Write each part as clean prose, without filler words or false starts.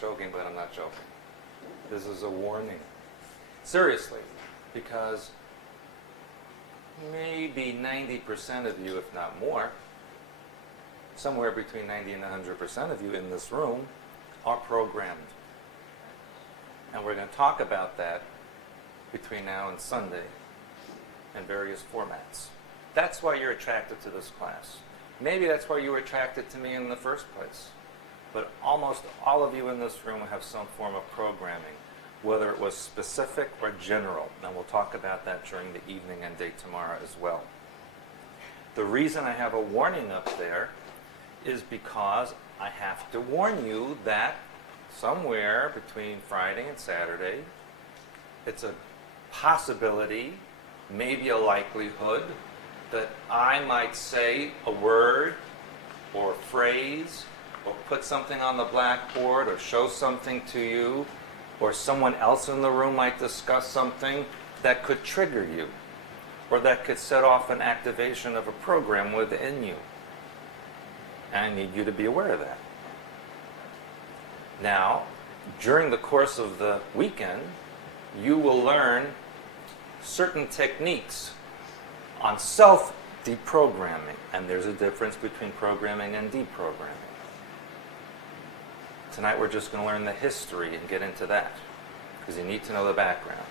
joking, but I'm not joking. This is a warning. Seriously, because maybe 90% of you, if not more, somewhere between 90 and 100% of you in this room are programmed. And we're going to talk about that between now and Sunday in various formats. That's why you're attracted to this class. Maybe that's why you were attracted to me in the first place. But almost all of you in this room have some form of programming, whether it was specific or general. And we'll talk about that during the evening and day tomorrow as well. The reason I have a warning up there is because I have to warn you that somewhere between Friday and Saturday, it's a possibility, maybe a likelihood, that I might say a word or a phrase or put something on the blackboard or show something to you, or someone else in the room might discuss something that could trigger you or that could set off an activation of a program within you. And I need you to be aware of that. Now, during the course of the weekend, you will learn certain techniques on self-deprogramming. And there's a difference between programming and deprogramming. Tonight we're just going to learn the history and get into that, because you need to know the background.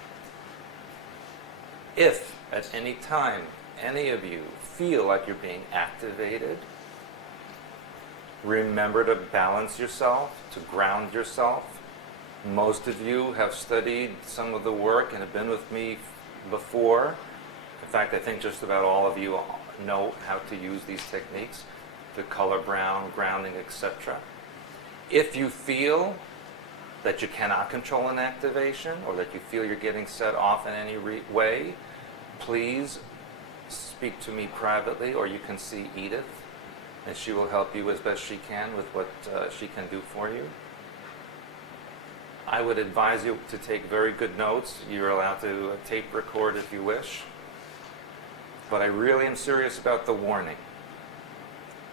If at any time any of you feel like you're being activated, remember to balance yourself, to ground yourself. Most of you have studied some of the work and have been with me before. In fact, I think just about all of you know how to use these techniques, the color brown, grounding, etc. If you feel that you cannot control an activation, or that you feel you're getting set off in any way, please speak to me privately, or you can see Edith, and she will help you as best she can with what she can do for you. I would advise you to take very good notes. You're allowed to tape record if you wish. But I really am serious about the warning.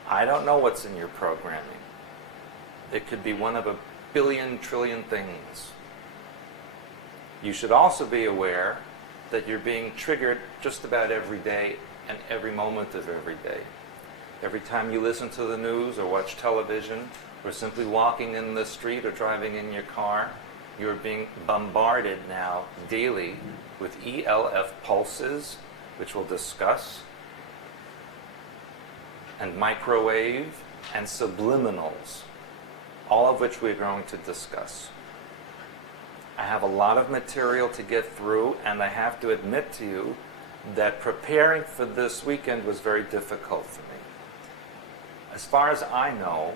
I don't know what's in your programming. It could be one of a billion trillion things. You should also be aware that you're being triggered just about every day and every moment of every day. Every time you listen to the news or watch television or simply walking in the street or driving in your car, you're being bombarded now daily with ELF pulses, which we'll discuss, and microwave and subliminals, all of which we're going to discuss. I have a lot of material to get through, and I have to admit to you that preparing for this weekend was very difficult for me. As far as I know,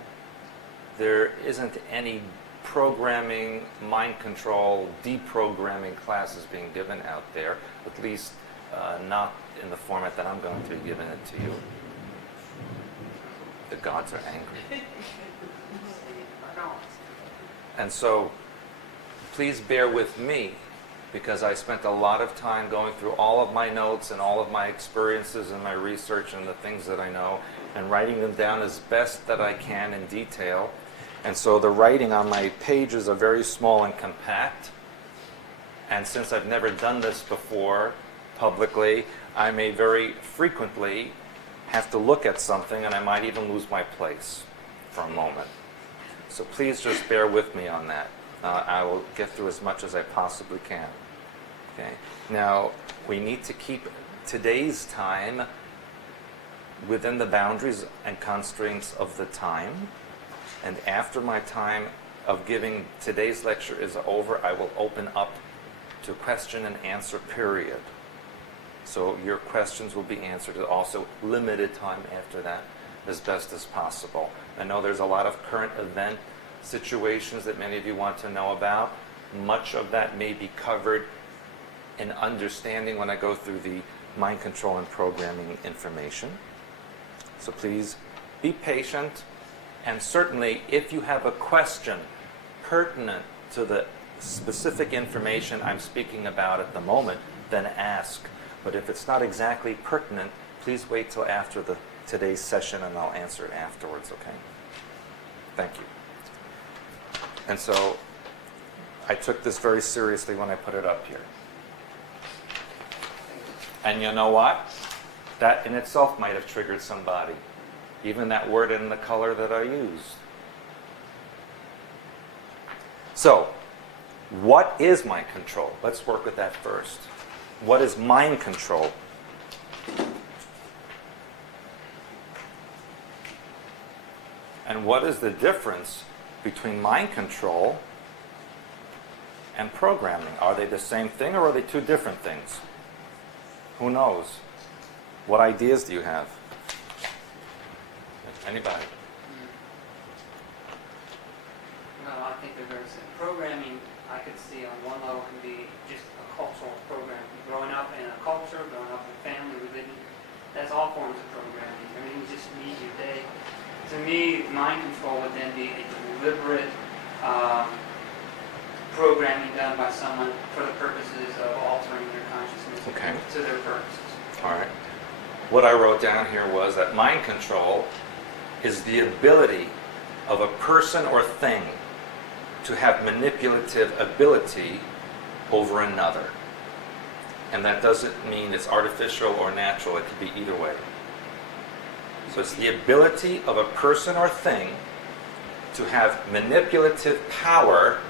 there isn't any programming, mind control, deprogramming classes being given out there, at least not in the format that I'm going to be giving it to you. The gods are angry. And so, please bear with me, because I spent a lot of time going through all of my notes and all of my experiences and my research and the things that I know, and writing them down as best that I can in detail. And so the writing on my pages are very small and compact. And since I've never done this before publicly, I may very frequently have to look at something, and I might even lose my place for a moment. So please just bear with me on that. I will get through as much as I possibly can. Okay. Now, we need to keep today's time within the boundaries and constraints of the time. And after my time of giving today's lecture is over, I will open up to question and answer period. So your questions will be answered. Also limited time after that as best as possible. I know there's a lot of current event situations that many of you want to know about. Much of that may be covered in understanding when I go through the mind control and programming information. So please be patient, and certainly if you have a question pertinent to the specific information I'm speaking about at the moment, then ask. But if it's not exactly pertinent, please wait till after today's session and I'll answer it afterwards, okay? Thank you. And so I took this very seriously when I put it up here. And you know what? That in itself might have triggered somebody. Even that word in the color that I used. So, what is mind control? Let's work with that first. What is mind control? And what is the difference between mind control and programming? Are they the same thing or are they two different things? Who knows? What ideas do you have? Anybody? No, I think they're very similar. Programming, I could see on one level can be just a cultural program. Growing up in a culture, growing up in family, religion, that's all forms of programming. Everything you just need your day. To me, mind control would then be a deliberate programming done by someone for the purposes of altering their consciousness to their purposes. All right. What I wrote down here was that mind control is the ability of a person or thing to have manipulative ability over another. And that doesn't mean it's artificial or natural. It could be either way. So it's the ability of a person or thing to have manipulative power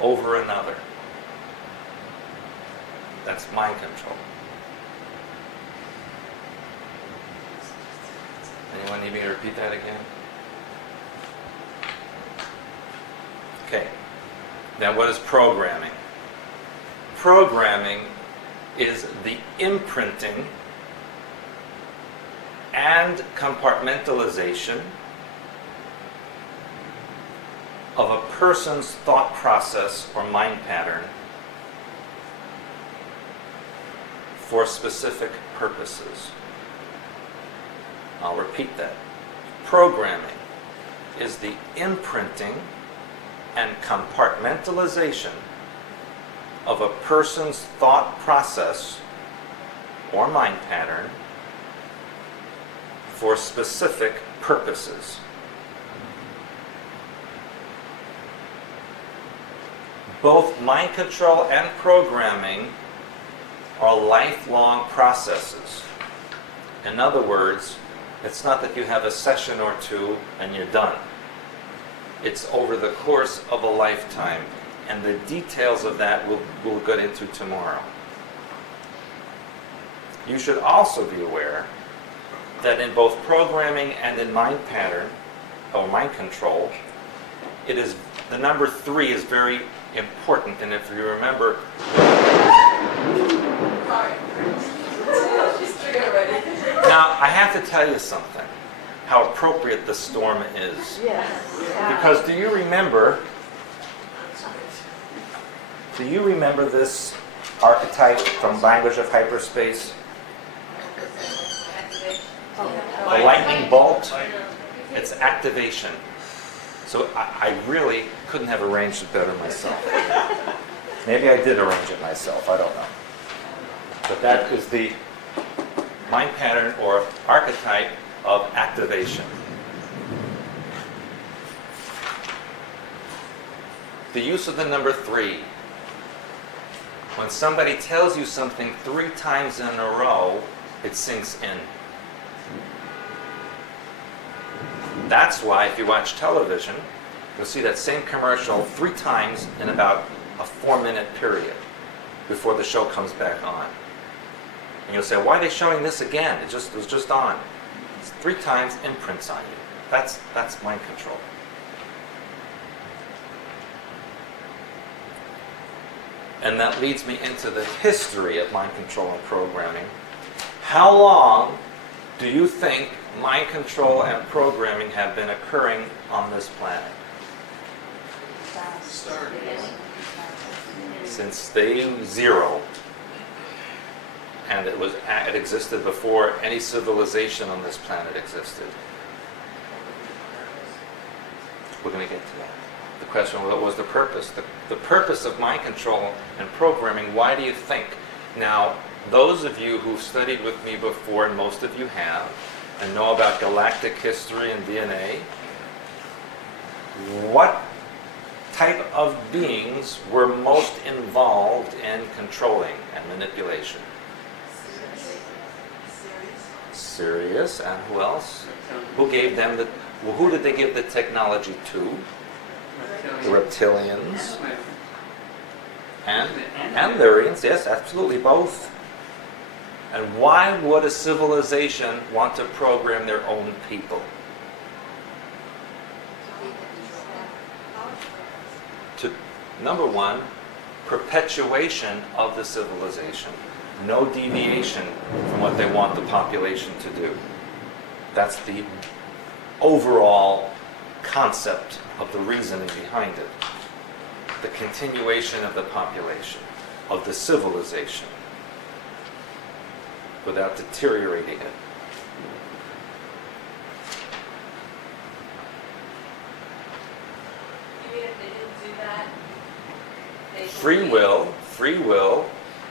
over another. That's mind control. Anyone need me to repeat that again? Okay. Now what is programming? Programming is the imprinting and compartmentalization of a person's thought process or mind pattern for specific purposes. I'll repeat that. Programming is the imprinting and compartmentalization of a person's thought process or mind pattern for specific purposes. Both mind control and programming are lifelong processes. In other words, it's not that you have a session or two and you're done. It's over the course of a lifetime, and the details of that we'll get into tomorrow. You should also be aware that in both programming and in mind pattern, or mind control, it is the number 3 is very important. And if you remember, now I have to tell you something, how appropriate the storm is. Yes. Because do you remember this archetype from Language of Hyperspace? The lightning bolt, it's activation. So I really couldn't have arranged it better myself. Maybe I did arrange it myself, I don't know. But that is the mind pattern or archetype of activation. The use of the number 3. When somebody tells you something 3 times in a row, it sinks in. That's why if you watch television, you'll see that same commercial 3 times in about a 4-minute period before the show comes back on. And you'll say, why are they showing this again? It was just on. It's 3 times imprints on you. That's mind control. And that leads me into the history of mind control and programming. How long do you think mind control and programming have been occurring on this planet? Since day 0. And it existed before any civilization on this planet existed. We're going to get to that. The question, what was the purpose? The purpose of mind control and programming, why do you think? Now, those of you who've studied with me before, and most of you have, and know about galactic history and DNA, what type of beings were most involved in controlling and manipulation? Sirius, and who else? Who gave them the? Well, who did they give the technology to? The reptilians and Lyrians. Yes, absolutely both. And why would a civilization want to program their own people? To, number one, perpetuation of the civilization. No deviation from what they want the population to do. That's the overall concept of the reasoning behind it. The continuation of the population, of the civilization, without deteriorating it. You mean if they didn't do that, they Free will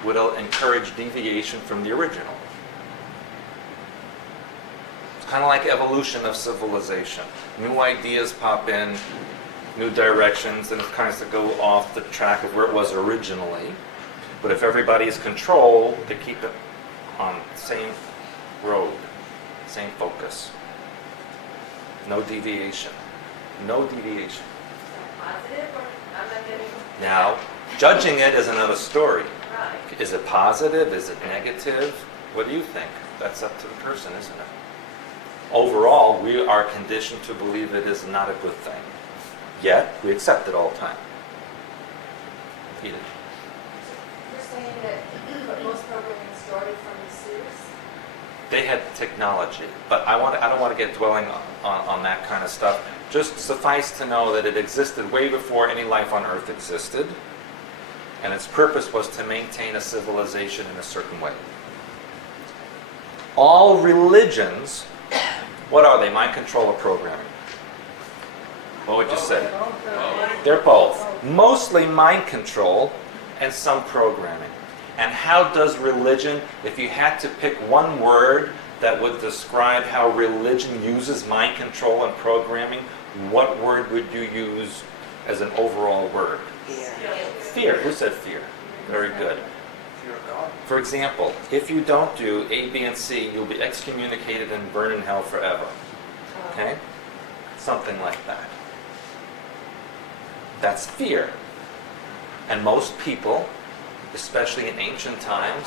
would encourage deviation from the original. It's kind of like evolution of civilization. New ideas pop in, new directions, and it kind of go off the track of where it was originally. But if everybody is controlled, they keep it on the same road, same focus. No deviation. No deviation. positive or I'm not getting Now, judging it is another story. right. Is it positive? Is it negative? What do you think? That's up to the person, isn't it? Overall, we are conditioned to believe it is not a good thing. Yet, we accept it all the time. Edith? You're saying that most programming started from the Sears? They had technology, but I don't want to get dwelling on that kind of stuff. Just suffice to know that it existed way before any life on Earth existed, and its purpose was to maintain a civilization in a certain way. All religions, what are they? Mind control or programming? What would you say? They're both. Mostly mind control and some programming. And how does religion, if you had to pick one word that would describe how religion uses mind control and programming, what word would you use as an overall word? Fear. Who said fear? Very good. Fear of God. For example, if you don't do A, B, and C, you'll be excommunicated and burn in hell forever. Okay? Something like that. That's fear. And most people, especially in ancient times,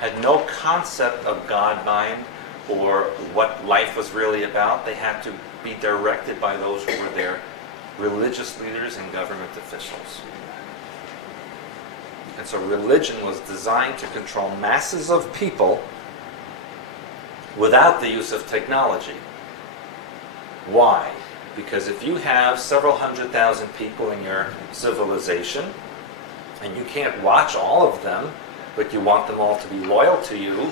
had no concept of God mind or what life was really about. They had to be directed by those who were their religious leaders and government officials. And so religion was designed to control masses of people without the use of technology. Why? Because if you have several 100,000 people in your civilization, and you can't watch all of them, but you want them all to be loyal to you,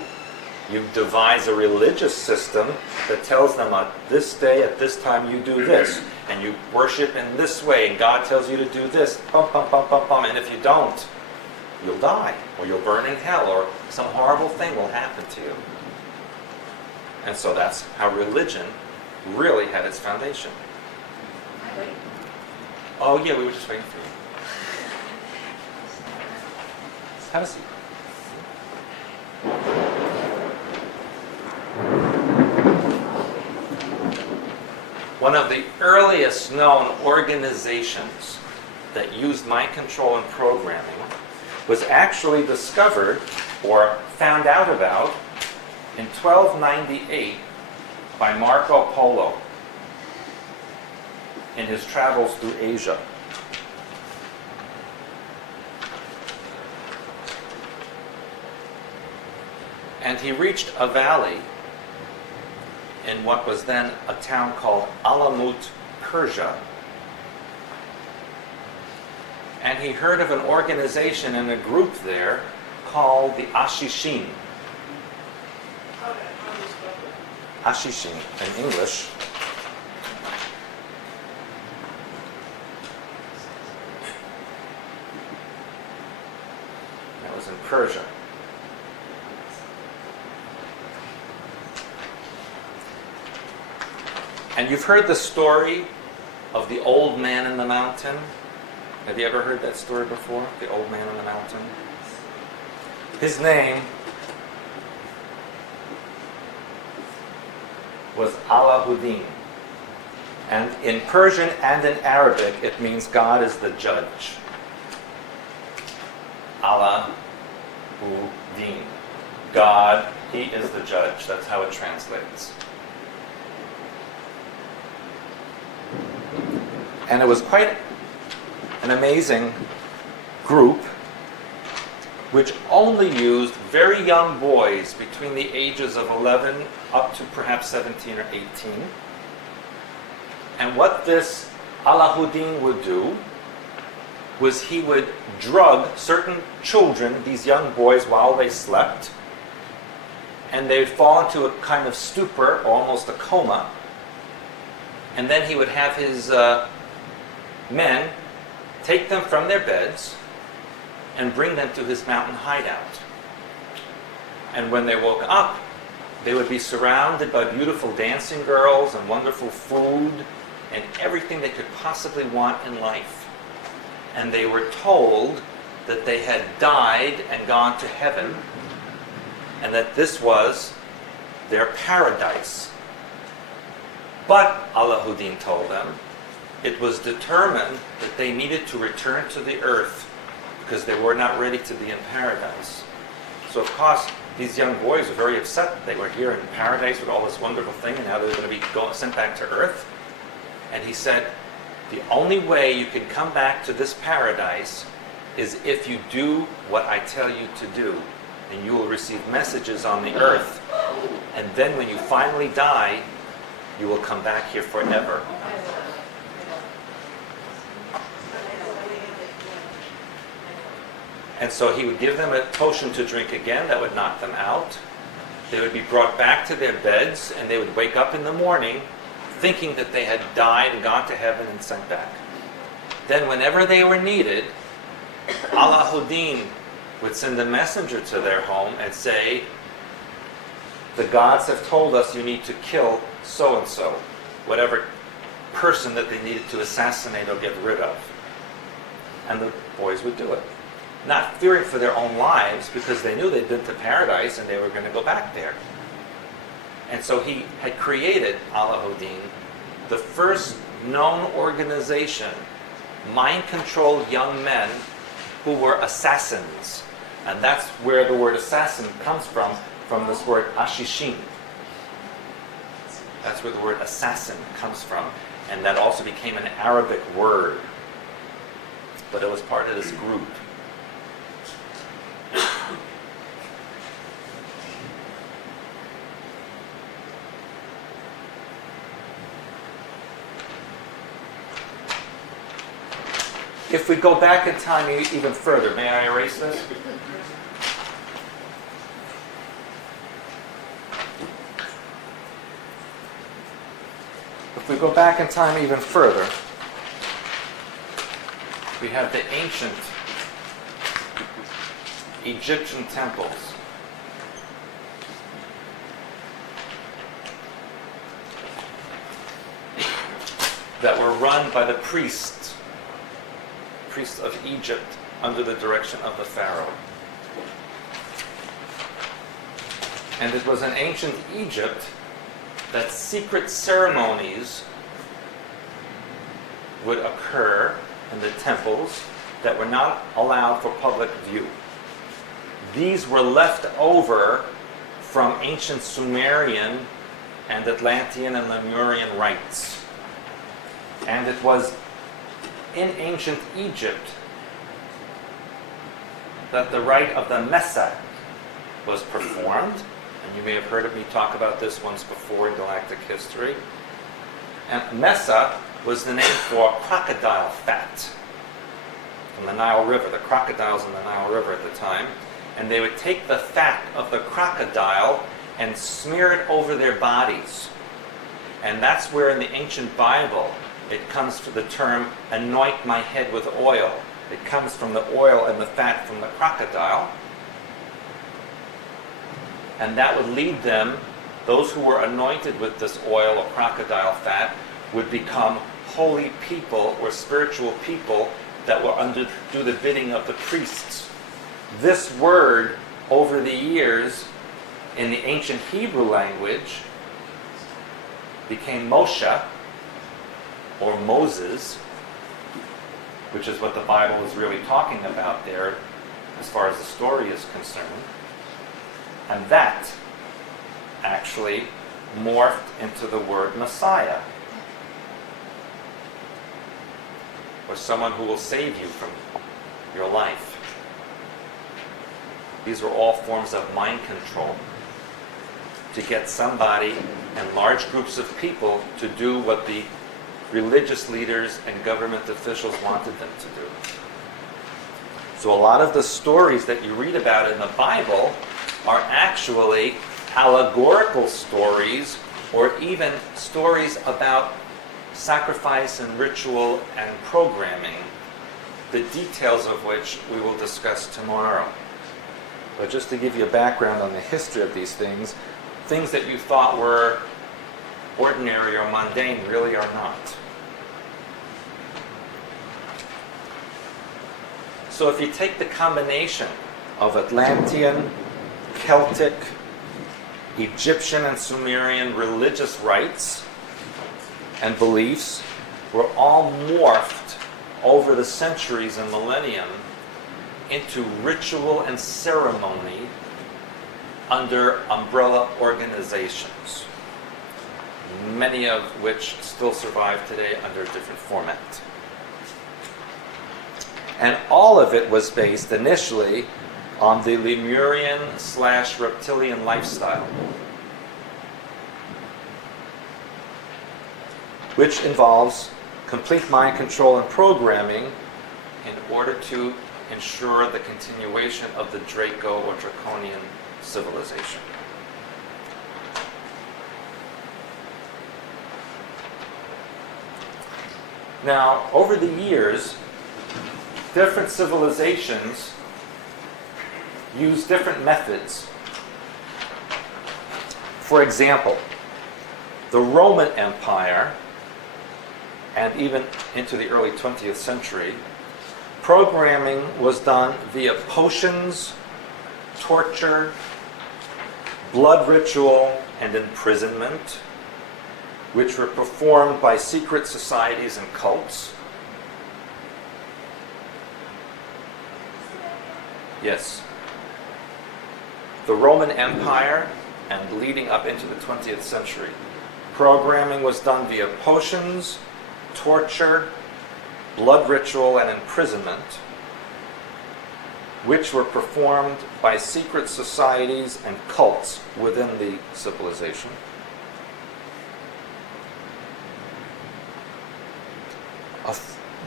you devise a religious system that tells them on this day, at this time, you do this, and you worship in this way, and God tells you to do this, bum, bum, bum, bum, bum, and if you don't, you'll die, or you'll burn in hell, or some horrible thing will happen to you. And so that's how religion really had its foundation. Wait. Oh yeah, we were just waiting for you. Have a seat. One of the earliest known organizations that used mind control and programming was actually discovered or found out about in 1298 by Marco Polo in his travels through Asia. And he reached a valley in what was then a town called Alamut, Persia. And he heard of an organization and a group there called the Ashishin. Ashishin in English. That was in Persia. And you've heard the story of the old man in the mountain Have you ever heard that story before? The old man on the mountain? His name was Alahuddin. And in Persian and in Arabic, it means God is the judge. Alahuddin. God, he is the judge. That's how it translates. And it was quite an amazing group which only used very young boys between the ages of 11 up to perhaps 17 or 18. And what this Alahuddin would do was he would drug certain children, these young boys, while they slept, and they would fall into a kind of stupor, almost a coma, and then he would have his men take them from their beds and bring them to his mountain hideout. And when they woke up, they would be surrounded by beautiful dancing girls and wonderful food and everything they could possibly want in life. And they were told that they had died and gone to heaven, and that this was their paradise. But, Alahuddin told them, it was determined that they needed to return to the earth because they were not ready to be in paradise. So of course, these young boys were very upset that they were here in paradise with all this wonderful thing, and now they were going to be sent back to earth. And he said, the only way you can come back to this paradise is if you do what I tell you to do. And you will receive messages on the earth. And then when you finally die, you will come back here forever. And so he would give them a potion to drink again that would knock them out. They would be brought back to their beds, and they would wake up in the morning thinking that they had died and gone to heaven and sent back. Then whenever they were needed, Alahuddin would send a messenger to their home and say, the gods have told us you need to kill so-and-so, whatever person that they needed to assassinate or get rid of. And the boys would do it. Not fearing for their own lives, because they knew they'd been to paradise and they were going to go back there. And so he had created, Alahuddin, the first known organization, mind-controlled young men who were assassins. And that's where the word assassin comes from this word ashishin. That's where the word assassin comes from. And that also became an Arabic word. But it was part of this group. If we go back in time even further, may I erase this? If we go back in time even further, we have the ancient Egyptian temples. That were run by the priests of Egypt under the direction of the Pharaoh. And it was in ancient Egypt that secret ceremonies would occur in the temples that were not allowed for public view. These were left over from ancient Sumerian and Atlantean and Lemurian rites. And it was in ancient Egypt that the rite of the Mesa was performed. And you may have heard of me talk about this once before in galactic history. And Mesa was the name for crocodile fat from the Nile River, the crocodiles in the Nile River at the time. And they would take the fat of the crocodile and smear it over their bodies. And that's where in the ancient Bible it comes from the term, anoint my head with oil. It comes from the oil and the fat from the crocodile. And that would lead them, those who were anointed with this oil or crocodile fat, would become holy people or spiritual people that will do the bidding of the priests. This word, over the years, in the ancient Hebrew language, became Moshe, or Moses, which is what the Bible is really talking about there, as far as the story is concerned. And that actually morphed into the word Messiah, or someone who will save you from your life. These are all forms of mind control to get somebody and large groups of people to do what the religious leaders and government officials wanted them to do. So a lot of the stories that you read about in the Bible are actually allegorical stories, or even stories about sacrifice and ritual and programming, the details of which we will discuss tomorrow. But just to give you a background on the history of these things that you thought were ordinary or mundane really are not. So if you take the combination of Atlantean, Celtic, Egyptian and Sumerian religious rites and beliefs were all morphed over the centuries and millennium into ritual and ceremony under umbrella organizations, many of which still survive today under a different format. And all of it was based initially on the Lemurian/reptilian lifestyle, which involves complete mind control and programming in order to ensure the continuation of the Draco or draconian civilization. Now, over the years, different civilizations use different methods. For example, the Roman Empire, and even into the early 20th century, programming was done via potions, torture, blood ritual, and imprisonment, which were performed by secret societies and cults. Yes. The Roman Empire and leading up into the 20th century, programming was done via potions, torture, blood ritual, and imprisonment, which were performed by secret societies and cults within the civilization.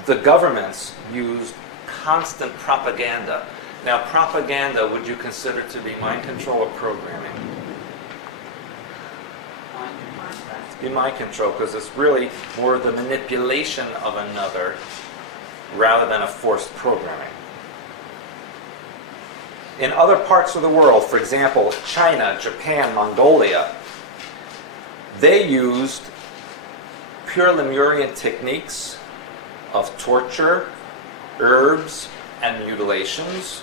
The governments used constant propaganda. Now, propaganda, would you consider to be mind control or programming? Be mind control, because it's really more the manipulation of another rather than a forced programming. In other parts of the world, for example, China, Japan, Mongolia, they used pure Lemurian techniques of torture, herbs, and mutilations,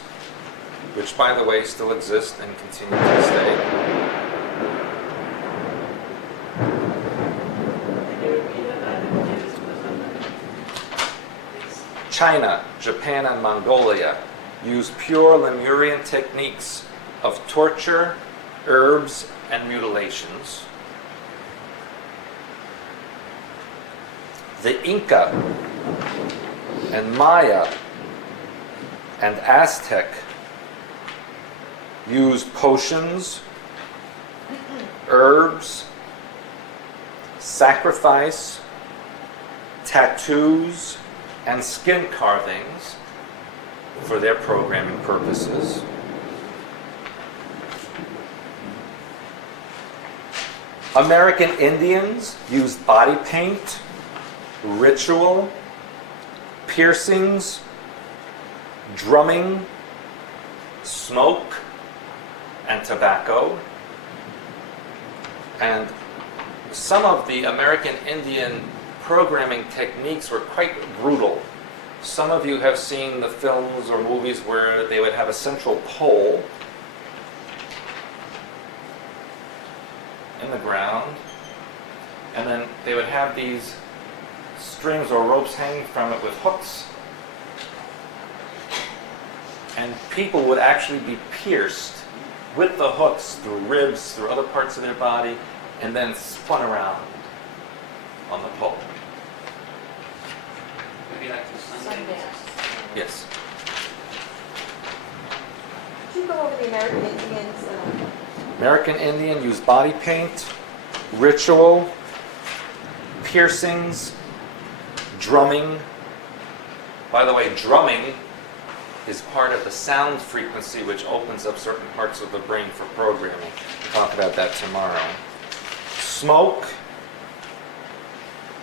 which, by the way, still exist and continue to this day. China, Japan, and Mongolia use pure Lemurian techniques of torture, herbs, and mutilations. The Inca and Maya and Aztec used potions, herbs, sacrifice, tattoos, and skin carvings for their programming purposes. American Indians used body paint, ritual, piercings, drumming, smoke, and tobacco. And some of the American Indian programming techniques were quite brutal. Some of you have seen the films or movies where they would have a central pole in the ground, and then they would have these strings or ropes hanging from it with hooks, and people would actually be pierced with the hooks through ribs, through other parts of their body, and then spun around on the pole. Maybe like the Sunday. Sundance. Yes. Could you go over the American Indians? American Indian used body paint, ritual, piercings, drumming. By the way, drumming is part of the sound frequency which opens up certain parts of the brain for programming. We'll talk about that tomorrow. Smoke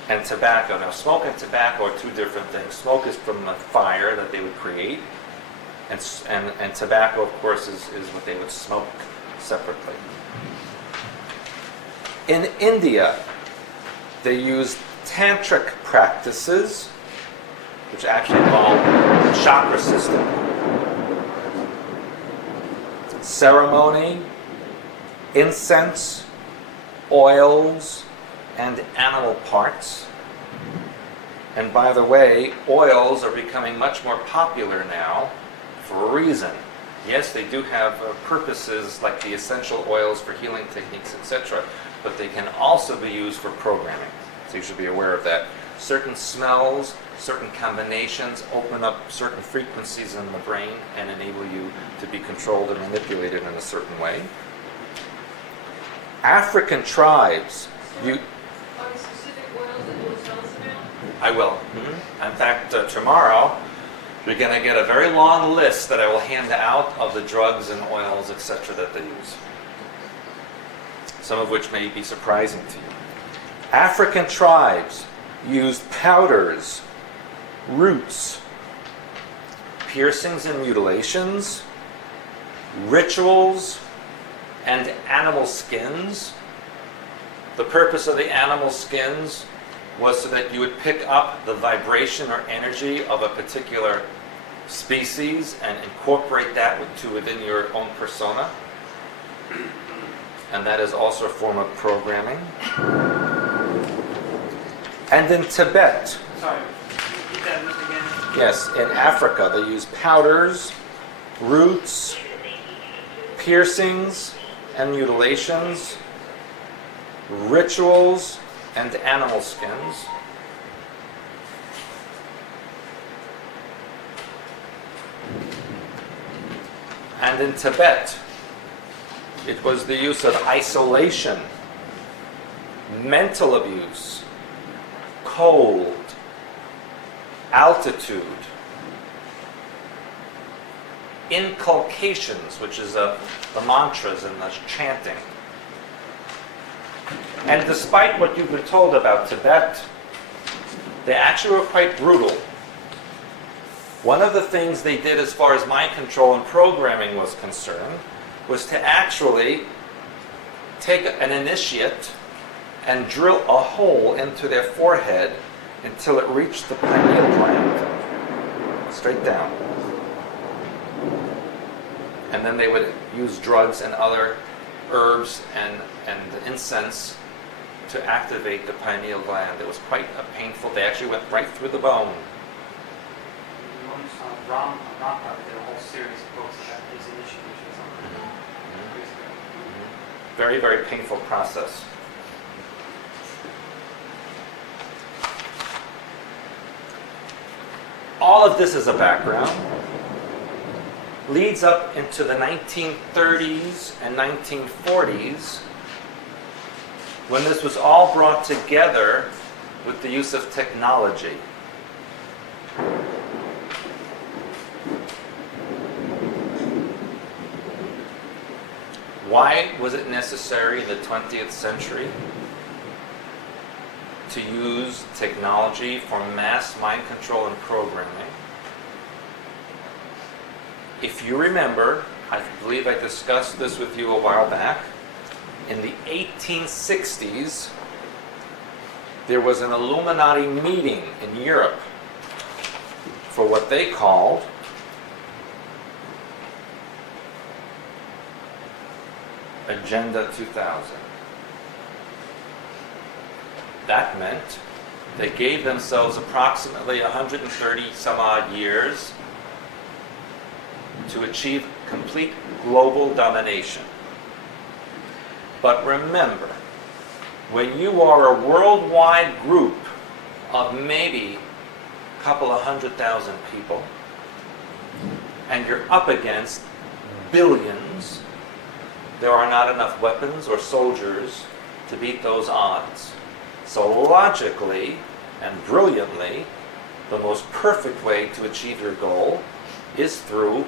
and tobacco. Now, smoke and tobacco are two different things. Smoke is from the fire that they would create, and tobacco, of course, is what they would smoke separately. In India, they used tantric practices, which actually involve the chakra system, ceremony, incense, oils, and animal parts. And by the way, oils are becoming much more popular now for a reason. Yes, they do have purposes like the essential oils for healing techniques, etc., but they can also be used for programming. So you should be aware of that. Certain smells, certain combinations open up certain frequencies in the brain and enable you to be controlled and manipulated in a certain way. African tribes, Are there specific oils that you will tell us about? I will. In fact, tomorrow, you're going to get a very long list that I will hand out of the drugs and oils, etc., that they use. Some of which may be surprising to you. African tribes used powders, roots, piercings and mutilations, rituals, and animal skins. The purpose of the animal skins was so that you would pick up the vibration or energy of a particular species and incorporate that within your own persona. And that is also a form of programming. And in Tibet, Sorry, repeat that list again. yes, in Africa, they use powders, roots, piercings and mutilations, rituals, and animal skins. And in Tibet, it was the use of isolation, mental abuse, cold, altitude, inculcations, which is the mantras and the chanting. And despite what you've been told about Tibet, they actually were quite brutal. One of the things they did as far as mind control and programming was concerned was to actually take an initiate and drill a hole into their forehead until it reached the pineal gland, straight down. And then they would use drugs and other herbs and incense to activate the pineal gland. It was quite a painful, they actually went right through the bone. Ram did a whole series of books about his initiations on years ago. Very, very painful process. All of this as a background leads up into the 1930s and 1940s when this was all brought together with the use of technology. Why was it necessary in the 20th century to use technology for mass mind control and programming? If you remember, I believe I discussed this with you a while back, in the 1860s, there was an Illuminati meeting in Europe for what they called Agenda 2000. That meant they gave themselves approximately 130 some odd years to achieve complete global domination. But remember, when you are a worldwide group of maybe a couple of 100,000 people, and you're up against billions, there are not enough weapons or soldiers to beat those odds. So logically and brilliantly, the most perfect way to achieve your goal is through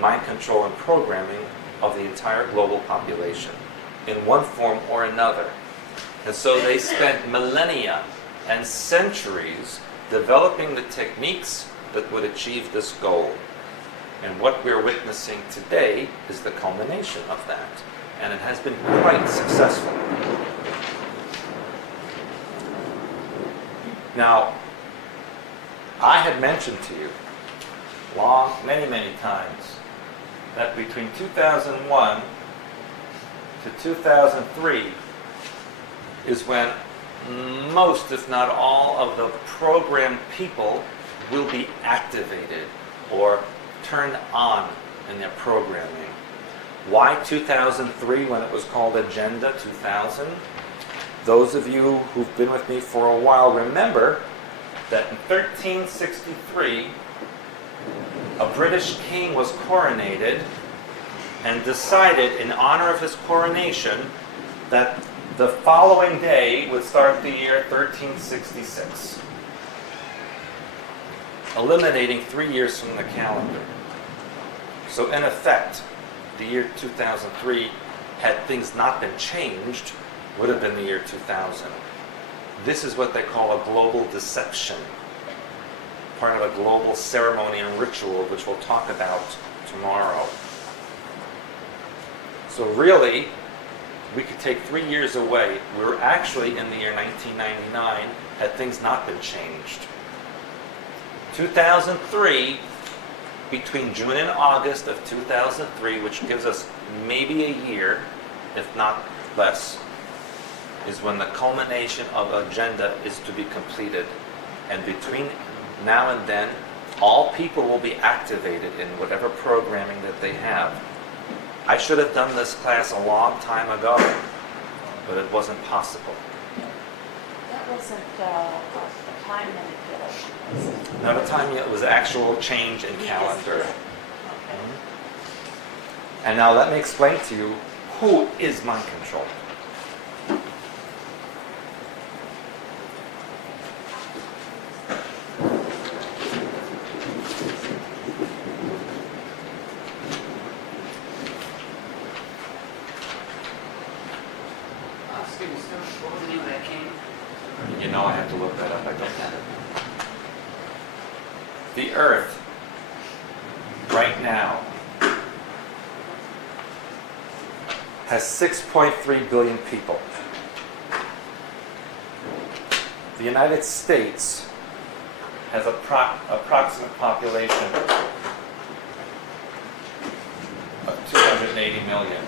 mind control and programming of the entire global population in one form or another. And so they spent millennia and centuries developing the techniques that would achieve this goal. And what we're witnessing today is the culmination of that. And it has been quite successful. Now, I had mentioned to you many times that between 2001 to 2003 is when most, if not all, of the programmed people will be activated or turned on in their programming. Why 2003 when it was called Agenda 2000? Those of you who've been with me for a while remember that in 1363, a British king was coronated and decided in honor of his coronation that the following day would start the year 1366, eliminating 3 years from the calendar. So in effect, the year 2003, had things not been changed, would have been the year 2000. This is what they call a global deception, part of a global ceremony and ritual, which we'll talk about tomorrow. So really, we could take 3 years away. We were actually in the year 1999, had things not been changed. 2003, between June and August of 2003, which gives us maybe a year, if not less, is when the culmination of agenda is to be completed. And between now and then, all people will be activated in whatever programming that they have. I should have done this class a long time ago, but it wasn't possible. That wasn't a time manipulation, was it? Not a time yet, it was actual change in calendar. Okay. And now let me explain to you who is mind control. Excuse me, Stewart, what was the name of that king? You know I have to look that up, I don't have it. The Earth, right now, has 6.3 billion people. The United States has approximate population of 280 million.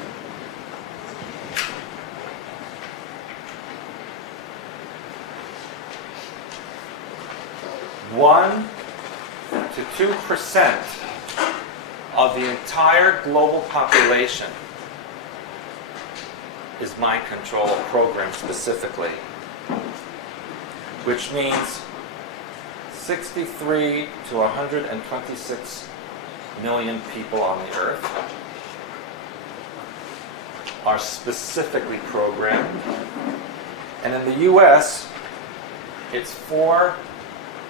1 to 2% of the entire global population is mind control programmed specifically, which means 63 to 126 million people on the earth are specifically programmed. And in the US, it's 4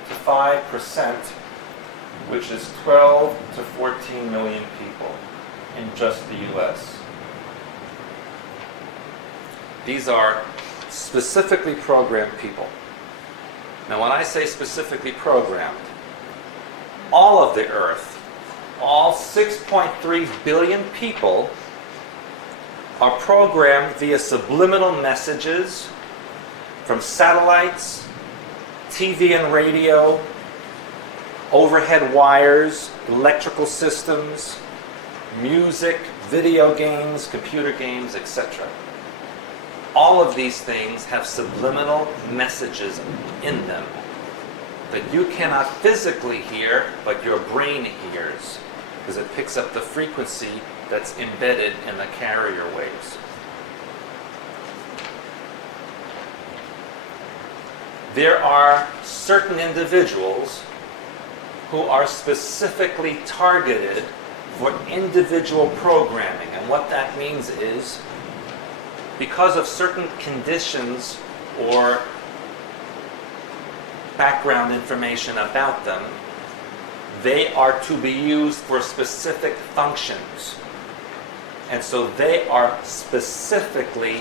to 5%, which is 12 to 14 million people in just the US. These are specifically programmed people. Now, when I say specifically programmed, all of the Earth, all 6.3 billion people are programmed via subliminal messages from satellites, TV and radio, overhead wires, electrical systems, music, video games, computer games, etc. All of these things have subliminal messages in them that you cannot physically hear, but your brain hears, because it picks up the frequency that's embedded in the carrier waves. There are certain individuals who are specifically targeted for individual programming. And what that means is, because of certain conditions or background information about them, they are to be used for specific functions. And so they are specifically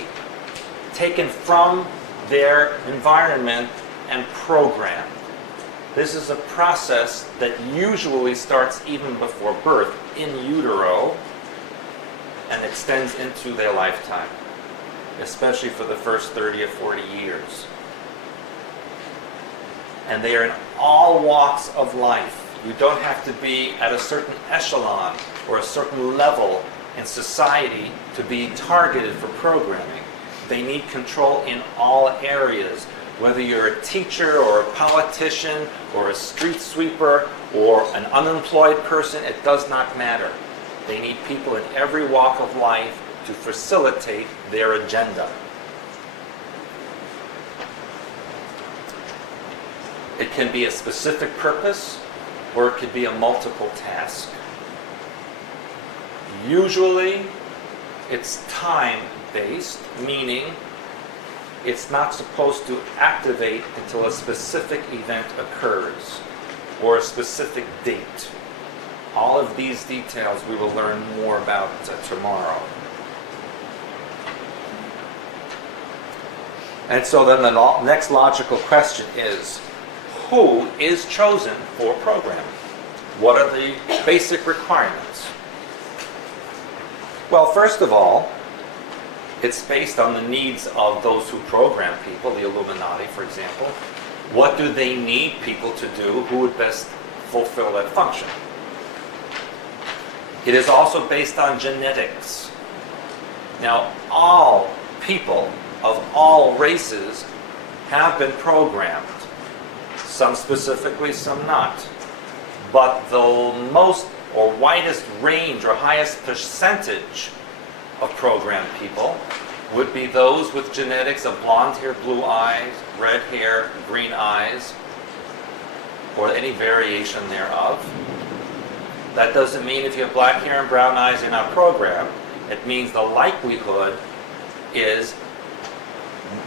taken from their environment and programmed. This is a process that usually starts even before birth, in utero, and extends into their lifetime, especially for the first 30 or 40 years. And they are in all walks of life. You don't have to be at a certain echelon or a certain level in society to be targeted for programming. They need control in all areas. Whether you're a teacher or a politician or a street sweeper or an unemployed person, it does not matter. They need people in every walk of life to facilitate their agenda. It can be a specific purpose, or it could be a multiple task. Usually, it's time-based, meaning it's not supposed to activate until a specific event occurs, or a specific date. All of these details we will learn more about tomorrow. And so then the next logical question is, who is chosen for programming? What are the basic requirements? Well, first of all, it's based on the needs of those who program people, the Illuminati, for example. What do they need people to do? Who would best fulfill that function? It is also based on genetics. Now, all people of all races have been programmed. Some specifically, some not. But the most or widest range or highest percentage of programmed people would be those with genetics of blonde hair, blue eyes, red hair, green eyes, or any variation thereof. That doesn't mean if you have black hair and brown eyes you're not programmed. It means the likelihood is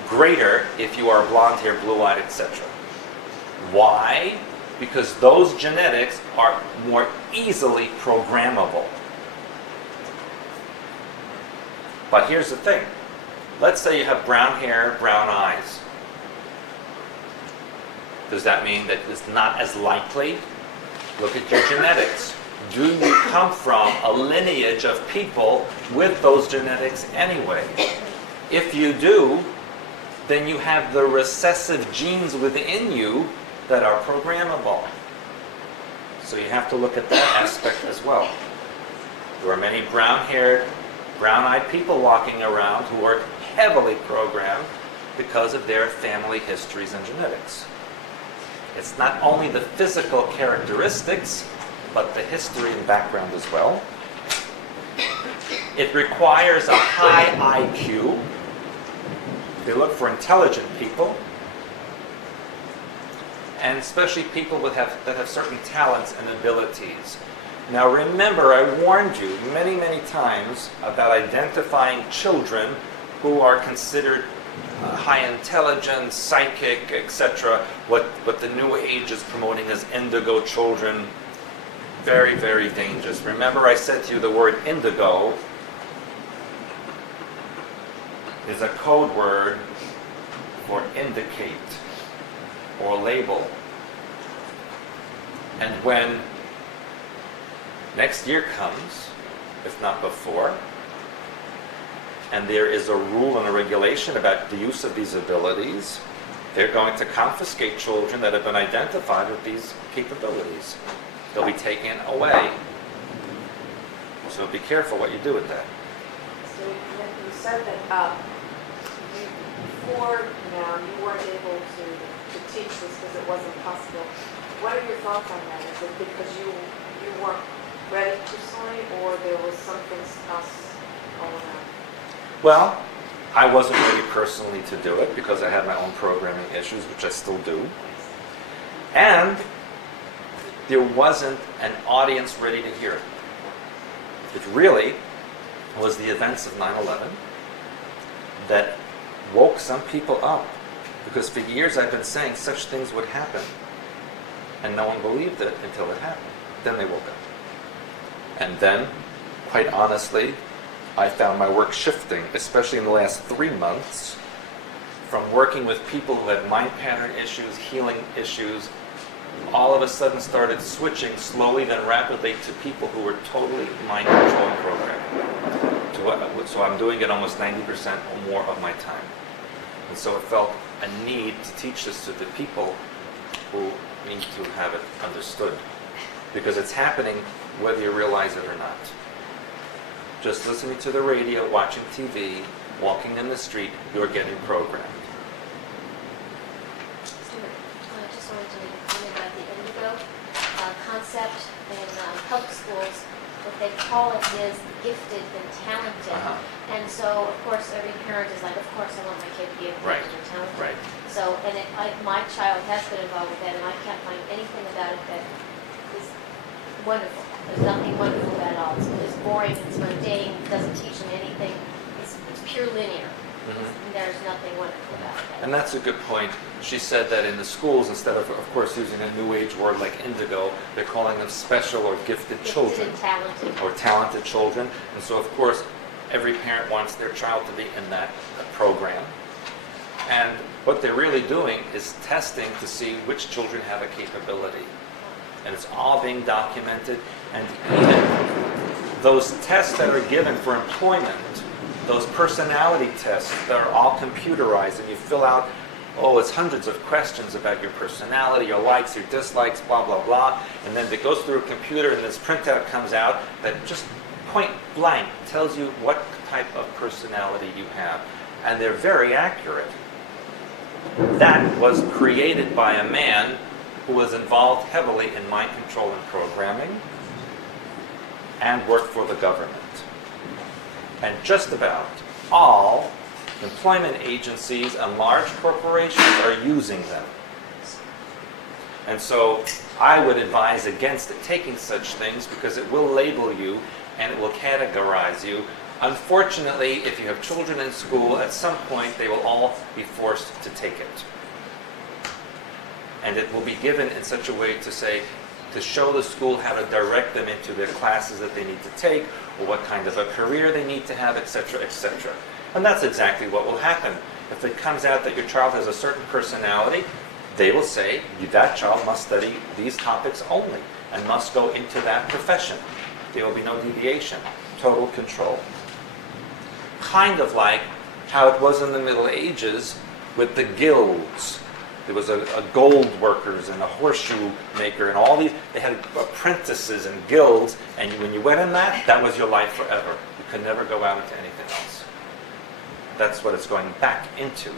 greater if you are blonde hair, blue eyed, etc. Why? Because those genetics are more easily programmable. But here's the thing. Let's say you have brown hair, brown eyes. Does that mean that it's not as likely? Look at your genetics. Do you come from a lineage of people with those genetics anyway? If you do, then you have the recessive genes within you that are programmable. So you have to look at that aspect as well. There are many brown-haired, brown-eyed people walking around who are heavily programmed because of their family histories and genetics. It's not only the physical characteristics, but the history and background as well. It requires a high IQ. They look for intelligent people, and especially people that have certain talents and abilities. Now remember, I warned you many, many times about identifying children who are considered high intelligence, psychic, etc. What the New Age is promoting as indigo children. Very, very dangerous. Remember I said to you the word indigo is a code word for indicate or label. And when next year comes, if not before, and there is a rule and a regulation about the use of these abilities, they're going to confiscate children that have been identified with these capabilities. They'll be taken away. So be careful what you do with that. So you said that before now you weren't able to teach this because it wasn't possible. What are your thoughts on that? Is it because you weren't ready personally, or there was something else going on? Well, I wasn't ready personally to do it because I had my own programming issues, which I still do. And there wasn't an audience ready to hear it. It really was the events of 9/11 that woke some people up. Because for years I've been saying such things would happen. And no one believed it until it happened. Then they woke up. And then, quite honestly, I found my work shifting, especially in the last 3 months, from working with people who had mind pattern issues, healing issues, all of a sudden started switching slowly then rapidly to people who were totally mind control and programming. So I'm doing it almost 90% or more of my time. And so it felt a need to teach this to the people who need to have it understood. Because it's happening whether you realize it or not. Just listening to the radio, watching TV, walking in the street, you're getting programmed. Stewart, I just wanted to make a comment about the indigo concept in public schools. What they call it is gifted and talented. And so, of course, every parent is like, of course, I want my kid to be gifted Right. and talented. Right. So, and my child has been involved with that, and I can't find anything about it that is wonderful. There's nothing wonderful about it all. It's boring, it's mundane, it doesn't teach them anything. It's pure linear. And there's nothing wonderful about it. And that's a good point. She said that in the schools, instead of course, using a new age word like indigo, they're calling them special or gifted children. Gifted and talented. Or talented children. And so, of course, every parent wants their child to be in that program. And what they're really doing is testing to see which children have a capability. And it's all being documented. And even those tests that are given for employment, those personality tests that are all computerized, and you fill out, it's hundreds of questions about your personality, your likes, your dislikes, blah, blah, blah. And then it goes through a computer, and this printout comes out that just point blank tells you what type of personality you have. And they're very accurate. That was created by a man who was involved heavily in mind control and programming and worked for the government. And just about all employment agencies and large corporations are using them. And so I would advise against taking such things because it will label you and it will categorize you. Unfortunately, if you have children in school, at some point they will all be forced to take it. And it will be given in such a way to show the school how to direct them into their classes that they need to take, or what kind of a career they need to have, etc., etc. And that's exactly what will happen. If it comes out that your child has a certain personality, they will say, that child must study these topics only, and must go into that profession. There will be no deviation. Total control. Kind of like how it was in the Middle Ages with the guilds. There was a gold workers and a horseshoe maker and all these. They had apprentices and guilds, and when you went in that was your life forever. You could never go out into anything else. That's what it's going back into.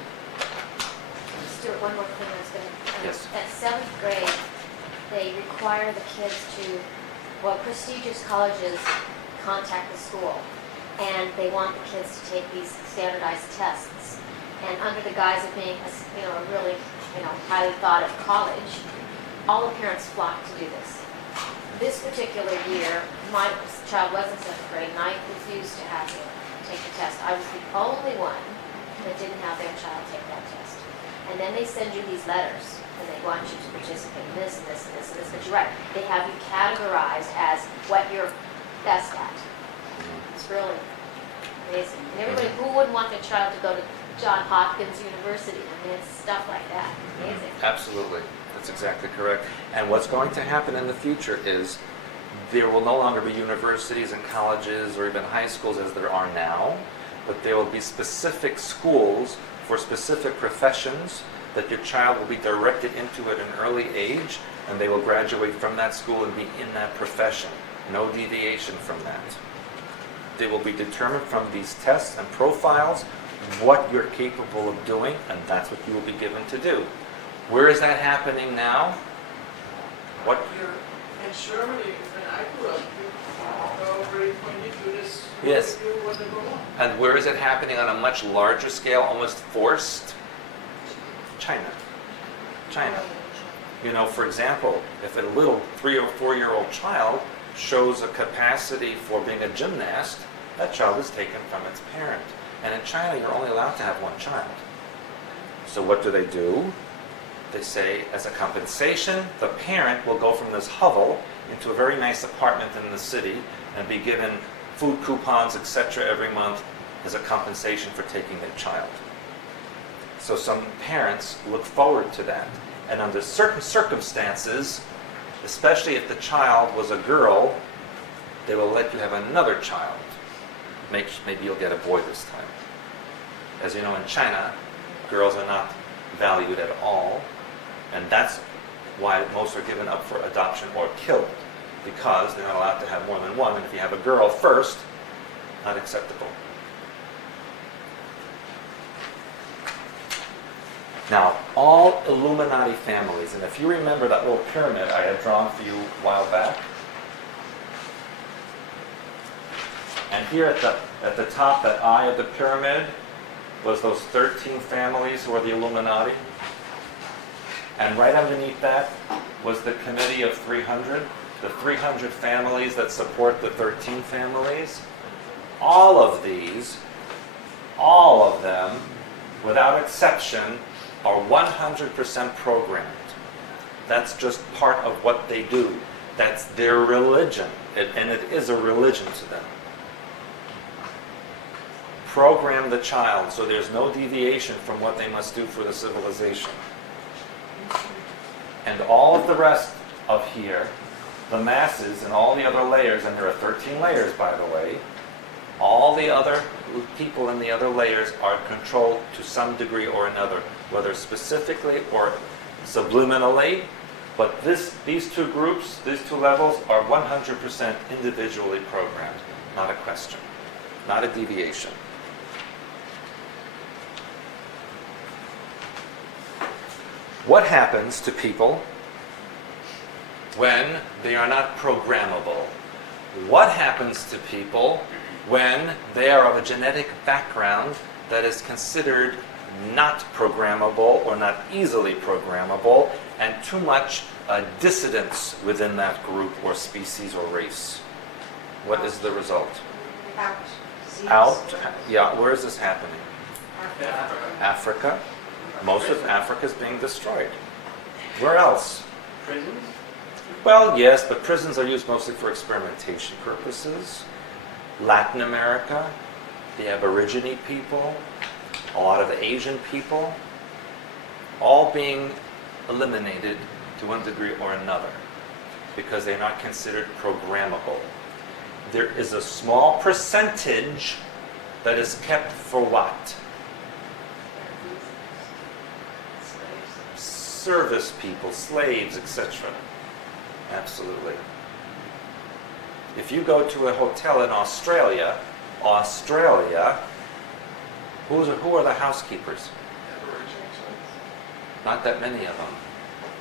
Stuart, one more thing I was going to... Yes. At 7th grade, they require the kids to, prestigious colleges contact the school, and they want the kids to take these standardized tests. And under the guise of being a really highly thought of college, all the parents flock to do this. This particular year, my child was in 7th grade, and I refused to have him take the test. I was the only one that didn't have their child take that test. And then they send you these letters, and they want you to participate in this, and this, and this, and this. But you're right, they have you categorized as what you're best at. It's really amazing. And everybody, who wouldn't want their child to go to Johns Hopkins University? I mean, it's stuff like that. Amazing. Absolutely. That's exactly correct. And what's going to happen in the future is there will no longer be universities and colleges or even high schools as there are now, but there will be specific schools for specific professions that your child will be directed into at an early age, and they will graduate from that school and be in that profession. No deviation from that. They will be determined from these tests and profiles what you're capable of doing, and that's what you will be given to do. Where is that happening now? What? Here in Germany, when I grew up, you already pointed to this. Yes. What they go on. And where is it happening on a much larger scale, almost forced? China. China. You know, for example, if a little 3 or 4-year-old child shows a capacity for being a gymnast, that child is taken from its parent. And in China, you're only allowed to have one child. So what do? They say, as a compensation, the parent will go from this hovel into a very nice apartment in the city and be given food coupons, etc. every month as a compensation for taking their child. So some parents look forward to that. And under certain circumstances, especially if the child was a girl, they will let you have another child. Maybe you'll get a boy this time. As you know, in China, girls are not valued at all, and that's why most are given up for adoption or killed, because they're not allowed to have more than one, and if you have a girl first, not acceptable. Now, all Illuminati families, and if you remember that little pyramid I had drawn for you a while back, and here at the top, that eye of the pyramid, was those 13 families who are the Illuminati. And right underneath that was the Committee of 300, the 300 families that support the 13 families. All of these, all of them, without exception, are 100% programmed. That's just part of what they do. That's their religion, and it is a religion to them. Program the child so there's no deviation from what they must do for the civilization. And all of the rest of here, the masses and all the other layers, and there are 13 layers by the way, all the other people in the other layers are controlled to some degree or another, whether specifically or subliminally, but these two groups, these two levels are 100% individually programmed, not a question, not a deviation. What happens to people when they are not programmable? What happens to people when they are of a genetic background that is considered not programmable or not easily programmable, and too much dissidence within that group or species or race? What is the result? Out? Yeah, where is this happening? Africa. Most of Africa is being destroyed. Where else? Prisons? Well, yes, but prisons are used mostly for experimentation purposes. Latin America, the Aborigine people, a lot of Asian people, all being eliminated to one degree or another because they're not considered programmable. There is a small percentage that is kept for what? Service people, slaves, etc. Absolutely. If you go to a hotel in Australia, who are the housekeepers? Not that many of them.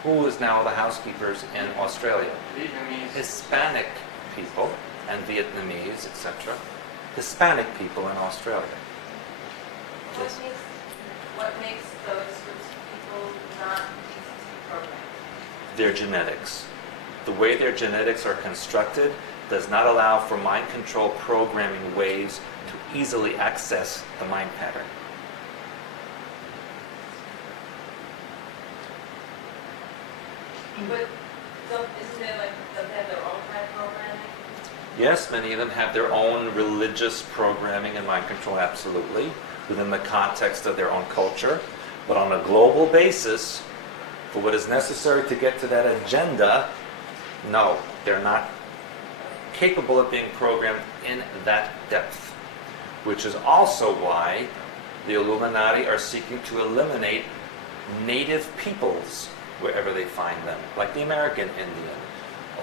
Who is now the housekeepers in Australia? Vietnamese. Hispanic people and Vietnamese, etc. Hispanic people in Australia. Yes. What makes those groups of people not programmed? Their genetics. The way their genetics are constructed does not allow for mind control programming ways to easily access the mind pattern. But isn't there like, don't they have their own kind of programming? Yes, many of them have their own religious programming and mind control, absolutely, within the context of their own culture. But on a global basis, for what is necessary to get to that agenda, no, they're not capable of being programmed in that depth. Which is also why the Illuminati are seeking to eliminate native peoples wherever they find them, like the American Indian,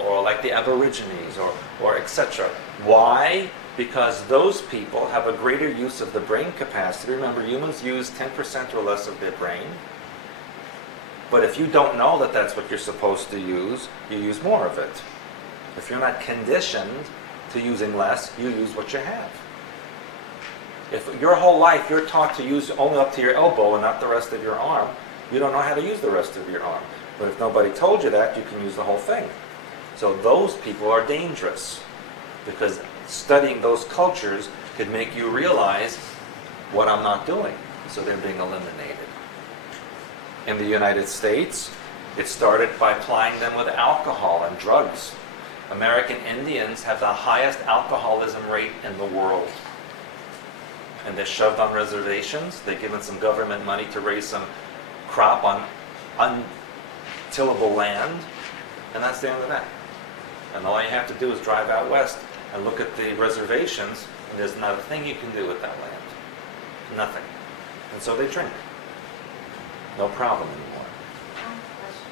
or like the Aborigines, or etc. Why? Because those people have a greater use of the brain capacity. Remember, humans use 10% or less of their brain. But if you don't know that that's what you're supposed to use, you use more of it. If you're not conditioned to using less, you use what you have. If your whole life you're taught to use only up to your elbow and not the rest of your arm, you don't know how to use the rest of your arm. But if nobody told you that, you can use the whole thing. So those people are dangerous, because studying those cultures could make you realize what I'm not doing. So they're being eliminated. In the United States, it started by plying them with alcohol and drugs. American Indians have the highest alcoholism rate in the world. And they're shoved on reservations. They're given some government money to raise some crop on untillable land. And that's the end of that. And all you have to do is drive out west and look at the reservations, and there's not a thing you can do with that land. Nothing. And so they drink. No problem anymore. Question.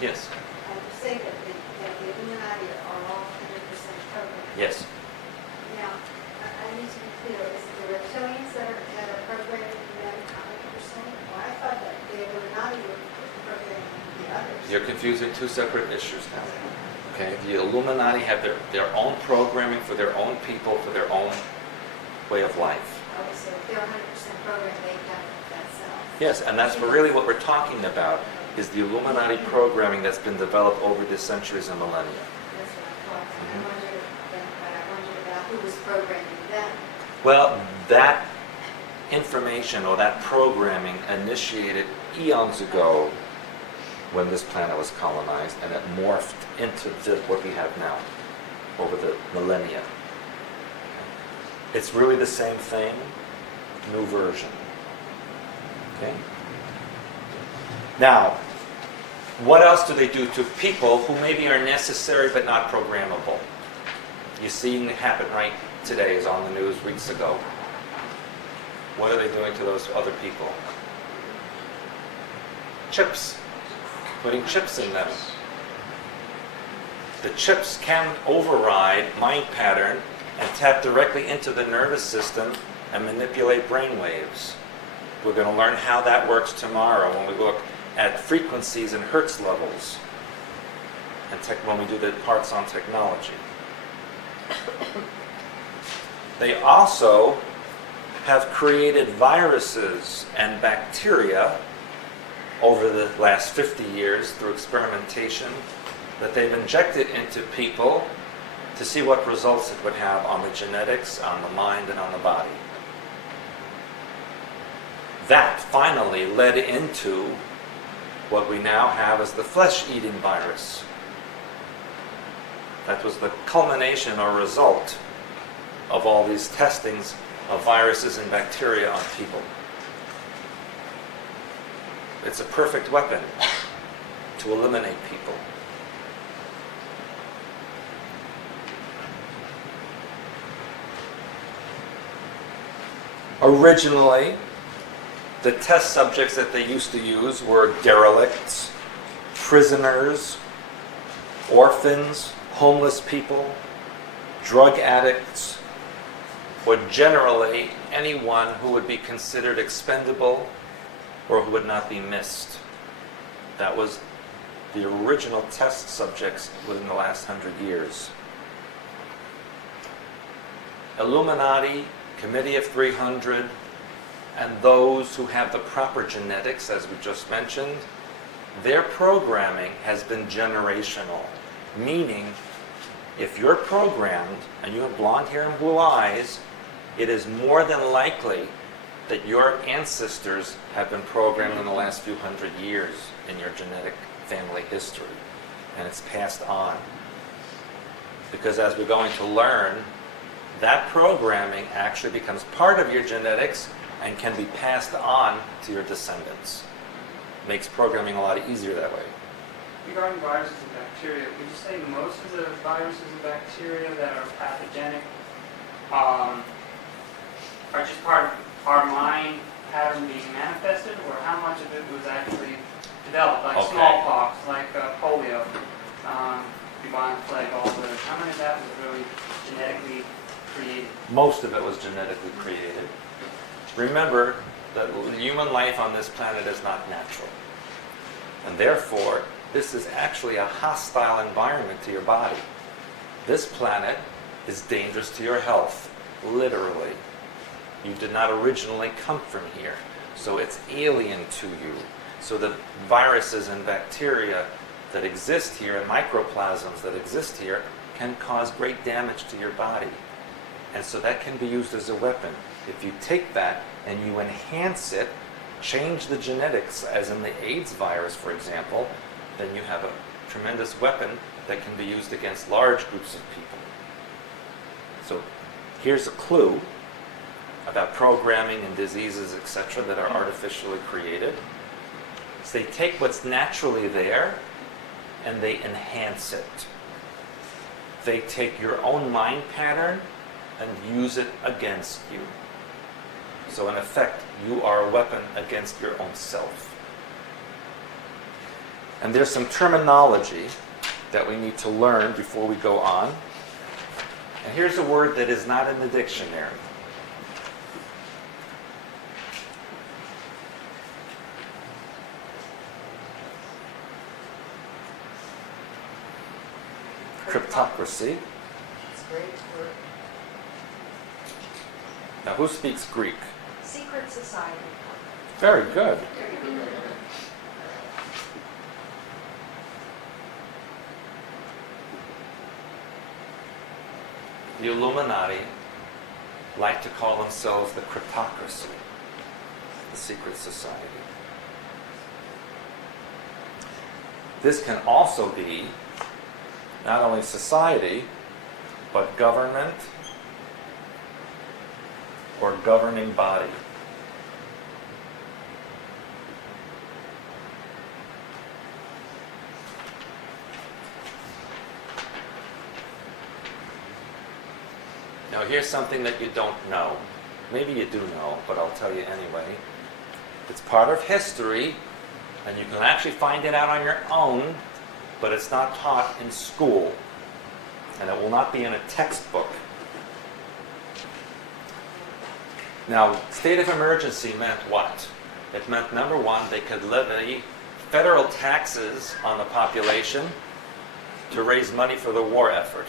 Yes. You say that the Illuminati are all 100% programmed. Yes. Now, I need to be clear, is it the reptilians that are programming them 100%? Well, I thought that the Illuminati were programming the others. You're confusing two separate issues now. Okay? The Illuminati have their own programming for their own people, for their own way of life. Okay, so if they're 100% programmed, they have that self. Yes, and that's really what we're talking about, is the Illuminati programming that's been developed over the centuries and millennia. That's what I thought. I wondered about who was programming them. Well, that information or that programming initiated eons ago when this planet was colonized, and it morphed into what we have now over the millennia. It's really the same thing, new version. Okay? Now, what else do they do to people who maybe are necessary but not programmable? You're seeing it happen right today, is on the news weeks ago. What are they doing to those other people? Chips. Putting chips in them. The chips can override mind pattern and tap directly into the nervous system and manipulate brain waves. We're going to learn how that works tomorrow when we look at frequencies and hertz levels, and when we do the parts on technology. They also have created viruses and bacteria over the last 50 years through experimentation that they've injected into people to see what results it would have on the genetics, on the mind, and on the body. That finally led into what we now have as the flesh-eating virus. That was the culmination or result of all these testings of viruses and bacteria on people. It's a perfect weapon to eliminate people. Originally, the test subjects that they used to use were derelicts, prisoners, orphans, homeless people, drug addicts, or generally anyone who would be considered expendable or who would not be missed. That was the original test subjects within the last 100 years. Illuminati, Committee of 300, and those who have the proper genetics, as we just mentioned, their programming has been generational. Meaning, if you're programmed and you have blonde hair and blue eyes, it is more than likely that your ancestors have been programmed in the last few hundred years in your genetic family history. And it's passed on. Because as we're going to learn, that programming actually becomes part of your genetics and can be passed on to your descendants. Makes programming a lot easier that way. Regarding viruses and bacteria, would you say most of the viruses and bacteria that are pathogenic are just part of our mind pattern being manifested, or how much of it was actually genetically created. Most of it was genetically created. Remember that human life on this planet is not natural. And therefore, this is actually a hostile environment to your body. This planet is dangerous to your health, literally. You did not originally come from here, so it's alien to you. So the viruses and bacteria that exist here and microplasms that exist here can cause great damage to your body. And so that can be used as a weapon. If you take that and you enhance it, change the genetics, as in the AIDS virus, for example, then you have a tremendous weapon that can be used against large groups of people. So here's a clue about programming and diseases, etc., that are artificially created. So they take what's naturally there and they enhance it. They take your own mind pattern and use it against you. So in effect, you are a weapon against your own self. And there's some terminology that we need to learn before we go on. And here's a word that is not in the dictionary. Cryptocracy. It's great word. Now, who speaks Greek? Secret society. Very good. The Illuminati like to call themselves the cryptocracy, the secret society. This can also be not only society, but government or governing body. Now here's something that you don't know. Maybe you do know, but I'll tell you anyway. It's part of history, and you can actually find it out on your own, but it's not taught in school, and it will not be in a textbook. Now, state of emergency meant what? It meant, number one, they could levy federal taxes on the population to raise money for the war effort.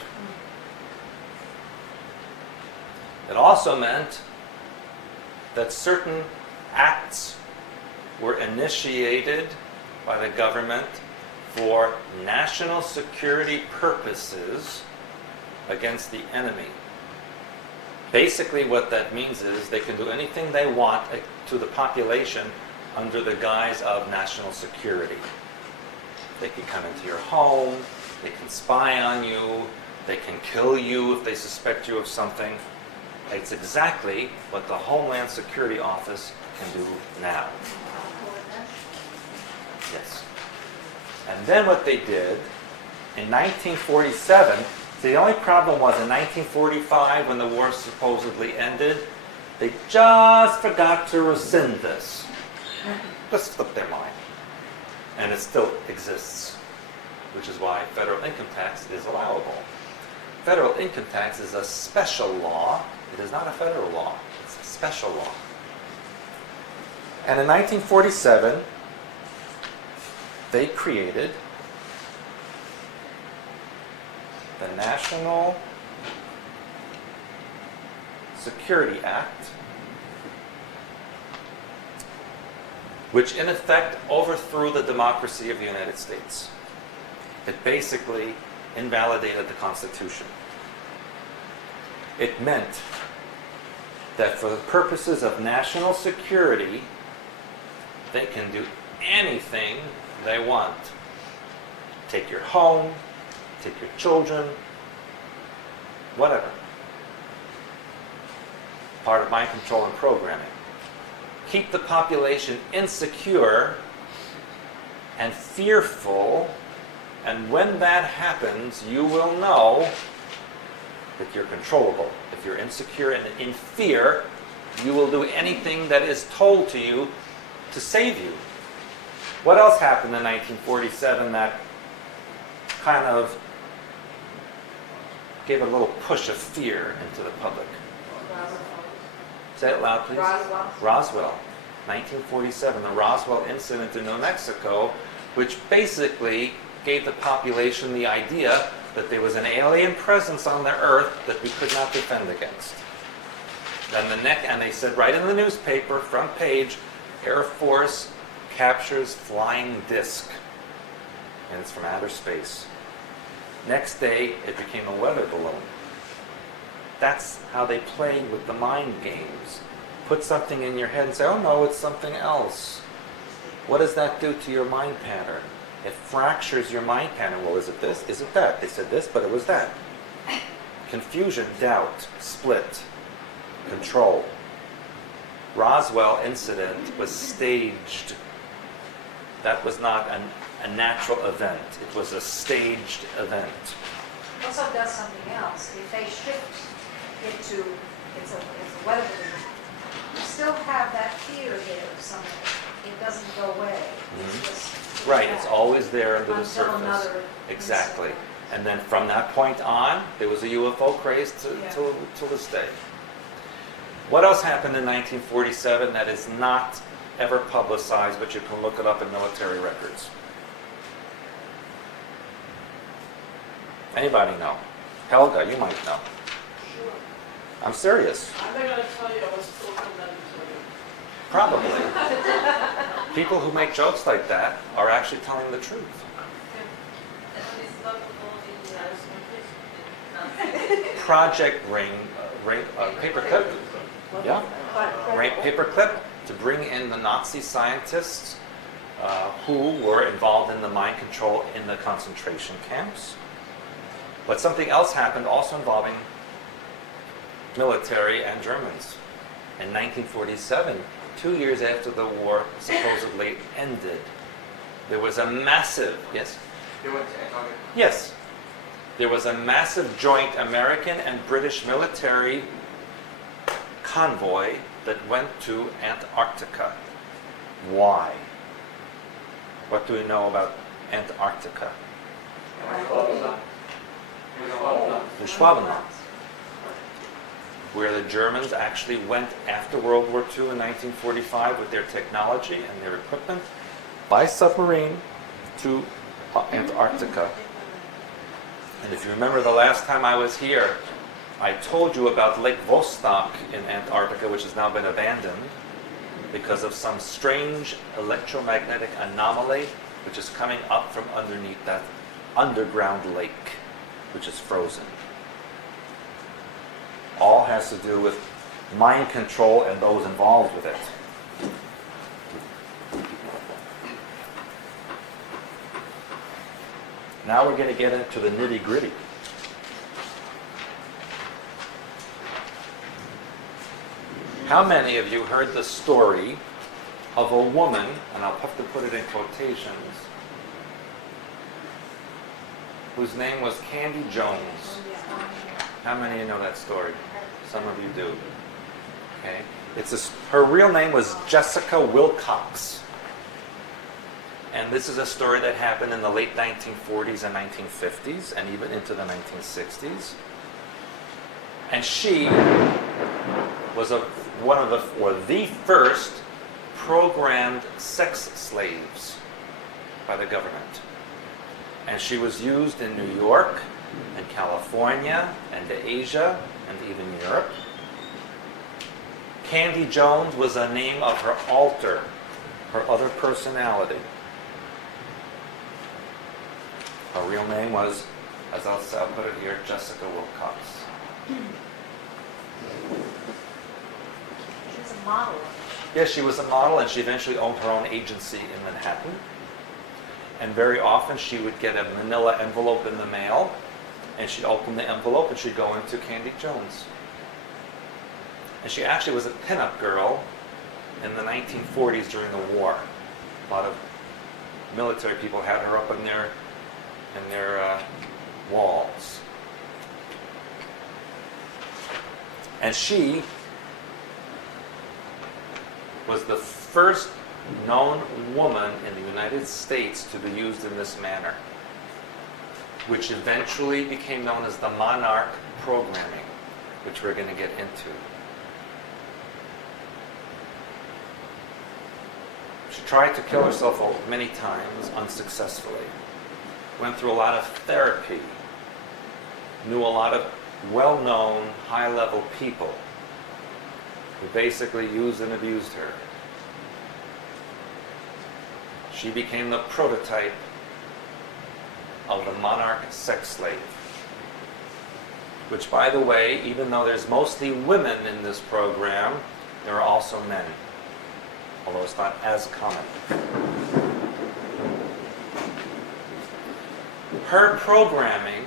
It also meant that certain acts were initiated by the government for national security purposes against the enemy. Basically what that means is they can do anything they want to the population under the guise of national security. They can come into your home, they can spy on you, they can kill you if they suspect you of something. It's exactly what the Homeland Security Office can do now. Yes. And then what they did in 1947, the only problem was in 1945 when the war supposedly ended, they just forgot to rescind this. Just slipped their mind. And it still exists, which is why federal income tax is allowable. Federal income tax is a special law. It is not a federal law. It's a special law. And in 1947, they created the National Security Act, which in effect overthrew the democracy of the United States. It basically invalidated the Constitution. It meant that for the purposes of national security, they can do anything they want. Take your home, take your children, whatever. Part of mind control and programming. Keep the population insecure and fearful, and when that happens, you will know that you're controllable. If you're insecure and in fear, you will do anything that is told to you to save you. What else happened in 1947 that kind of gave a little push of fear into the public. Say it loud, please. Roswell. Roswell, 1947, the Roswell incident in New Mexico, which basically gave the population the idea that there was an alien presence on the earth that we could not defend against. And they said right in the newspaper, front page, Air Force captures flying disc. And it's from outer space. Next day, it became a weather balloon. That's how they play with the mind games. Put something in your head and say, oh no, it's something else. What does that do to your mind pattern? It fractures your mind pattern. Well, is it this? Is it that? They said this, but it was that. Confusion, doubt, split, control. Roswell incident was staged. That was not a natural event. It was a staged event. Also does something else. If they shift it to, it's a weather balloon, you still have that fear there of something. It doesn't go away. It's just Right, it's always there under the until surface. another Exactly. incident. And then from that point on, there was a UFO craze Yeah. till this day. What else happened in 1947 that is not ever publicized, but you can look it up in military records? Anybody know? Helga, you might know. Sure. I'm serious. I'm not gonna tell you, I was told I'm not to tell you. Probably. People who make jokes like that are actually telling the truth. Project Paperclip. Yeah. Paperclip to bring in the Nazi scientists who were involved in the mind control in the concentration camps. But something else happened also involving military and Germans. In 1947, 2 years after the war supposedly ended, there was a massive, yes? They went to Antarctica. Yes. There was a massive joint American and British military convoy that went to Antarctica. Why? What do we know about Antarctica? The Schwabenland, where the Germans actually went after World War II in 1945 with their technology and their equipment by submarine to Antarctica. And if you remember the last time I was here, I told you about Lake Vostok in Antarctica, which has now been abandoned because of some strange electromagnetic anomaly which is coming up from underneath that underground lake, which is frozen. All has to do with mind control and those involved with it. Now we're going to get into the nitty-gritty. How many of you heard the story of a woman, and I'll have to put it in quotations, whose name was Candy Jones? How many of you know that story? Some of you do. Okay. Her real name was Jessica Wilcox. And this is a story that happened in the late 1940s and 1950s, and even into the 1960s. And she was the first programmed sex slaves by the government. And she was used in New York and California and Asia and even Europe. Candy Jones was a name of her alter, her other personality. Her real name was, as I'll put it here, Jessica Wilcox. She was a model. Yes, she was a model, and she eventually owned her own agency in Manhattan. And very often she would get a manila envelope in the mail, and she'd open the envelope and she'd go into Candy Jones. And she actually was a pinup girl in the 1940s during the war. A lot of military people had her up in their walls. And she was the first known woman in the United States to be used in this manner. which eventually became known as the monarch programming, which we're going to get into. She tried to kill herself many times unsuccessfully. Went through a lot of therapy. Knew a lot of well-known, high-level people who basically used and abused her. She became the prototype of the monarch sex slave. Which, by the way, even though there's mostly women in this program, there are also men. Although it's not as common. Her programming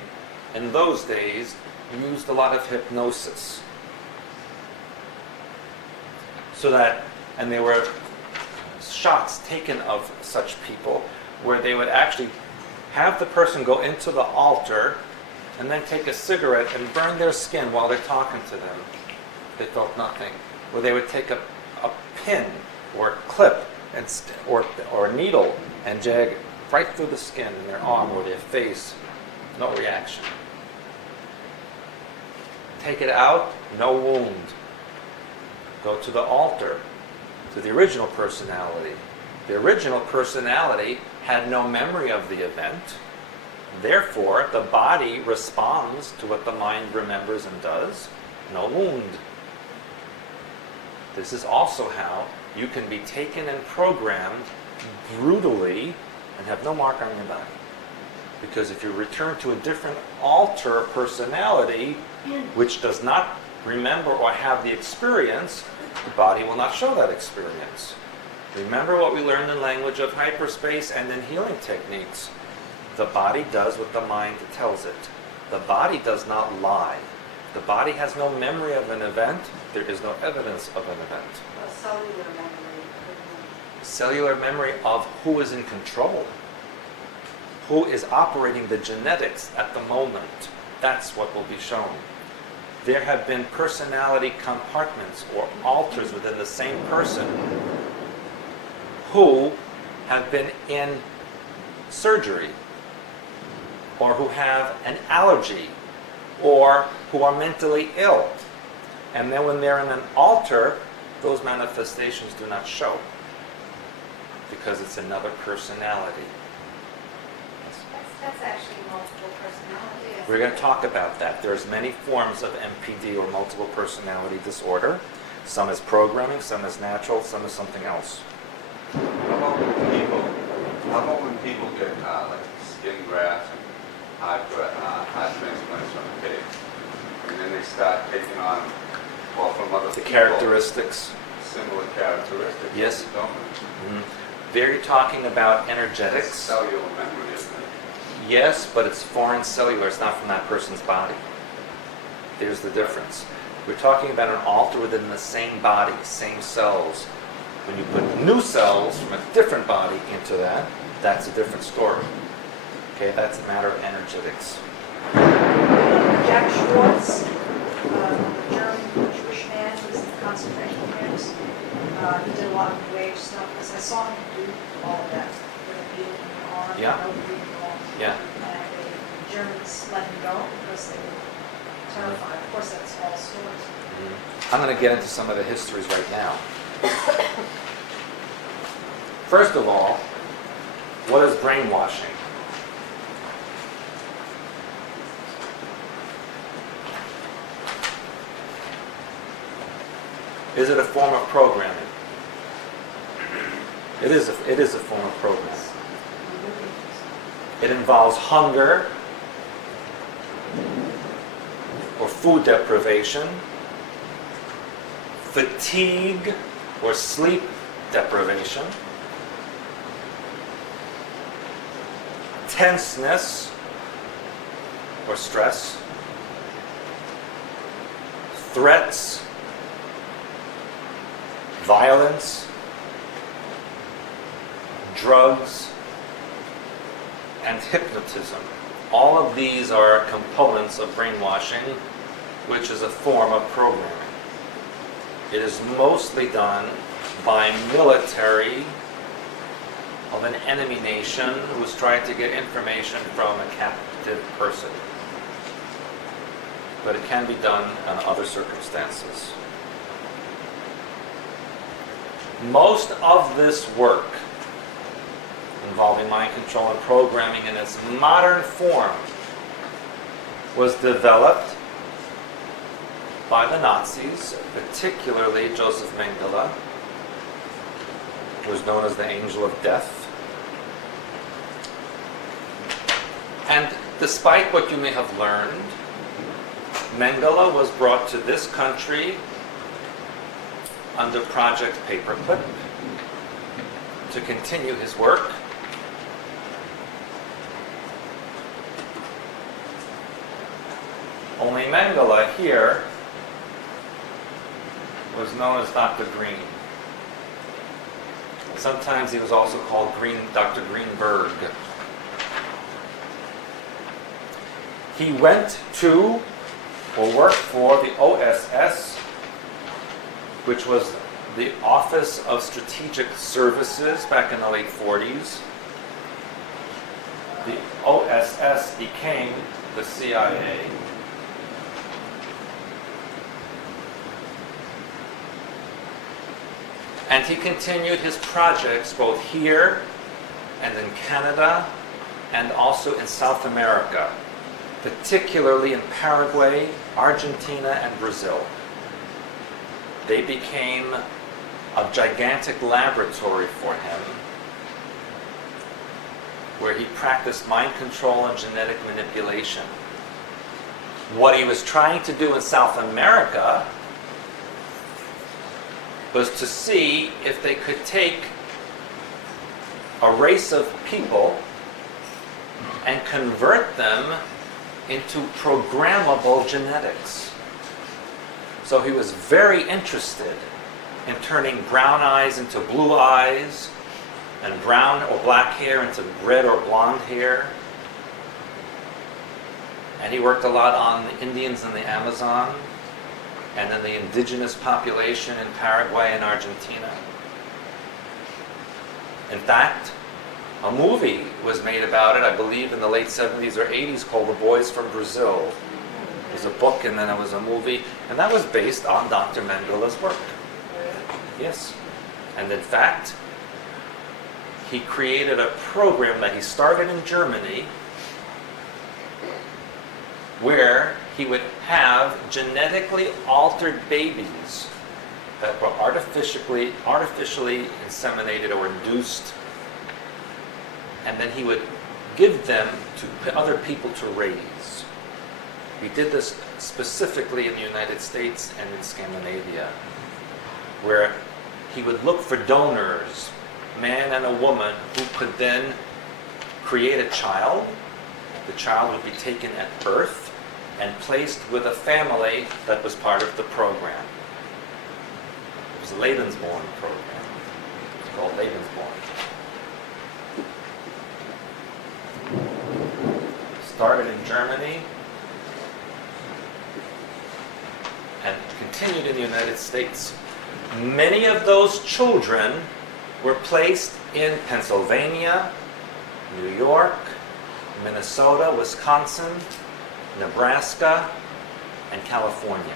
in those days used a lot of hypnosis. So that, and there were shots taken of such people where they would actually have the person go into the altar and then take a cigarette and burn their skin while they're talking to them. They felt nothing. Or they would take a pin or a clip and or a needle and jag right through the skin in their arm or their face. No reaction. Take it out, no wound. Go to the altar, to the original personality. The original personality had no memory of the event. Therefore, the body responds to what the mind remembers and does. No wound. This is also how you can be taken and programmed brutally and have no mark on your body. Because if you return to a different alter personality, which does not remember or have the experience, the body will not show that experience. Remember what we learned in language of hyperspace and in healing techniques. The body does what the mind tells it. The body does not lie. The body has no memory of an event. There is no evidence of an event. A cellular memory. Cellular memory of who is in control. Who is operating the genetics at the moment. That's what will be shown. There have been personality compartments or alters within the same person who have been in surgery, or who have an allergy, or who are mentally ill. And then when they're in an altar, those manifestations do not show, because it's another personality. That's actually multiple personality. We're going to talk about that. There's many forms of MPD or multiple personality disorder. Some is programming, some is natural, some is something else. How about when people get like skin grafts and eye transplants from the pigs, and then they start taking on, well, from other The people, characteristics. similar characteristics? Yes. Don't they? They're talking about It's energetics. cellular memory, isn't it? Yes, but it's foreign cellular. It's not from that person's body. There's the difference. We're talking about an alter within the same body, same cells. When you put new cells from a different body into that, that's a different story. Okay, that's a matter of energetics. Jack Schwartz, the German Jewish man who's in the concentration camps, he did a lot of New Age stuff, because I saw him do all of that, with a needle in the arm, Yeah. no bleeding at all. Yeah. And the Germans let him go because they were terrified. Of course, that's all stories. I'm going to get into some of the histories right now. First of all, what is brainwashing? Is it a form of programming? It is a form of programming. It involves hunger or food deprivation, fatigue or sleep deprivation, tenseness or stress, threats, violence, drugs, and hypnotism. All of these are components of brainwashing, which is a form of programming. It is mostly done by military of an enemy nation who is trying to get information from a primitive person. But it can be done in other circumstances. Most of this work involving mind control and programming in its modern form was developed by the Nazis, particularly Joseph Mengele, who was known as the Angel of Death. And despite what you may have learned, Mengele was brought to this country under Project Paperclip to continue his work. Only Mengele here was known as Dr. Green. Sometimes he was also called Dr. Greenberg. He went to or worked for the OSS, which was the Office of Strategic Services back in the late 40s. The OSS became the CIA. And he continued his projects both here and in Canada and also in South America, particularly in Paraguay, Argentina, and Brazil. They became a gigantic laboratory for him where he practiced mind control and genetic manipulation. What he was trying to do in South America was to see if they could take a race of people and convert them into programmable genetics. So he was very interested in turning brown eyes into blue eyes, and brown or black hair into red or blonde hair. And he worked a lot on the Indians in the Amazon, and then the indigenous population in Paraguay and Argentina. In fact, a movie was made about it, I believe in the late 70s or 80s, called The Boys from Brazil. It was a book and then it was a movie, and that was based on Dr. Mengele's work. Yes. And in fact, he created a program that he started in Germany where he would have genetically altered babies that were artificially inseminated or induced, and then he would give them to other people to raise. He did this specifically in the United States and in Scandinavia, where he would look for donors, man and a woman, who could then create a child. The child would be taken at birth and placed with a family that was part of the program. It was a Lebensborn program. It's called Lebensborn. Started in Germany and continued in the United States. Many of those children were placed in Pennsylvania, New York, Minnesota, Wisconsin, Nebraska, and California,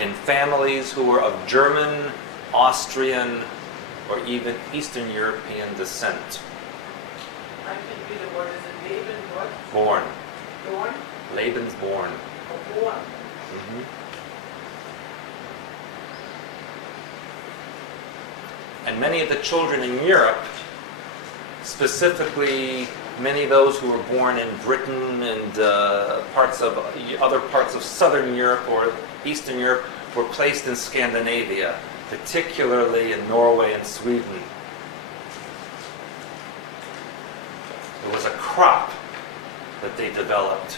in families who were of German, Austrian, or even Eastern European descent. I can be the word, is it David what? Born. Born? Lebensborn. Or born? Mm-hmm. And many of the children in Europe, specifically many of those who were born in Britain and other parts of Southern Europe or Eastern Europe, were placed in Scandinavia, particularly in Norway and Sweden. It was a crop that they developed,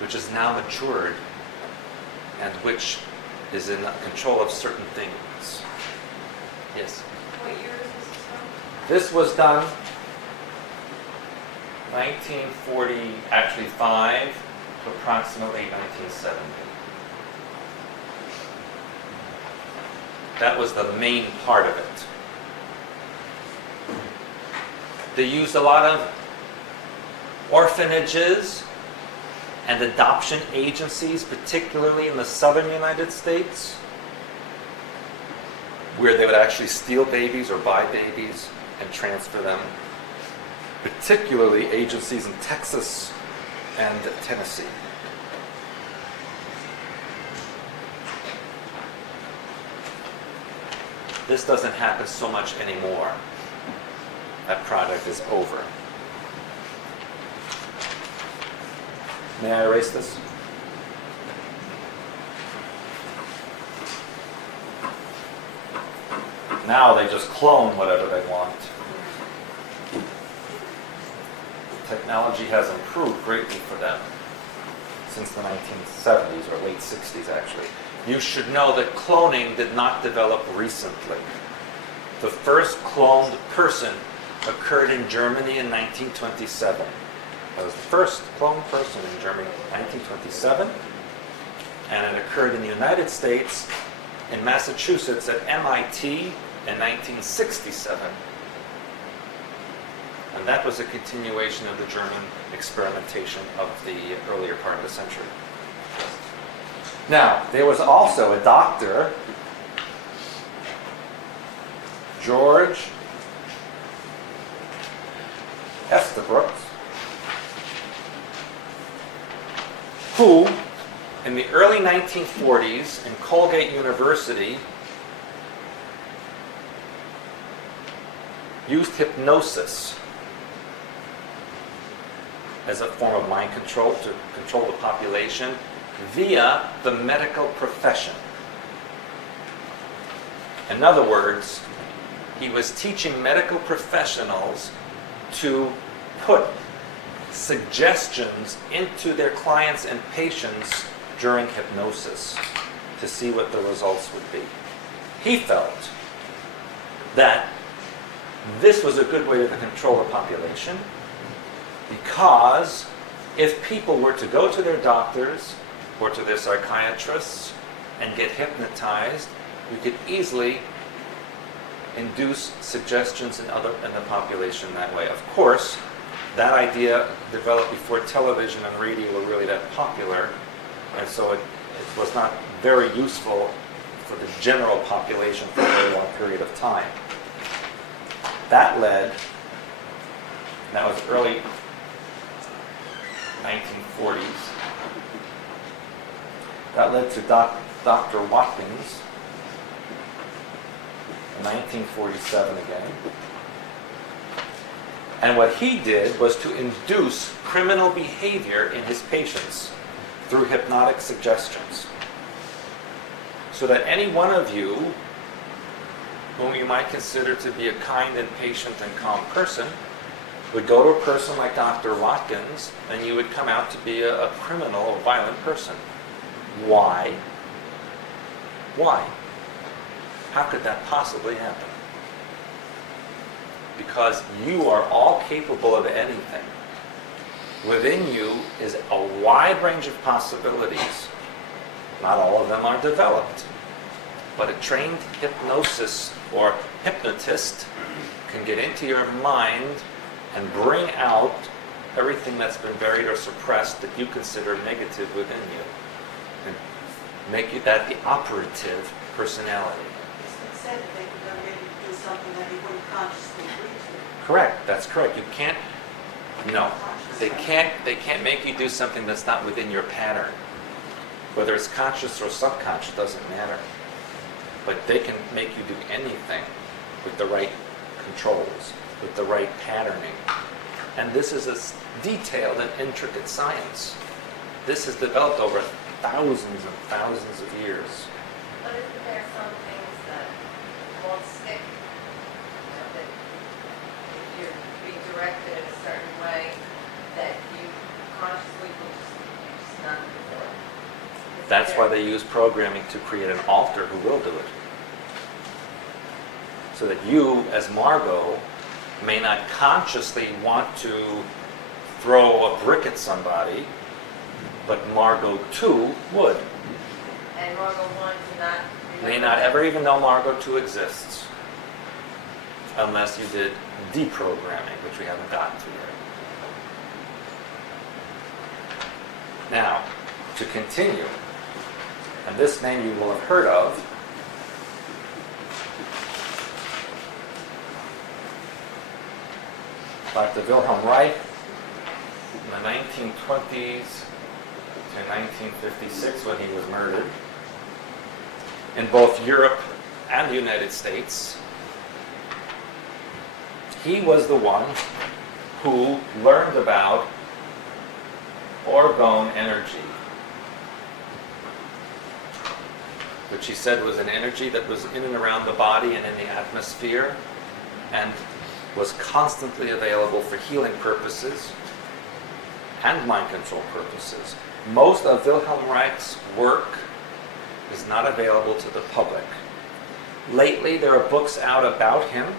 which has now matured and which is in control of certain things. Yes? What year is this from? This was done 1940, actually 5 to approximately 1970. That was the main part of it. They used a lot of orphanages and adoption agencies, particularly in the southern United States, where they would actually steal babies or buy babies and transfer them, particularly agencies in Texas and Tennessee. This doesn't happen so much anymore. That product is over. May I erase this? Now they just clone whatever they want. Technology has improved greatly for them since the 1970s or late 60s actually. You should know that cloning did not develop recently. The first cloned person occurred in Germany in 1927. That was the first cloned person in Germany in 1927. And it occurred in the United States, in Massachusetts at MIT in 1967. And that was a continuation of the German experimentation of the earlier part of the century. Now, there was also a doctor, George Estabrook, who, in the early 1940s in Colgate University, used hypnosis as a form of mind control to control the population via the medical profession. In other words, he was teaching medical professionals to put suggestions into their clients and patients during hypnosis to see what the results would be. He felt that this was a good way to control the population because if people were to go to their doctors or to their psychiatrists and get hypnotized, you could easily induce suggestions in the population that way. Of course, that idea developed before television and radio were really that popular, and so it was not very useful for the general population for a very long period of time. That led, that was early 1940s, that led to Dr. Watkins in 1947 again. And what he did was to induce criminal behavior in his patients through hypnotic suggestions. So that any one of you whom you might consider to be a kind and patient and calm person would go to a person like Dr. Watkins and you would come out to be a criminal, a violent person. Why? Why? How could that possibly happen? Because you are all capable of anything. Within you is a wide range of possibilities. Not all of them are developed. But a trained hypnosis or hypnotist can get into your mind and bring out everything that's been buried or suppressed that you consider negative within you. And make that the operative personality. It's been said that they could maybe do something that they wouldn't consciously agree to. Correct, that's correct. You can't, no, they can't make you do something that's not within your pattern. Whether it's conscious or subconscious doesn't matter. But they can make you do anything with the right controls, with the right patterning. And this is a detailed and intricate science. This has developed over thousands and thousands of years. But isn't there some things that won't stick? You know, that if you're being directed in a certain way, that you consciously will just not do it? That's why they use programming to create an alter who will do it. So that you, as Margot, may not consciously want to throw a brick at somebody, but Margot too would. And Margot 1 do not May not ever even know Margot 2 exists. Unless you did deprogramming, which we haven't gotten to yet. Now, to continue, and this name you will have heard of, Dr. Wilhelm Reich, in the 1920s to 1956 when he was murdered, in both Europe and the United States. He was the one who learned about orgone energy, which he said was an energy that was in and around the body and in the atmosphere and was constantly available for healing purposes and mind control purposes. Most of Wilhelm Reich's work is not available to the public. Lately, there are books out about him,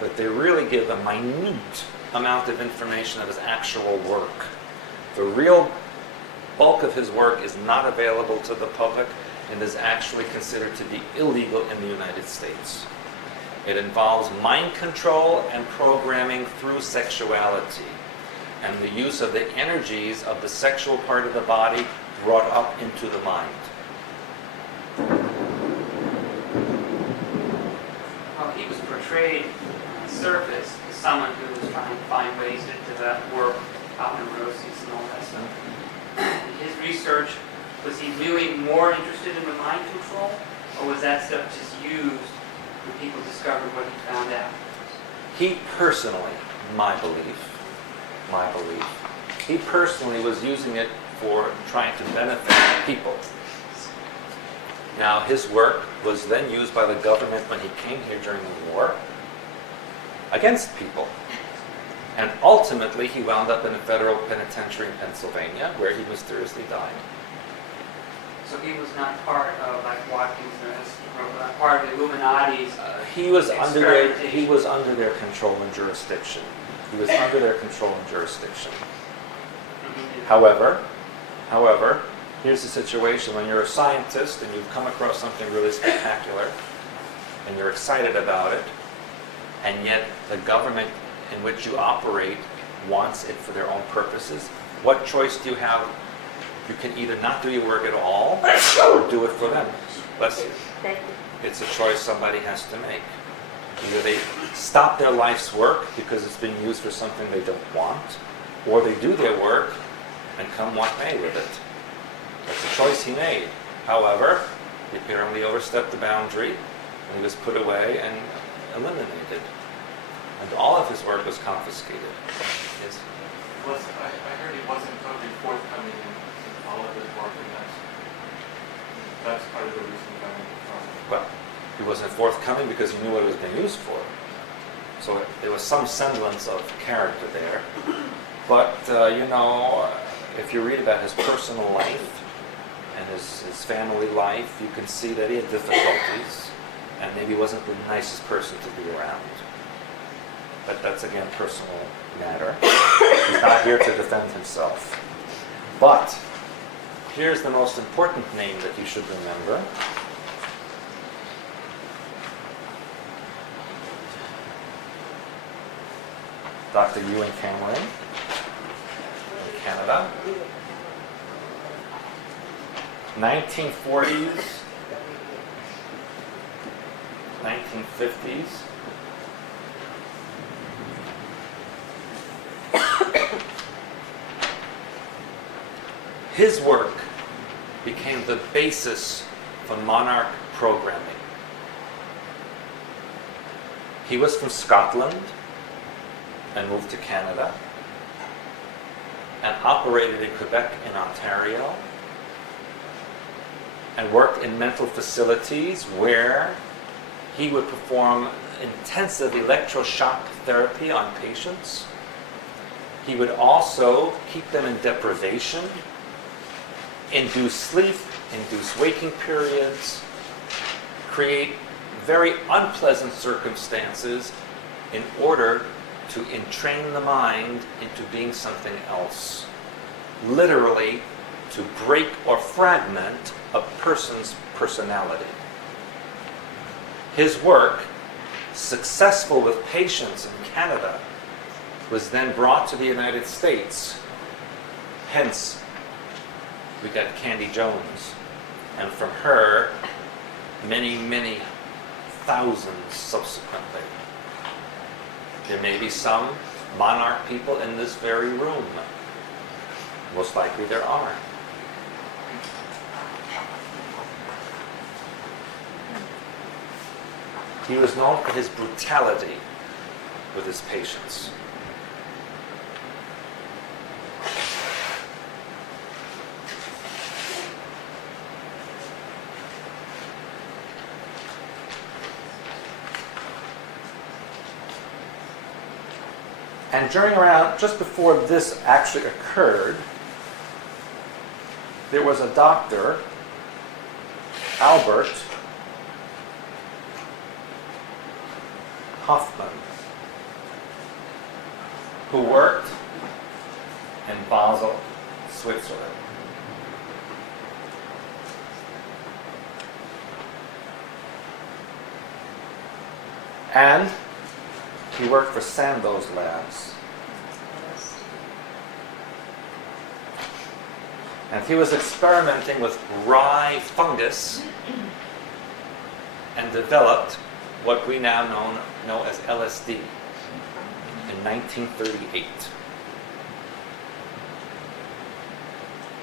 but they really give a minute amount of information of his actual work. The real bulk of his work is not available to the public and is actually considered to be illegal in the United States. It involves mind control and programming through sexuality and the use of the energies of the sexual part of the body brought up into the mind. Well, he was portrayed on the surface as someone who was trying to find ways to develop work out neuroses and all that stuff. His research, was he really more interested in the mind control, or was that stuff just used when people discovered what he found out? He personally, my belief, he personally was using it for trying to benefit people. Now, his work was then used by the government when he came here during the war against people. And ultimately, he wound up in a federal penitentiary in Pennsylvania, where he mysteriously died. So he was not part of like Watkins, not part of the Illuminati's. He was under their control and jurisdiction. However, here's the situation. When you're a scientist and you've come across something really spectacular and you're excited about it, and yet the government in which you operate wants it for their own purposes, what choice do you have? You can either not do your work at all or do it for them. Bless you. Thank you. It's a choice somebody has to make. Either they stop their life's work because it's being used for something they don't want, or they do their work and come what may with it. That's a choice he made. However, he apparently overstepped the boundary and he was put away and eliminated. And all of his work was confiscated. Yes. I heard he wasn't totally forthcoming in all of his work, and that's part of the reason behind it. Well, he wasn't forthcoming because he knew what it was being used for. So there was some semblance of character there. But, if you read about his personal life and his family life, you can see that he had difficulties and maybe wasn't the nicest person to be around. But that's, again, personal matter. He's not here to defend himself. But here's the most important name that you should remember. Dr. Ewan Cameron in Canada. 1940s, 1950s. His work became the basis for monarch programming. He was from Scotland and moved to Canada and operated in Quebec and Ontario and worked in mental facilities where he would perform intensive electroshock therapy on patients. He would also keep them in deprivation, induce sleep, induce waking periods, create very unpleasant circumstances in order to entrain the mind into being something else. Literally, to break or fragment a person's personality. His work, successful with patients in Canada, was then brought to the United States. Hence, we got Candy Jones. And from her, many, many thousands subsequently. There may be some monarch people in this very room. Most likely there are. He was known for his brutality with his patients. And just before this actually occurred, there was a doctor, Albert Hoffman, who worked in Basel, Switzerland. And he worked for Sandoz Labs. And he was experimenting with rye fungus and developed what we now know as LSD in 1938.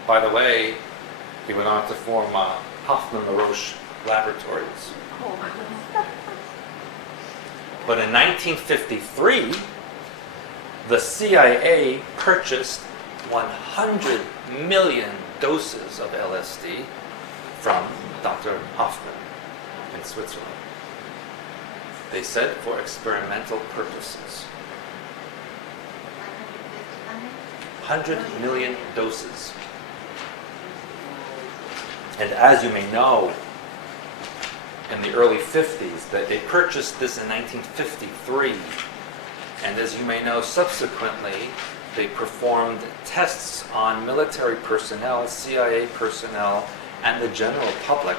By the way, he went on to form Hoffman-LaRoche Laboratories. But in 1953, the CIA purchased 100 million doses of LSD from Dr. Hoffman in Switzerland. They said for experimental purposes. 100 million doses. And as you may know, in the early 50s, that they purchased this in 1953. And as you may know, subsequently, they performed tests on military personnel, CIA personnel, and the general public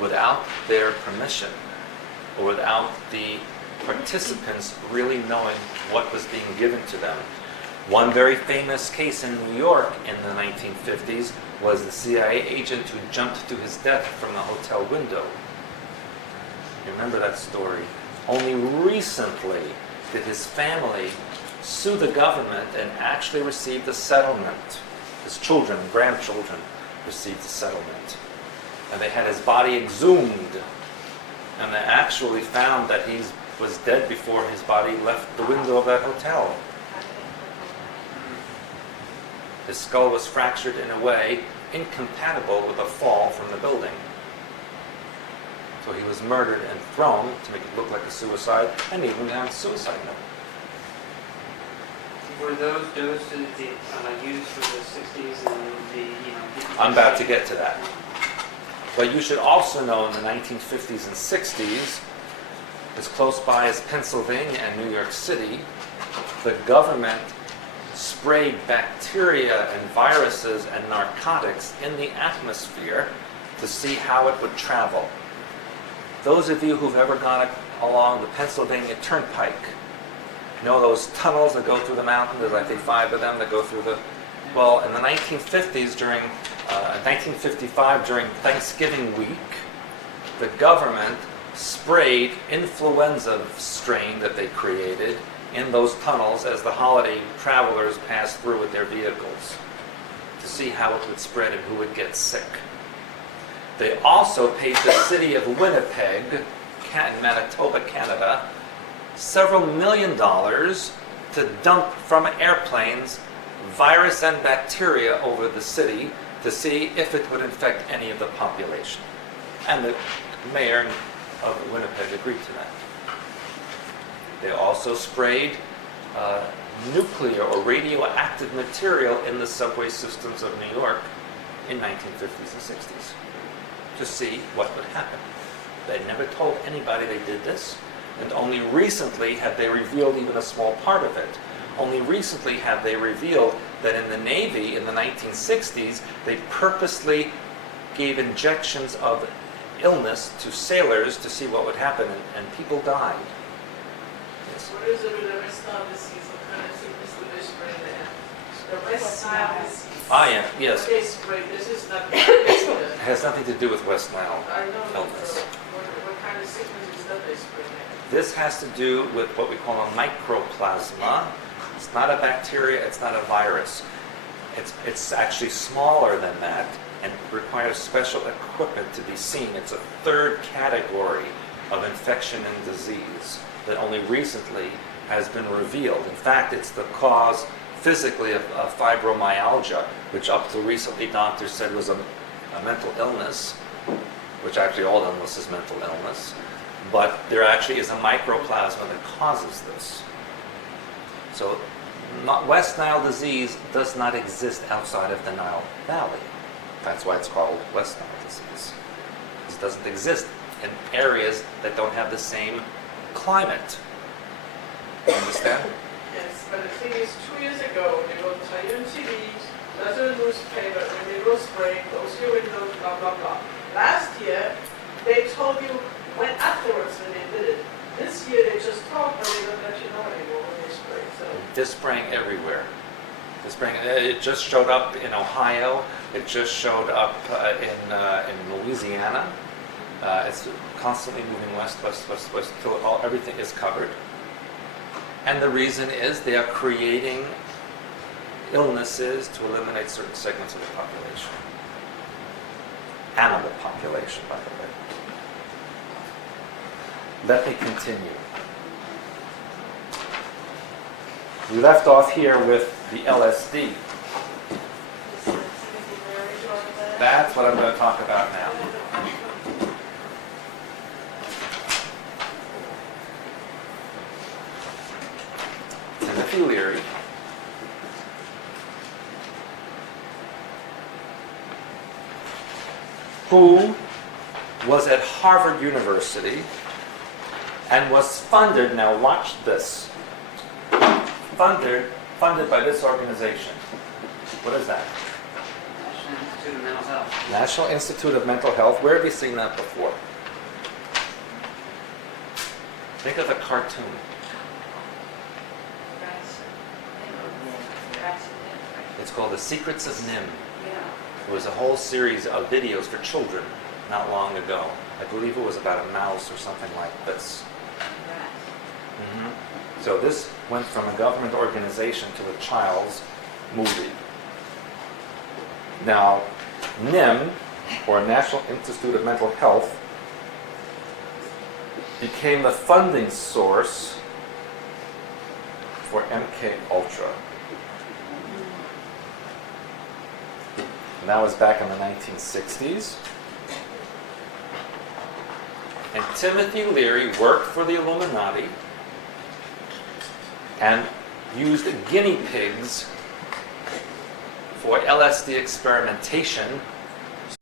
without their permission, or without the participants really knowing what was being given to them. One very famous case in New York in the 1950s was the CIA agent who jumped to his death from the hotel window. You remember that story? Only recently did his family sue the government and actually received a settlement. His children and grandchildren received a settlement. And they had his body exhumed. And they actually found that he was dead before his body left the window of that hotel. His skull was fractured in a way incompatible with a fall from the building. So he was murdered and thrown to make it look like a suicide, and even on suicide note. Were those doses used for the 60s and the, I'm about to get to that. But you should also know in the 1950s and 60s, as close by as Pennsylvania and New York City, the government sprayed bacteria and viruses and narcotics in the atmosphere to see how it would travel. Those of you who've ever gone along the Pennsylvania Turnpike know those tunnels that go through the mountain. There's, I think, 5 of them that go through the... Well, in the 1950s, during 1955, during Thanksgiving week, the government sprayed influenza strain that they created in those tunnels as the holiday travelers passed through with their vehicles to see how it would spread and who would get sick. They also paid the city of Winnipeg, in Manitoba, Canada, several $millions to dump from airplanes virus and bacteria over the city to see if it would infect any of the population. And the mayor of Winnipeg agreed to that. They also sprayed nuclear or radioactive material in the subway systems of New York in 1950s and 60s to see what would happen. They never told anybody they did this, and only recently have they revealed even a small part of it. Only recently have they revealed that in the Navy in the 1960s, they purposely gave injections of illness to sailors to see what would happen, and people died. What is it with the rest of the season? What kind of sickness do they spray there? the West Nile is. Ah, yeah, yes. They spray, this is not. It has nothing to do with West Nile I know, but illness. what kind of sickness is that they spray? This has to do with what we call a mycoplasma. It's not a bacteria, it's not a virus. It's actually smaller than that and requires special equipment to be seen. It's a third category of infection and disease that only recently has been revealed. In fact, it's the cause physically of fibromyalgia, which up to recently doctors said was a mental illness, which actually all illness is mental illness. But there actually is a mycoplasma that causes this. So West Nile disease does not exist outside of the Nile Valley. That's why it's called West Nile disease. It doesn't exist in areas that don't have the same climate. You understand? Yes, but the thing is, 2 years ago, they wrote Italian CDs, another newspaper, when they wrote spray, close your windows, blah, blah, blah. Last year, they told you when afterwards when they did it. This year, they just talk, but they don't let you know anymore when they spray, so. They're spraying everywhere. It just showed up in Ohio. It just showed up in Louisiana. It's constantly moving west, west, west, west, till everything is covered. And the reason is they are creating illnesses to eliminate certain segments of the population. Animal population, by the way. Let me continue. We left off here with the LSD. That's what I'm going to talk about now. Timothy Leary who was at Harvard University and was funded, now watch this, funded by this organization. What is that? National Institute of Mental Health. National Institute of Mental Health. Where have you seen that before? Think of a cartoon. It's called The Secrets of NIM. It was a whole series of videos for children not long ago. I believe it was about a mouse or something like this. So this went from a government organization to a child's movie. Now, NIM, or National Institute of Mental Health, became the funding source for MK Ultra. And that was back in the 1960s. And Timothy Leary worked for the Illuminati and used guinea pigs for LSD experimentation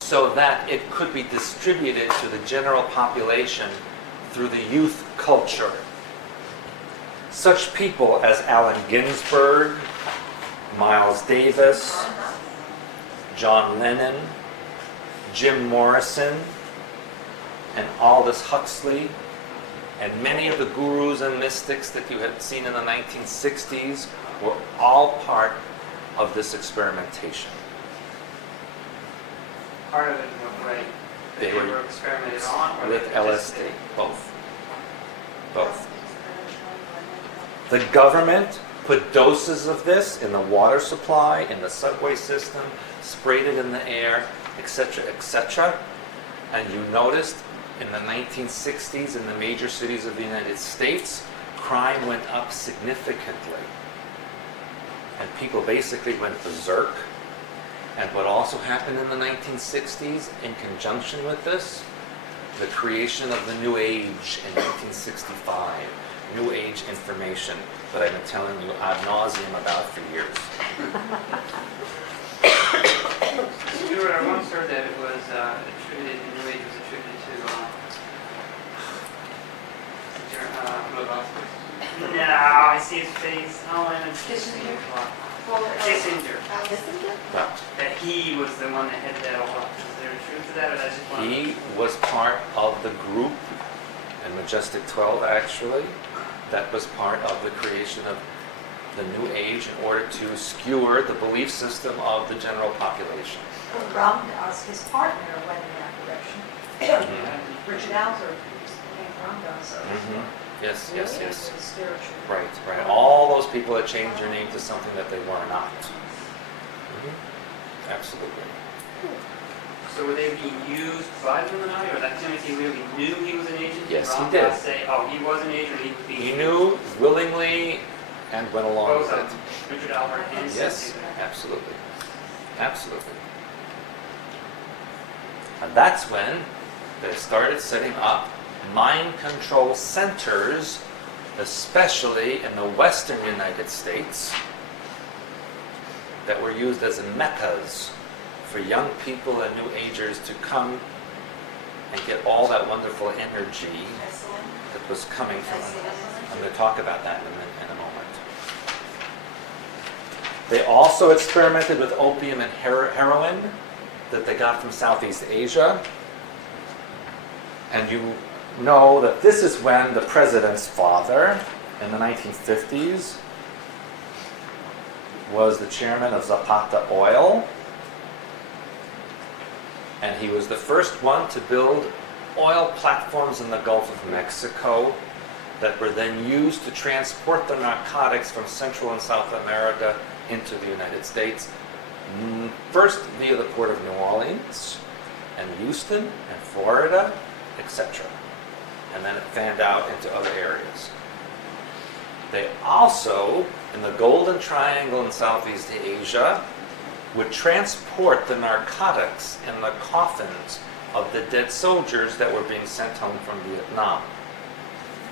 so that it could be distributed to the general population through the youth culture. Such people as Allen Ginsberg, Miles Davis, John Lennon, Jim Morrison, and Aldous Huxley, and many of the gurus and mystics that you had seen in the 1960s were all part of this experimentation. Part of it was right. They were experimented on, or with they just- LSD, both. Both. The government put doses of this in the water supply, in the subway system, sprayed it in the air, etc., etc. And you noticed in the 1960s in the major cities of the United States, crime went up significantly. And people basically went berserk. And what also happened in the 1960s in conjunction with this, the creation of the New Age in 1965. New Age information that I've been telling you ad nauseum about for years. Stewart, I once heard that it was attributed, the New Age was attributed to no, I see his face. Oh, and it's Kissinger? Kissinger. Well, That he was the one that headed that all up. Is there a truth to that, or that's just one? he was part of the group in Majestic 12, actually, that was part of the creation of the New Age in order to skewer the belief system of the general population. Ramdas, his partner, went in that direction. Mhm. Richard Alter became Ramdas. Yes, yes, yes. Spiritual. Right, right. All those people that changed their name to something that they were not. Absolutely. So were they being used by the Illuminati, or that Timothy really knew he was an agent? Yes, he Ramdas did. Say, oh, he was an agent, he was being He knew willingly and went along both with of it. them, Richard Albert and Yes, Timothy. absolutely. Absolutely. And that's when they started setting up mind control centers, especially in the western United States, that were used as meccas for young people and New Agers to come and get all that wonderful energy that was coming from them. I'm going to talk about that in a moment. They also experimented with opium and heroin that they got from Southeast Asia. And you know that this is when the president's father, in the 1950s, was the chairman of Zapata Oil. And he was the first one to build oil platforms in the Gulf of Mexico that were then used to transport the narcotics from Central and South America into the United States. First via the port of New Orleans and Houston and Florida, etc. And then it fanned out into other areas. They also, in the Golden Triangle in Southeast Asia, would transport the narcotics in the coffins of the dead soldiers that were being sent home from Vietnam.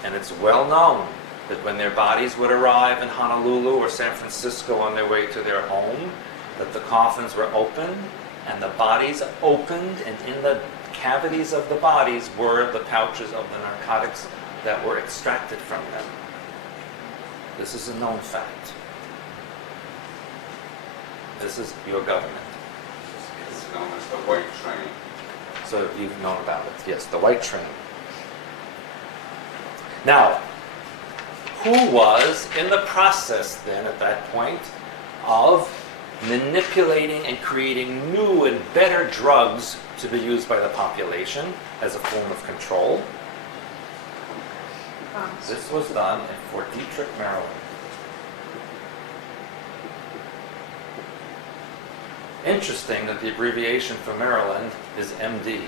And it's well known that when their bodies would arrive in Honolulu or San Francisco on their way to their home, that the coffins were opened, and the bodies opened, and in the cavities of the bodies were the pouches of the narcotics that were extracted from them. This is a known fact. This is your government. It's known as the white train. So you've known about it. Yes, the white train. Now, who was in the process then at that point of manipulating and creating new and better drugs to be used by the population as a form of control? This was done in Fort Detrick, Maryland. Interesting that the abbreviation for Maryland is MD,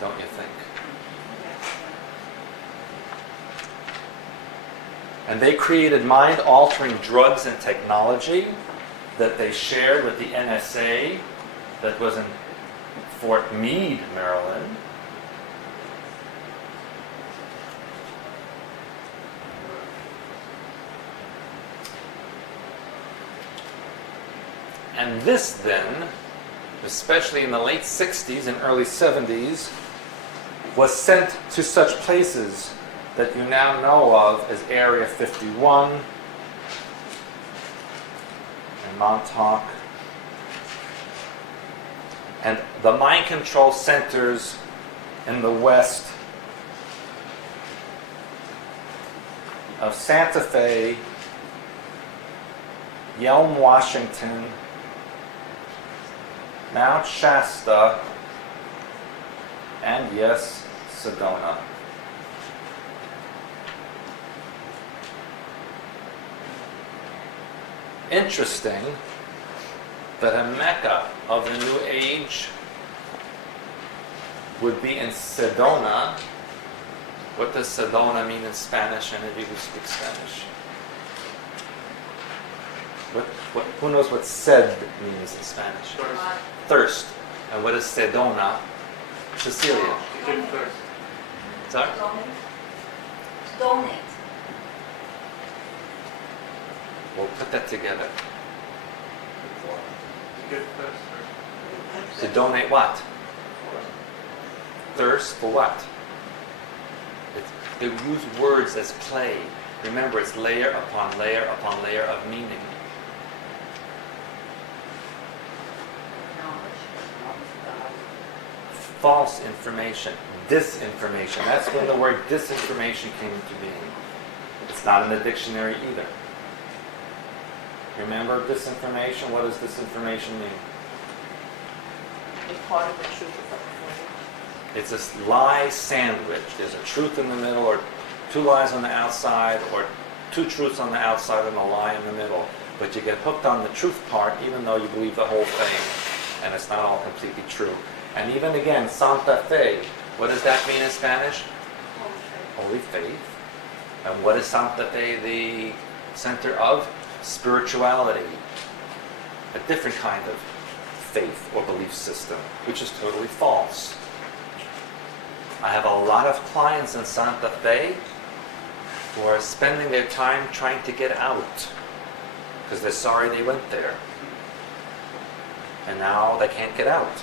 don't you think? And they created mind-altering drugs and technology that they shared with the NSA that was in Fort Meade, Maryland. And this then, especially in the late 60s and early 70s, was sent to such places that you now know of as Area 51 and Montauk, and the mind control centers in the west of Santa Fe, Yelm, Washington, Mount Shasta, and yes, Sedona. Interesting that a mecca of the New Age would be in Sedona. What does Sedona mean in Spanish? Any of you who speak Spanish? Who knows what sed means in Spanish? Thirst. And what is Sedona? Cecilia. You did first. Sorry? Donate. We'll put that together. You did first. To donate what? Thirst for what? They use words as play. Remember, it's layer upon layer upon layer of meaning. False information, disinformation. That's when the word disinformation came into being. It's not in the dictionary either. Remember disinformation? What does disinformation mean? If part of the truth is up for It's a lie sandwich. There's a truth in the middle, or two lies on the outside, or two truths on the outside and a lie in the middle. But you get hooked on the truth part even though you believe the whole thing, and it's not all completely true. And even again, Santa Fe, what does that mean in Spanish? Holy faith. And what is Santa Fe the center of? Spirituality. A different kind of faith or belief system, which is totally false. I have a lot of clients in Santa Fe who are spending their time trying to get out because they're sorry they went there. And now they can't get out.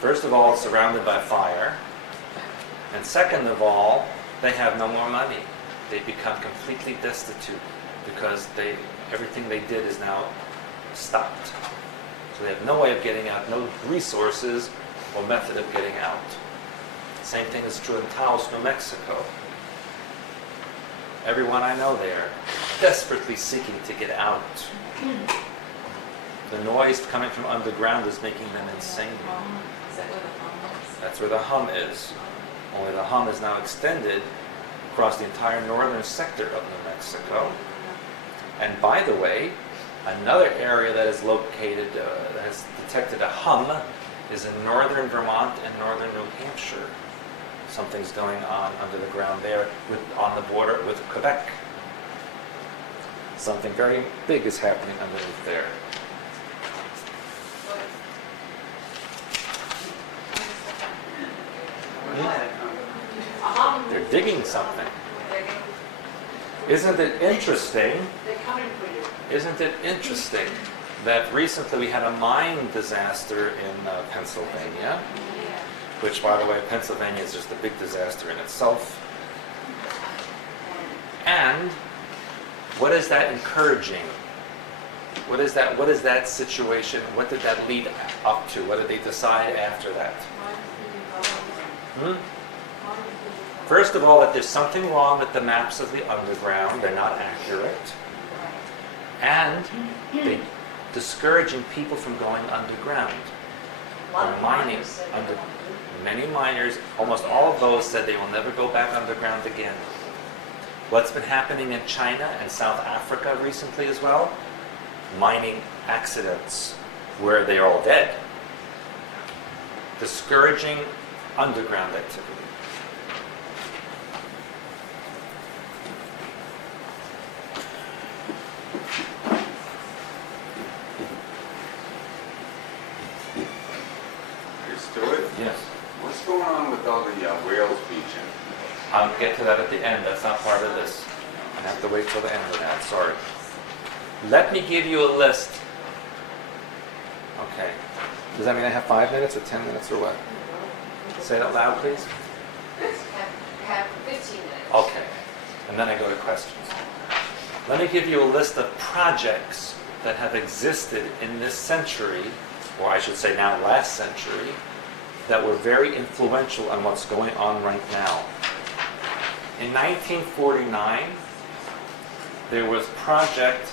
First of all, it's surrounded by fire. And second of all, they have no more money. They become completely destitute because everything they did is now stopped. So they have no way of getting out, no resources or method of getting out. Same thing is true in Taos, New Mexico. Everyone I know there desperately seeking to get out. The noise coming from underground is making them insane. Is that where the hum is? That's where the hum is. Only the hum is now extended across the entire northern sector of New Mexico. And by the way, another area that is located, that has detected a hum, is in northern Vermont and northern New Hampshire. Something's going on under the ground there on the border with Quebec. Something very big is happening underneath there. They're digging something. Isn't it interesting? They're coming for you. Isn't it interesting that recently we had a mine disaster in Pennsylvania, which, by the way, Pennsylvania is just a big disaster in itself. And what is that encouraging? What is that situation? What did that lead up to? What did they decide after that? First of all, that there's something wrong with the maps of the underground. They're not accurate. And they're discouraging people from going underground. Or mining. Many miners, almost all of those said they will never go back underground again. What's been happening in China and South Africa recently as well? Mining accidents where they're all dead. Discouraging underground activity. Hey, Stewart, Yes. what's going on with all the whales beaching? I'll get to that at the end. That's not part of this. I have to wait till the end of that. Sorry. Let me give you a list. Okay. Does that mean I have 5 minutes or 10 minutes or what? Say it out loud, please. Have 15 minutes. Okay. And then I go to questions. Let me give you a list of projects that have existed in this century, or I should say now last century, that were very influential on what's going on right now. In 1949, there was Project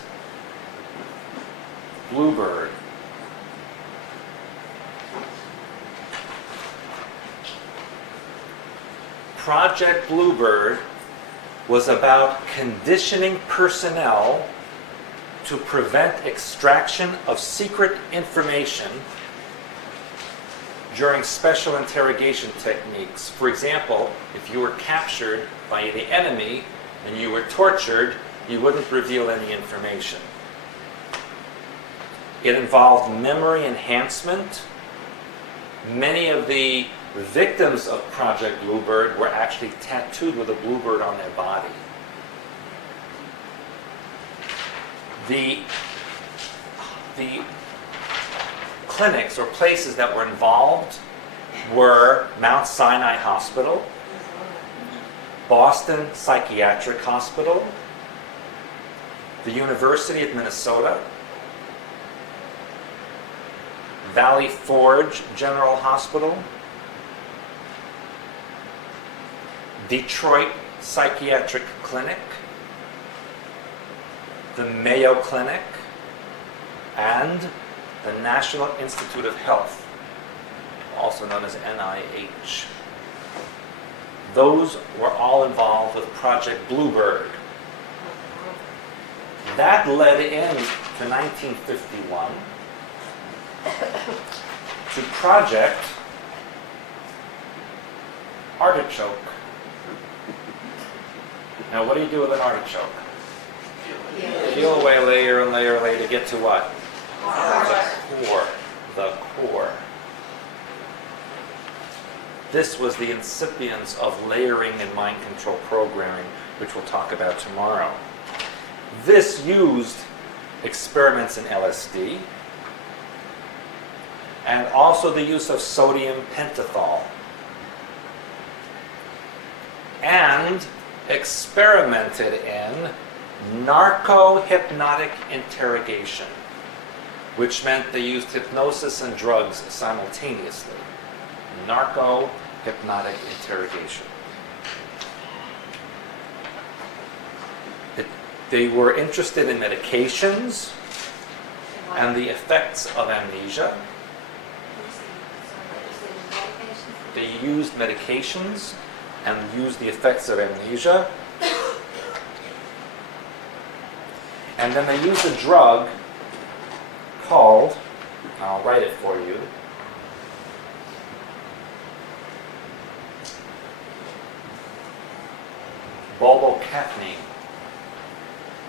Bluebird. Project Bluebird was about conditioning personnel to prevent extraction of secret information during special interrogation techniques. For example, if you were captured by the enemy and you were tortured, you wouldn't reveal any information. It involved memory enhancement. Many of the victims of Project Bluebird were actually tattooed with a bluebird on their body. The clinics or places that were involved were Mount Sinai Hospital, Boston Psychiatric Hospital, the University of Minnesota, Valley Forge General Hospital, Detroit Psychiatric Clinic, the Mayo Clinic, and the National Institute of Health, also known as NIH. Those were all involved with Project Bluebird. That led into 1951 to Project Artichoke. Now, what do you do with an artichoke? Peel away layer and layer and layer to get to what? The core. The core. This was the incipience of layering and mind control programming, which we'll talk about tomorrow. This used experiments in LSD and also the use of sodium pentothal, and experimented in narco-hypnotic interrogation, which meant they used hypnosis and drugs simultaneously. Narco-hypnotic interrogation. They were interested in medications and the effects of amnesia. They used medications and used the effects of amnesia. And then they used a drug called, I'll write it for you, bulbocapnine.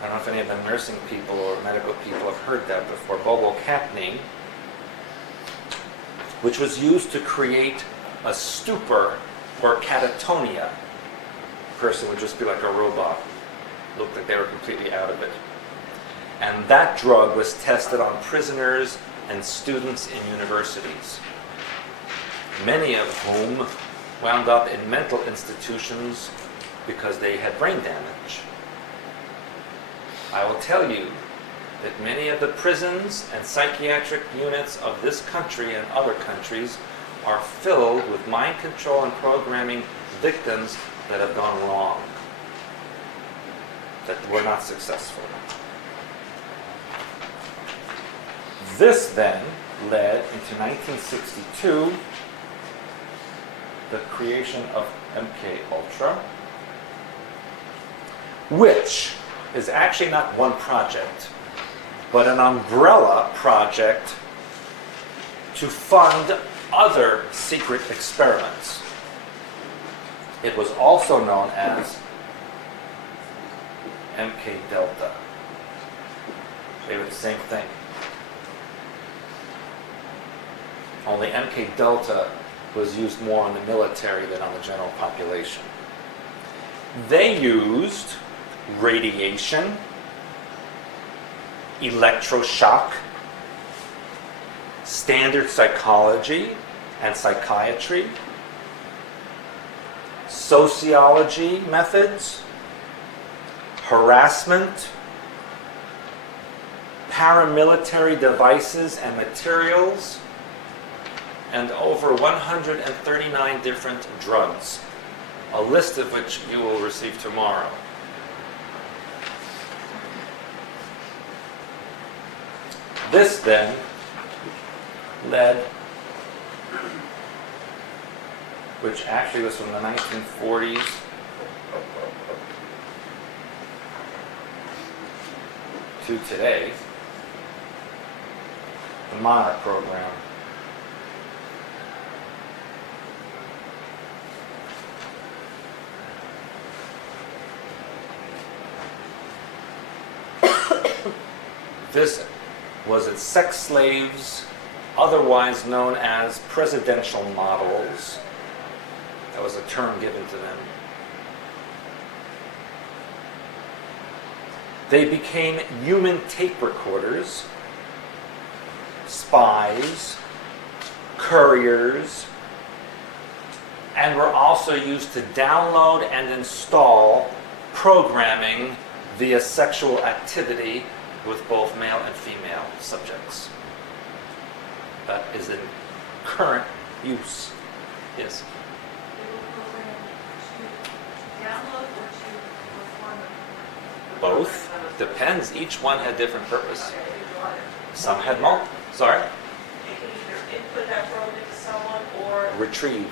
I don't know if any of the nursing people or medical people have heard that before. Bulbocapnine, which was used to create a stupor or catatonia. The person would just be like a robot. Looked like they were completely out of it. And that drug was tested on prisoners and students in universities, many of whom wound up in mental institutions because they had brain damage. I will tell you that many of the prisons and psychiatric units of this country and other countries are filled with mind control and programming victims that have gone wrong, that were not successful. This then led into 1962 the creation of MK Ultra, which is actually not one project, but an umbrella project to fund other secret experiments. It was also known as MK Delta. They were the same thing. Only MK Delta was used more on the military than on the general population. They used radiation, electroshock, standard psychology and psychiatry, sociology methods, harassment, paramilitary devices and materials, and over 139 different drugs, a list of which you will receive tomorrow. This then led, which actually was from the 1940s to today, the Monarch program. This was its sex slaves, otherwise known as presidential models. That was a term given to them. They became human tape recorders, spies, couriers, and were also used to download and install programming via sexual activity with both male and female subjects. That is in current use. Yes? They were programmed to download or to perform Both. Depends. Each one had different purpose. Some had multiple. Sorry? You can either input that program into someone or Retrieve.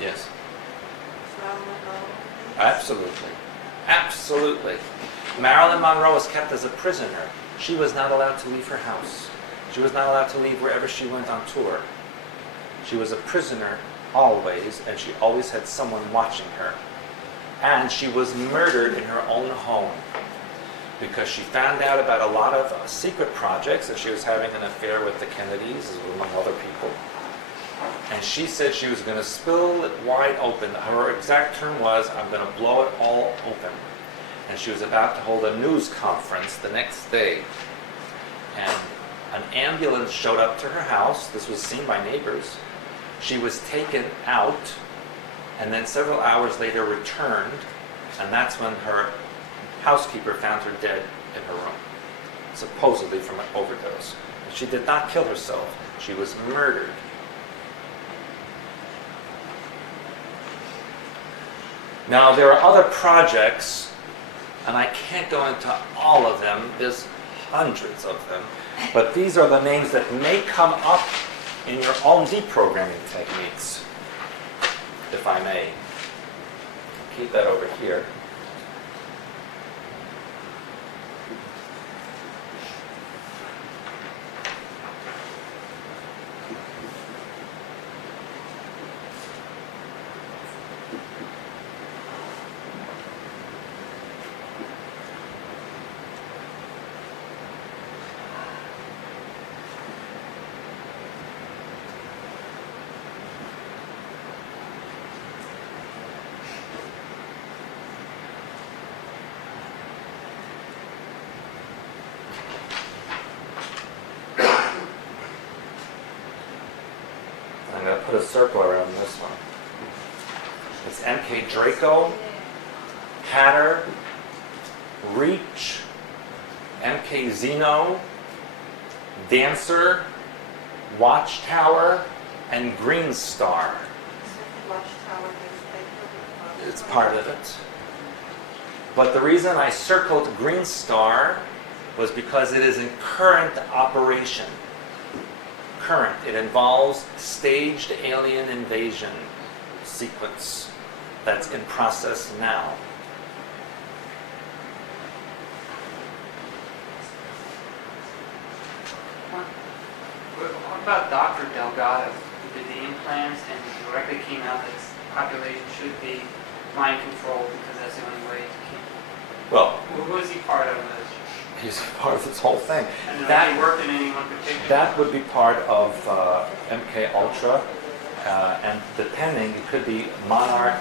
Yes. Absolutely. Absolutely. Marilyn Monroe was kept as a prisoner. She was not allowed to leave her house. She was not allowed to leave wherever she went on tour. She was a prisoner always, and she always had someone watching her. And she was murdered in her own home because she found out about a lot of secret projects, and she was having an affair with the Kennedys, among other people. And she said she was going to spill it wide open. Her exact term was, I'm going to blow it all open. And she was about to hold a news conference the next day. And an ambulance showed up to her house. This was seen by neighbors. She was taken out, and then several hours later returned, and that's when her housekeeper found her dead in her room, supposedly from an overdose. But she did not kill herself. She was murdered. Now, there are other projects, and I can't go into all of them. There's hundreds of them. But these are the names that may come up in your own deprogramming techniques, if I may. Keep that over here. I'm going to put a circle around this one. It's MK Draco, Hatter, Reach, MK Zeno, Dancer, Watchtower, and Green Star. It's part of it. But the reason I circled Green Star was because it is in current operation. Current. It involves staged alien invasion sequence that's in process now. What about Dr. Delgado, who did the implants and directly came out that this population should be mind controlled because that's the only way to keep. Well, Who was he part of this? he's part of this whole thing. And That he worked in anyone particular? That would be part of MK Ultra, and depending, it could be Monarch.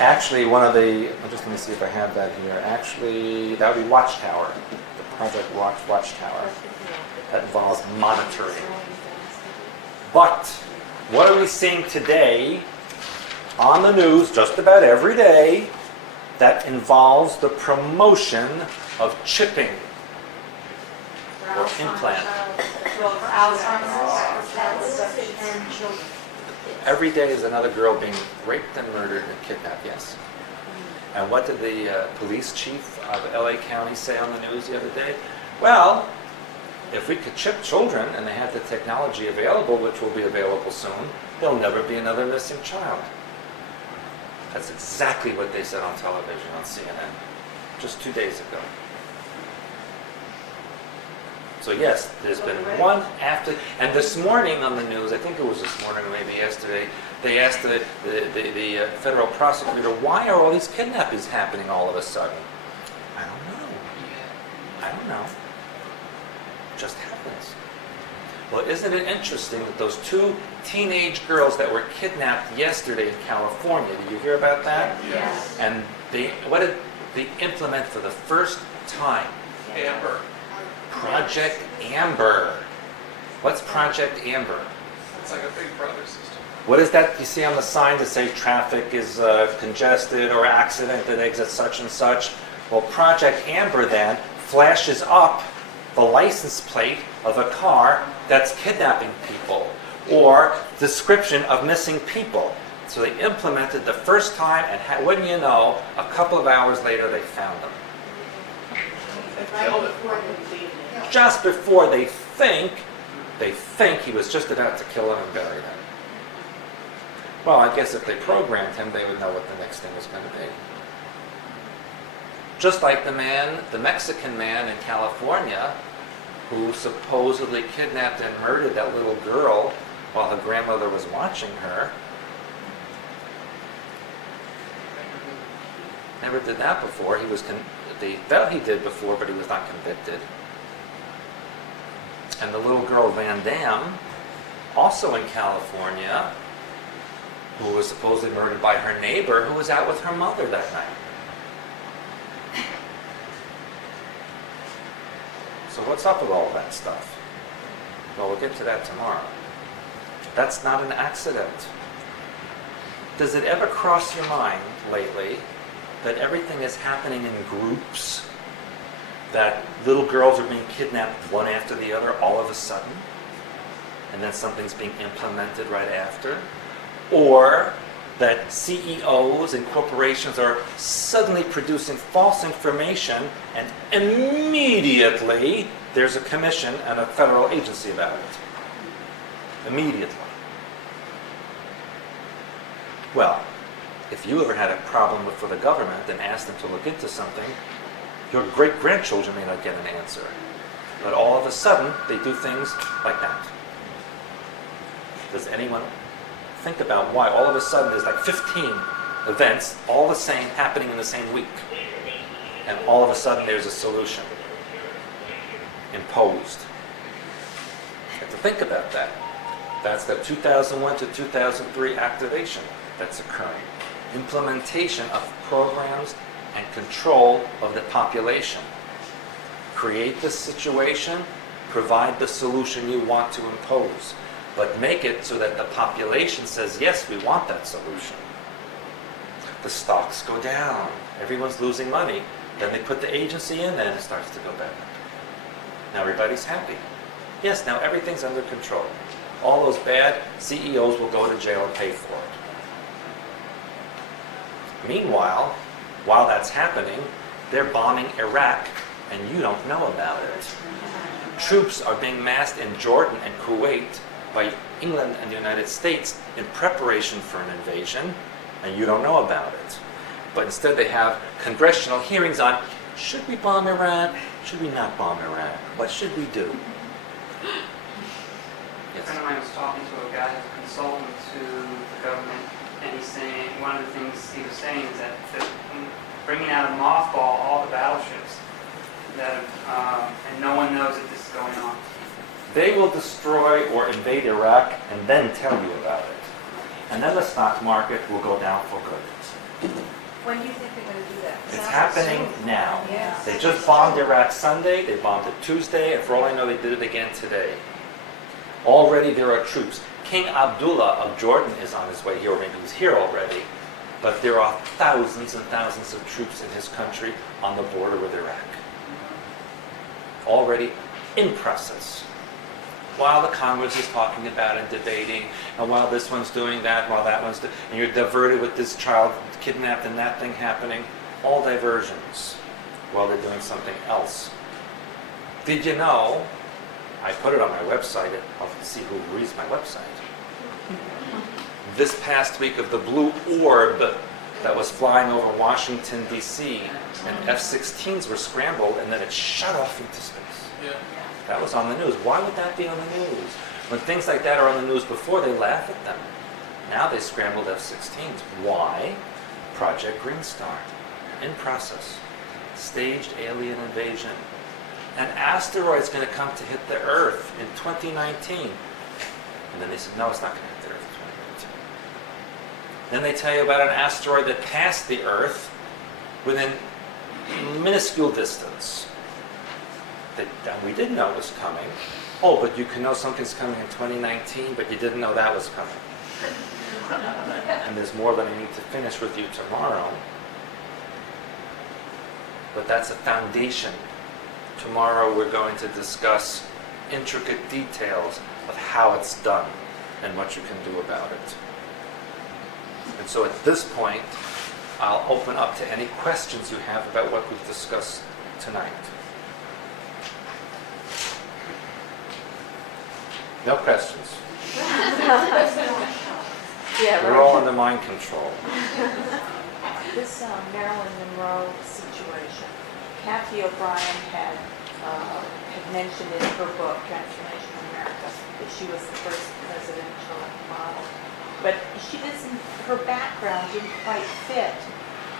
Actually, one of the, just let me see if I have that here. Actually, that would be Watchtower, the Project Watchtower. That involves monitoring. But what are we seeing today on the news, just about every day, that involves the promotion of chipping or implant? And children. Every day is another girl being raped and murdered and kidnapped, yes. And what did the police chief of LA County say on the news the other day? Well, if we could chip children and they had the technology available, which will be available soon, there'll never be another missing child. That's exactly what they said on television on CNN just 2 days ago. So yes, there's been one after, and this morning on the news, I think it was this morning or maybe yesterday, they asked the federal prosecutor, why are all these kidnappings happening all of a sudden? I don't know. It just happens. Well, isn't it interesting that those two teenage girls that were kidnapped yesterday in California, did you hear about that? Yes. And what did they implement for the first time? Amber. Project Amber. What's Project Amber? It's like a Big Brother system. What is that you see on the sign to say traffic is congested or accident at exit such and such? Well, Project Amber then flashes up the license plate of a car that's kidnapping people or description of missing people. So they implemented the first time, and wouldn't you know, a couple of hours later they found him. They killed it for the evening. Just before they think he was just about to kill him and bury him. Well, I guess if they programmed him, they would know what the next thing was going to be. Just like the Mexican man in California, who supposedly kidnapped and murdered that little girl while her grandmother was watching her. Never did that before. They felt he did before, but he was not convicted. And the little girl Van Dam, also in California, who was supposedly murdered by her neighbor, who was out with her mother that night. So what's up with all that stuff? Well, we'll get to that tomorrow. That's not an accident. Does it ever cross your mind lately that everything is happening in groups? That little girls are being kidnapped one after the other all of a sudden? And then something's being implemented right after? Or that CEOs and corporations are suddenly producing false information and immediately there's a commission and a federal agency about it. Immediately. Well, if you ever had a problem with the government and asked them to look into something, your great-grandchildren may not get an answer. But all of a sudden, they do things like that. Does anyone think about why all of a sudden there's like 15 events, all the same, happening in the same week? And all of a sudden there's a solution imposed. You have to think about that. That's the 2001 to 2003 activation that's occurring. Implementation of programs and control of the population. Create the situation, provide the solution you want to impose, but make it so that the population says, yes, we want that solution. The stocks go down, everyone's losing money, then they put the agency in, and it starts to go back up. Now everybody's happy. Yes, now everything's under control. All those bad CEOs will go to jail and pay for it. Meanwhile, while that's happening, they're bombing Iraq, and you don't know about it. Troops are being massed in Jordan and Kuwait by England and the United States in preparation for an invasion, and you don't know about it. But instead they have congressional hearings on, should we bomb Iraq? Should we not bomb Iraq? What should we do? A Yes. friend of mine was talking to a guy who's a consultant to the government, and he's saying, one of the things he was saying is that bringing out of mothball all the battleships, and no one knows that this is going on. They will destroy or invade Iraq and then tell you about it. And then the stock market will go down for good. When do you think they're going to do that? It's Sounds happening soon. now. Yeah. They just bombed Iraq Sunday, they bombed it Tuesday, and for all I know, they did it again today. Already there are troops. King Abdullah of Jordan is on his way here, or maybe he's here already, but there are thousands and thousands of troops in his country on the border with Iraq. Already in process. While the Congress is talking about and debating, and while this one's doing that, while that one's doing, and you're diverted with this child kidnapped and that thing happening, all diversions, while they're doing something else. Did you know, I put it on my website, I'll see who reads my website. This past week of the blue orb that was flying over Washington, D.C., and F-16s were scrambled, and then it shot off into space. Yeah. That was on the news. Why would that be on the news? When things like that are on the news before, they laugh at them. Now they scrambled F-16s. Why? Project Green Star. In process. Staged alien invasion. An asteroid's going to come to hit the Earth in 2019. And then they said, no, it's not going to hit the Earth in 2019. Then they tell you about an asteroid that passed the Earth within minuscule distance. That we didn't know was coming. Oh, but you can know something's coming in 2019, but you didn't know that was coming. And there's more that I need to finish with you tomorrow. But that's a foundation. Tomorrow we're going to discuss intricate details of how it's done and what you can do about it. And so at this point, I'll open up to any questions you have about what we've discussed tonight. No questions. Yeah, We're all under mind control. This Marilyn Monroe situation, Kathy O'Brien had mentioned in her book, Transformation of America, that she was the first presidential model. But she doesn't, her background didn't quite fit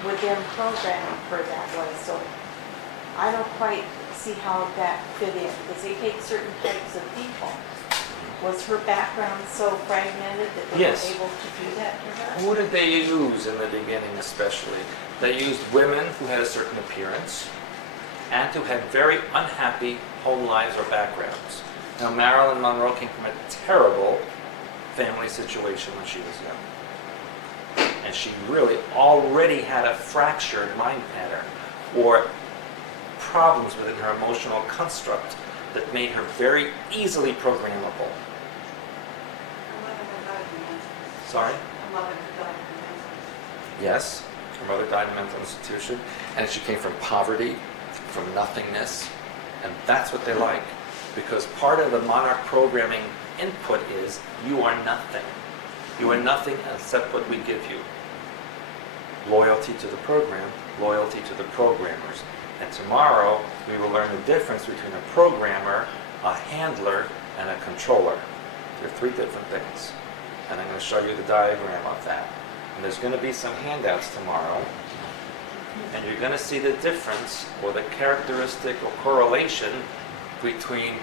with them programming her that way. So I don't quite see how that fit in, because they take certain types of people. Was her background so fragmented that they Yes. were able to do that to her? Who did they use in the beginning especially? They used women who had a certain appearance and who had very unhappy home lives or backgrounds. Now Marilyn Monroe came from a terrible family situation when she was young. And she really already had a fractured mind pattern or problems within her emotional construct that made her very easily programmable. Sorry? Yes, her mother died in a mental institution, and she came from poverty, from nothingness, and that's what they like. Because part of the monarch programming input is, you are nothing. You are nothing except what we give you. Loyalty to the program, loyalty to the programmers. And tomorrow, we will learn the difference between a programmer, a handler, and a controller. They're three different things. And I'm going to show you the diagram of that. And there's going to be some handouts tomorrow. And you're going to see the difference or the characteristic or correlation between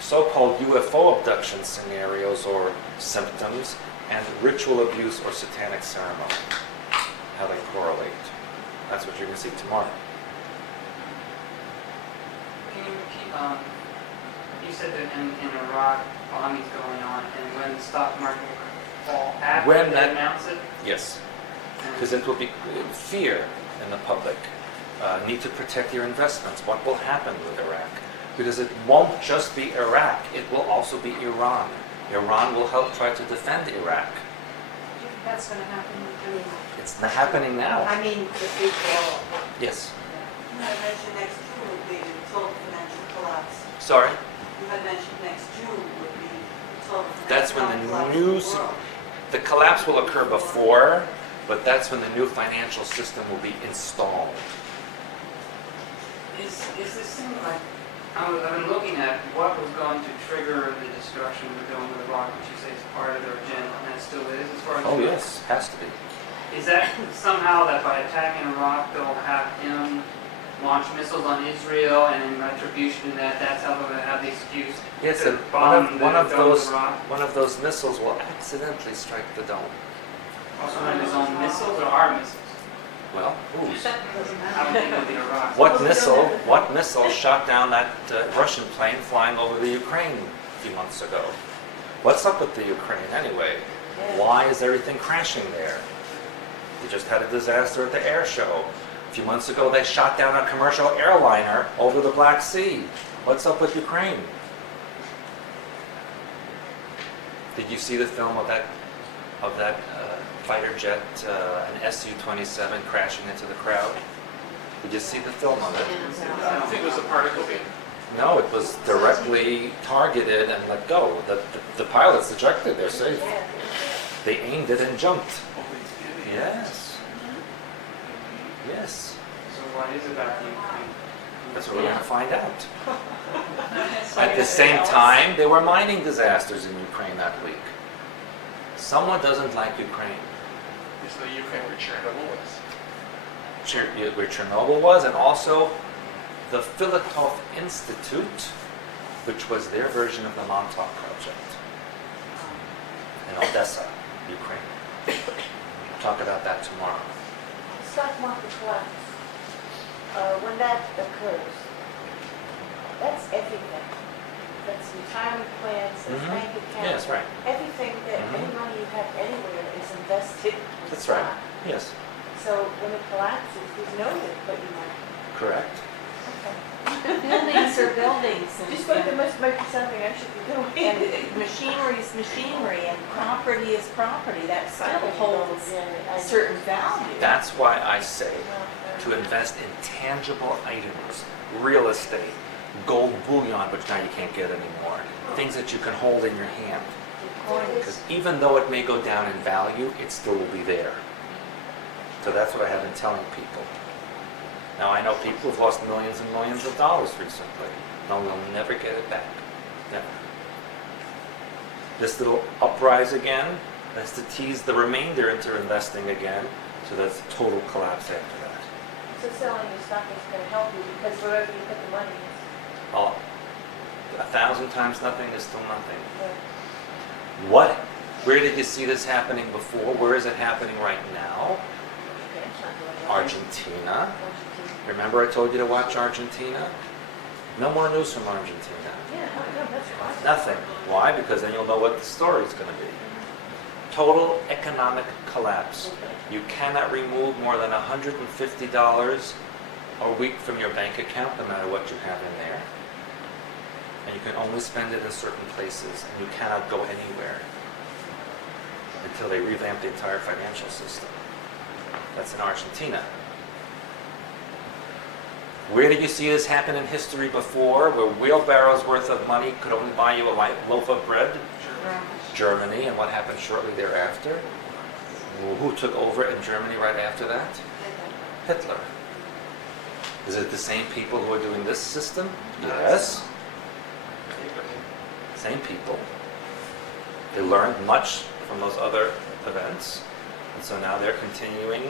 so-called UFO abduction scenarios or symptoms and ritual abuse or satanic ceremony. How they correlate. That's what you're going to see tomorrow. Can you repeat, you said that in Iraq, bombings going on, and when the stock market will fall after When they that- announce it? Yes. And- Because it will be fear in the public. Need to protect your investments. What will happen with Iraq? Because it won't just be Iraq, it will also be Iran. Iran will help try to defend Iraq. Do you think that's going to happen? I mean, It's not happening now. I mean, the big wall. Yes. You had mentioned next June would be the total financial collapse. Sorry? You had mentioned next June would be the total That's when financial the collapse new of the world. The collapse will occur before, but that's when the new financial system will be installed. Is this thing like, I've been looking at what was going to trigger the destruction we're doing with Iraq, which you say is part of their agenda, and that still is as far as... Oh yes, has to be. Is that somehow that by attacking Iraq, they'll have him launch missiles on Israel, and in retribution to that, that's how they're going to have the excuse Yes, to and bomb one of the dome those Iraq? one of those missiles will accidentally strike the dome. Also known as own missiles or our missiles? Well, whose? I don't think it'll be Iraq. What missile shot down that Russian plane flying over the Ukraine a few months ago? What's up with the Ukraine anyway? Why is everything crashing there? They just had a disaster at the air show. A few months ago, they shot down a commercial airliner over the Black Sea. What's up with Ukraine? Did you see the film of that fighter jet, an Su-27 crashing into the crowd? Did you see the film of it? I think it was a particle beam. No, it was directly targeted and let go. The pilots ejected, they're safe. They aimed it and jumped. Yes. Yes. So what is it about the Ukraine? That's what we're going to find out. At the same time, there were mining disasters in Ukraine that week. Someone doesn't like Ukraine. Is the Ukraine where Chernobyl was? Where Chernobyl was, and also the Filatov Institute, which was their version of the Montauk Project in Odessa, Ukraine. We'll talk about that tomorrow. Stock market collapse, when that occurs, that's everything. That's retirement plans, that's Mhm. bank accounts. Yes, right. Everything that, any Mhm. money you have anywhere is invested in That's right. stock. Yes, So when it collapses, there's no way to put your money. correct. Okay. buildings are buildings Just like there and, must be something I should be doing. and machinery is machinery and property is property. That still holds certain value. That's why I say to invest in tangible items, real estate, gold bullion, which now you can't get anymore, things that you can hold in your hand. Because even though it may go down in value, it still will be there. So that's what I have been telling people. Now I know people who've lost millions and millions of dollars recently. No, they'll never get it back. Never. This little uprise again, that's to tease the remainder into investing again, so that's total collapse after that. So selling your stock is going to help you because wherever you put the money is. Oh, 1,000 times nothing is still nothing. What? Where did you see this happening before? Where is it happening right now? Argentina. Remember I told you to watch Argentina? No more news from Argentina. Yeah, how come? That's why. Nothing. Why? Because then you'll know what the story's going to be. Total economic collapse. You cannot remove more than $150 a week from your bank account, no matter what you have in there. And you can only spend it in certain places, and you cannot go anywhere until they revamp the entire financial system. That's in Argentina. Where did you see this happen in history before, where wheelbarrows worth of money could only buy you a loaf of bread? Germany, and what happened shortly thereafter? Who took over in Germany right after that? Hitler. Is it the same people who are doing this system? Yes. Same people. They learned much from those other events, and so now they're continuing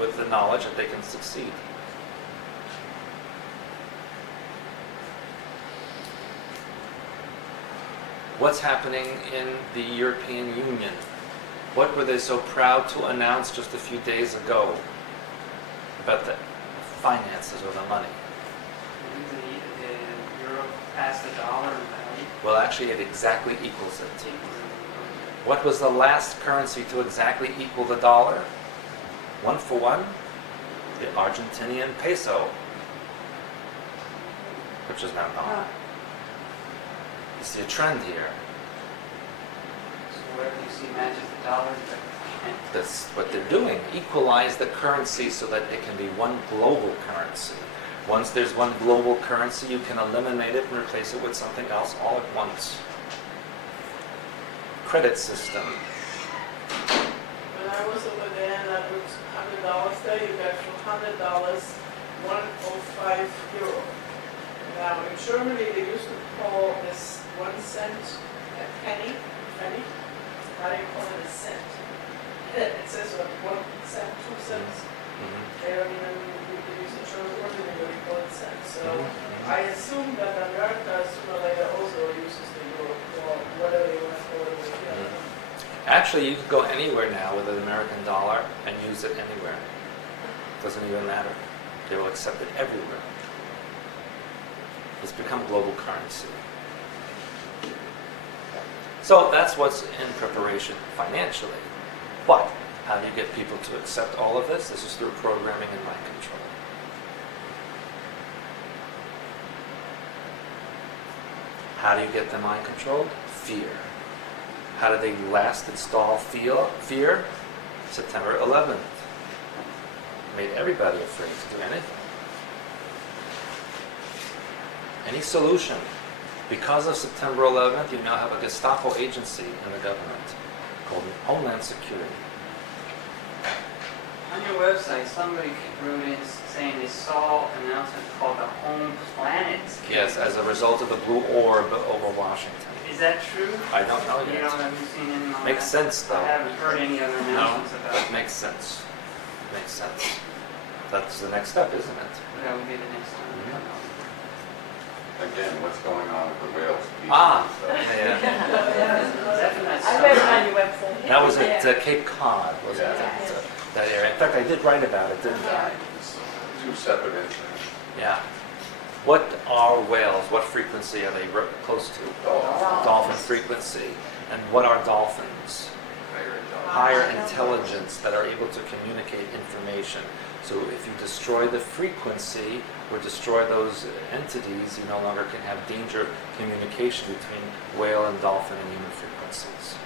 with the knowledge that they can succeed. What's happening in the European Union? What were they so proud to announce just a few days ago about the finances or the money? The euro passed the dollar in value. Well, actually, it exactly equals it. What was the last currency to exactly equal the dollar? One for one? The Argentinian peso, which is now gone. You see a trend here. So wherever you see matches the dollar, That's what they're doing. Equalize the currency so that it can be one global currency. Once there's one global currency, you can eliminate it and replace it with something else all at once. Credit system. When I was over there and I put $100 there, you got for $100, 105 euro. Now in Germany they used to call this 1 cent a penny. Now they call it a cent. It says what, 1 cent, 2 cents. They don't even use the German word anymore, they call it cents. So I assume that America sooner or later also uses the euro or whatever they want to call it. Actually, you can go anywhere now with an American dollar and use it anywhere. Doesn't even matter. They will accept it everywhere. It's become global currency. So that's what's in preparation financially. But how do you get people to accept all of this? This is through programming and mind control. How do you get them mind controlled? Fear. How do they last install fear? September 11th. Made everybody afraid to do anything. Any solution. Because of September 11th, you now have a Gestapo agency in the government called Homeland Security. on your website, somebody wrote in saying they saw an announcement called the Home Planet. Yes, as a result of the blue orb over Washington. Is that true? I don't know You yet. know, have you seen any on Makes that? sense, though. I haven't heard any other No, announcements about that it. makes sense. Makes sense. That's the next step, isn't it? That would be the next one. Again, what's going on with the whales? Ah, So, yeah. Definitely. I read it on your website. That was at Cape Cod, wasn't it? Yeah. That area. In fact, I did write about it, didn't I? it's two separate incidents. Yeah. What are whales? What frequency are they close to? Dolphins. Dolphin frequency. And what are dolphins? Very dolphin. higher intelligence that are able to communicate information. So if you destroy the frequency or destroy those entities, you no longer can have danger of communication between whale and dolphin and human frequencies.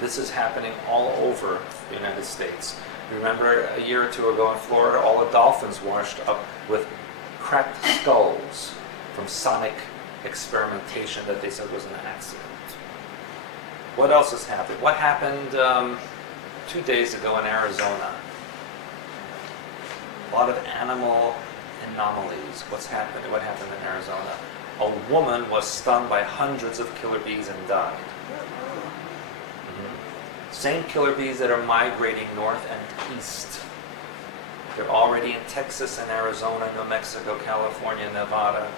This is happening all over the United States. Remember a year or two ago in Florida, all the dolphins washed up with cracked skulls from sonic experimentation that they said was an accident. What else has happened? What happened 2 days ago in Arizona? A lot of animal anomalies. What happened in Arizona? A woman was stung by hundreds of killer bees and died. Same killer bees that are migrating north and east. They're already in Texas and Arizona, New Mexico, California, Nevada.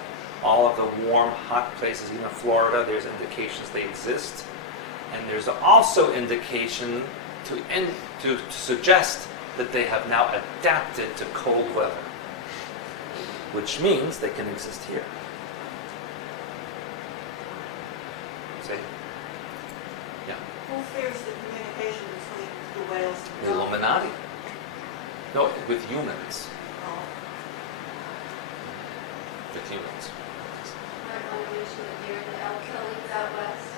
All of the warm, hot places, even Florida, there's indications they exist. And there's also indication to suggest that they have now adapted to cold weather, which means they can exist here. See? Yeah. Who fears the communication between the whales and The Illuminati. No, with humans. Oh. With humans. Might want to mention the deer and the elk killings out west.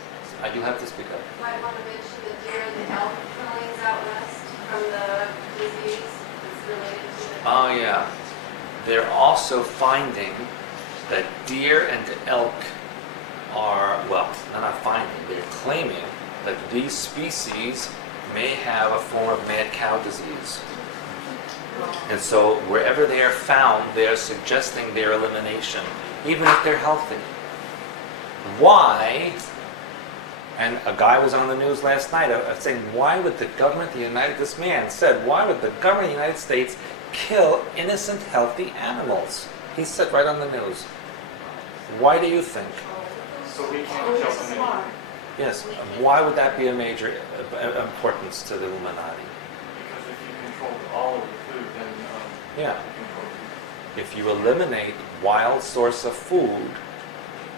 You have to speak up. Might want to mention the deer and the elk killings out west from the disease that's related to the... Oh yeah. They're also finding that deer and elk are, well, they're not finding, they're claiming that these species may have a form of mad cow disease. And so wherever they are found, they are suggesting their elimination, even if they're healthy. Why? And a guy was on the news last night saying, why would the government, this man said, why would the government of the United States kill innocent, healthy animals? He said right on the news. Why do you think? So we can't kill them anymore. Yes, why would that be a major importance to the Illuminati? Because if you control all of the food, then Yeah. you control the If you eliminate wild source of food,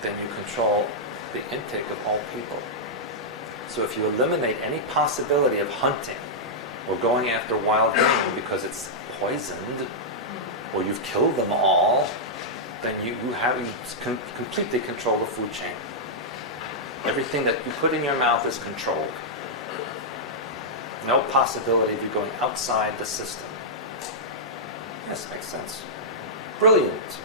then you control the intake of all people. So if you eliminate any possibility of hunting or going after wild game because it's poisoned or you've killed them all, then you completely control the food chain. Everything that you put in your mouth is controlled. No possibility of you going outside the system. Yes, makes sense. Brilliant.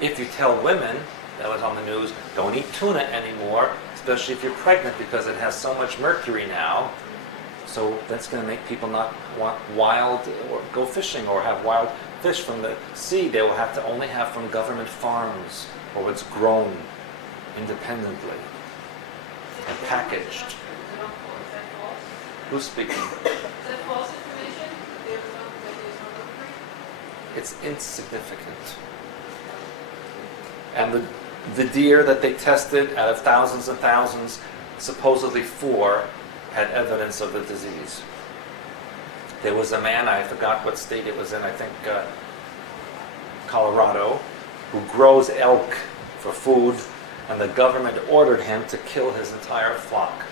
If you tell women, that was on the news, don't eat tuna anymore, especially if you're pregnant because it has so much mercury now, so that's going to make people not want wild or go fishing or have wild fish from the sea. They will have to only have from government farms or what's grown independently and packaged. Is that false? Who's speaking? Is that false information? There's no mercury? It's insignificant. And the deer that they tested out of thousands and thousands, supposedly 4 had evidence of the disease. There was a man, I forgot what state it was in, I think Colorado, who grows elk for food, and the government ordered him to kill his entire flock,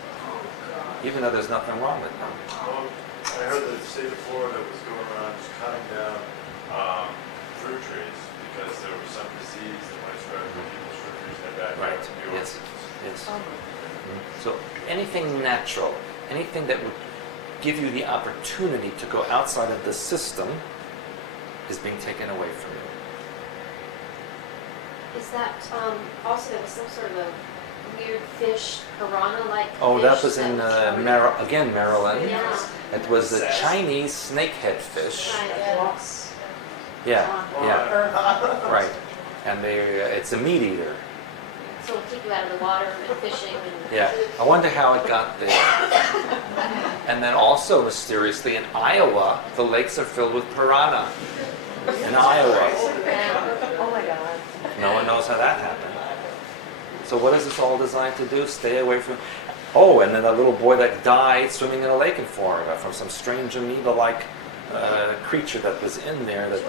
even though there's nothing wrong with them. Well, I heard that the state of Florida was going around just cutting down fruit trees because there was some disease that might spread from people's fruit trees in their backyard. Right. to be Yes. orchards. Yes. So anything natural, anything that would give you the opportunity to go outside of the system is being taken away from you. Is that, also there was some sort of a weird fish, piranha-like fish? Oh, that was in charted? Maryland. Yeah. It was the Chinese snakehead fish. Right, yeah. Yeah, yeah, right. And it's a meat eater. So it'll keep you out of the water and fishing and... Yeah, I wonder how it got there. And then also mysteriously in Iowa, the lakes are filled with piranha. In Iowa. Yeah. Oh my God. No one knows how that happened. So what is this all designed to do? Stay away from... Oh, and then a little boy that died swimming in a lake in Florida from some strange amoeba-like creature that was in there. That,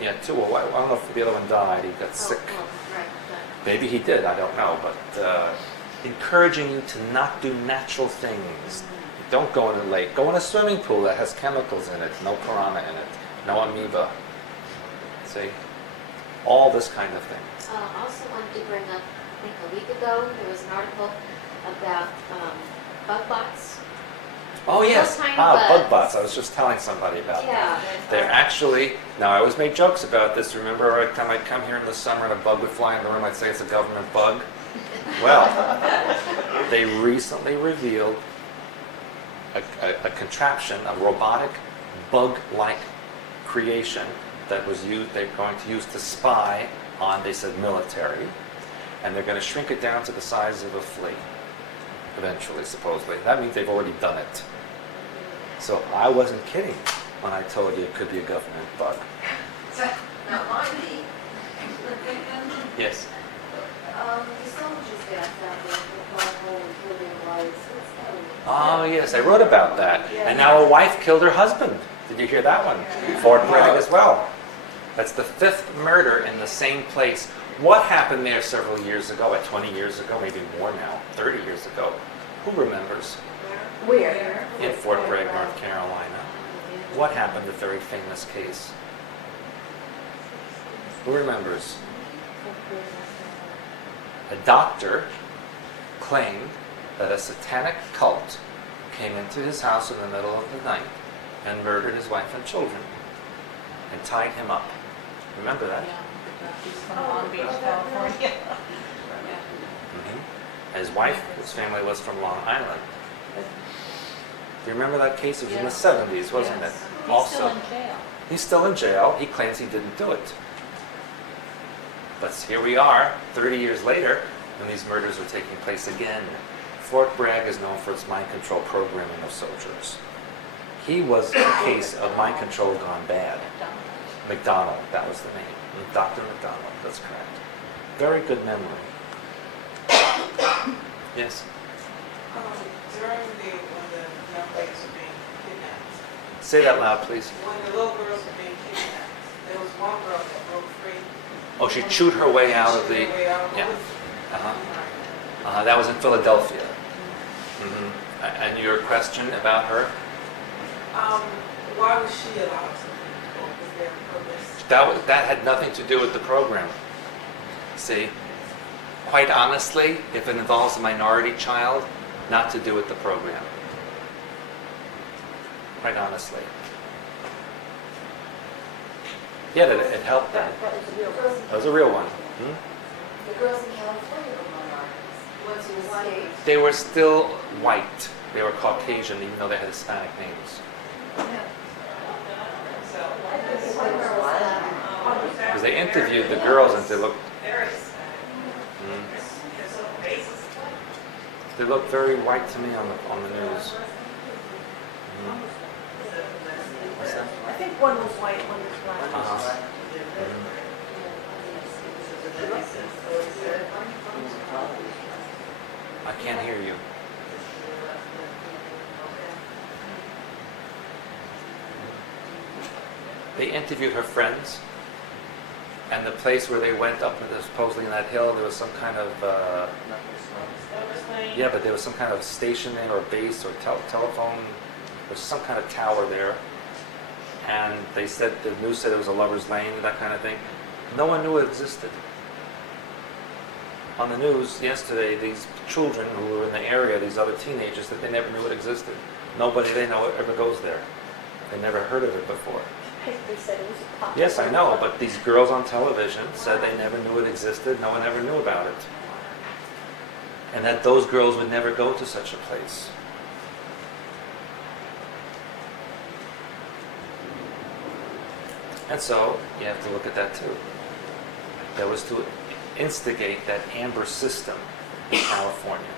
yeah, 2. Well, I don't know if the other one died. He got sick. Oh, right, right. Maybe he did. I don't know. But encouraging you to not do natural things. Don't go in a lake. Go in a swimming pool that has chemicals in it, no piranha in it, no amoeba. See? All this kind of thing. I also wanted to bring up, I think a week ago, there was an article about bug bots. Oh yes, tiny bug bugs. bots. I was just telling somebody about that. Yeah. They're actually, now I always make jokes about this. Remember every time I'd come here in the summer and a bug would fly in the room, I'd say it's a government bug? Well, they recently revealed a contraption, a robotic bug-like creation that was used, they're going to use to spy on, they said, military. And they're going to shrink it down to the size of a flea, eventually, supposedly. That means they've already done it. So I wasn't kidding when I told you it could be a government bug. Now, Marty, Yes. The soldiers got out there for home and killed their wives. Oh, yes, I wrote about that. And now a wife killed her husband. Did you hear that one? Fort Bragg as well. That's the 5th murder in the same place. What happened there several years ago, 20 years ago, maybe more now, 30 years ago? Who remembers? Where? In Fort Bragg, North Carolina. What happened, the very famous case? Who remembers? A doctor claimed that a satanic cult came into his house in the middle of the night and murdered his wife and children and tied him up. Remember that? He's from Long Beach, California. His wife, his family was from Long Island. Do you remember that case? It was in the 70s, wasn't it? He's still in jail. He's still in jail. He claims he didn't do it. But here we are, 30 years later, when these murders are taking place again. Fort Bragg is known for its mind control programming of soldiers. He was a case of mind control gone bad. McDonald, that was the name. Dr. McDonald, that's correct. Very good memory. Yes? During when the young ladies were being kidnapped, Say that loud, please. when the little girls were being kidnapped, there was one girl that broke free. Oh, she chewed her way out of the... She way out. Yeah. That was in Philadelphia. And your question about her? Why was she allowed to? What was their purpose? That had nothing to do with the program. See? Quite honestly, if it involves a minority child, not to do with the program. Quite honestly. Yeah, it helped them. That was a real person. That was a real one. The girls in California were minorities. Once you escaped. They were still white. They were Caucasian, even though they had Hispanic names. Because they interviewed the girls and they looked... They looked very white to me on the news. What's that? I think one was white, one was black. I can't hear you. They interviewed her friends, and the place where they went up, supposedly in that hill, there was some kind of, yeah, but there was some kind of station there, or base, or telephone, there was some kind of tower there, and they said, the news said it was a lover's lane, that kind of thing. No one knew it existed. On the news yesterday, these children who were in the area, these other teenagers, that they never knew it existed. Nobody they know ever goes there. They never heard of it before. They said it was a popular. Yes, I know, but these girls on television said they never knew it existed, no one ever knew about it. And that those girls would never go to such a place. And so, you have to look at that too. That was to instigate that amber system in California.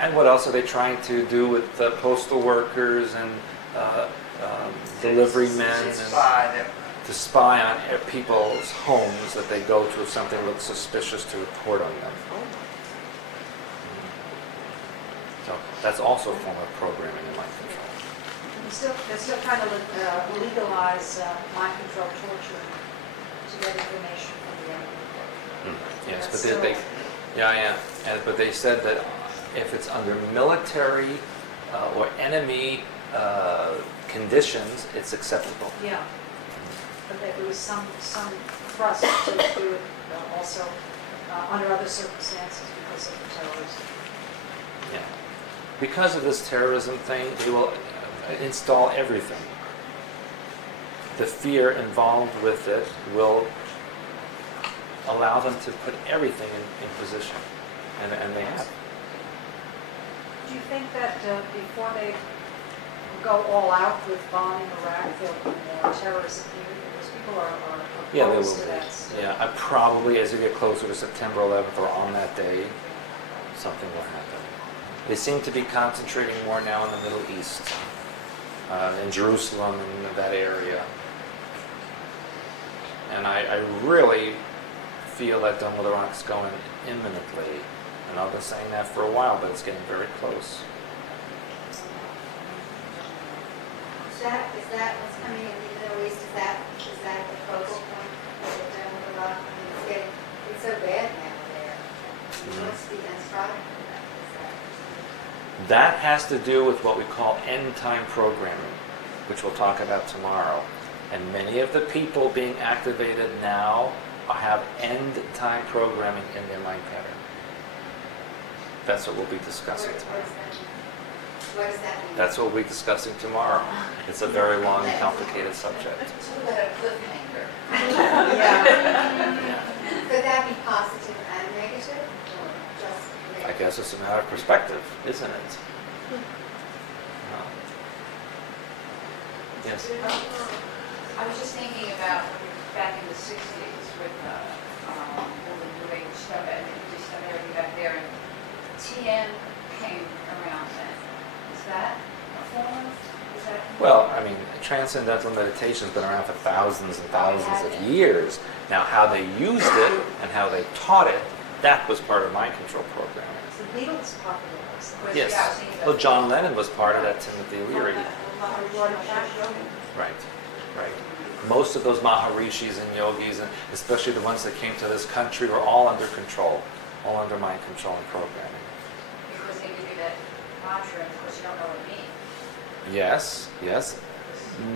And what else are they trying to do with postal workers and delivery men and to spy on people's homes that they go to if something looks suspicious to report on them. So that's also a form of programming and mind control. they're still trying to legalize mind control torture to get information from the enemy. Yes, That's but Yeah. But they said that if it's under military or enemy conditions, it's acceptable. Yeah. But there was some thrust to do it also under other circumstances because of the terrorism. Yeah. Because of this terrorism thing, they will install everything. The fear involved with it will allow them to put everything in position, and they have. Do you think that before they go all out with bombing Iraq, there'll be more terrorism here? Because people are Yeah, they will opposed to be. that. still. Yeah, probably as you get closer to September 11th or on that day, something will happen. They seem to be concentrating more now in the Middle East, in Jerusalem and that area. And I really feel that done with Iraq's going imminently. And I've been saying that for a while, but it's getting very close. Is that what's coming in the Middle East? Is that the focal point of the done with Iraq? I mean, it's so bad now there. What's the end product of that? That has to do with what we call end time programming, which we'll talk about tomorrow. And many of the people being activated now have end time programming in their mind pattern. That's what we'll be discussing tomorrow. What does that mean? That's what we'll be discussing tomorrow. It's a very long and complicated subject. It's a little bit of cliffhanger. Yeah. Could that be positive and negative, or just I negative? guess it's a matter of perspective, isn't it? No. Yes. I was just thinking about back in the 60s with all the New Age stuff and just everything back there, and TN came around then. Is that a form? Is that? Well, I mean, transcendental meditation has been around for thousands and thousands of years. Now, how they used it and how they taught it, that was part of mind control programming. The Beatles popularized that. Yes. Well, John Lennon was part of that Timothy Leary. Right. Most of those Maharishis and yogis, and especially the ones that came to this country, were all under control, all under mind control and programming. Because they give you that mantra, and of course you don't know what it means. Yes.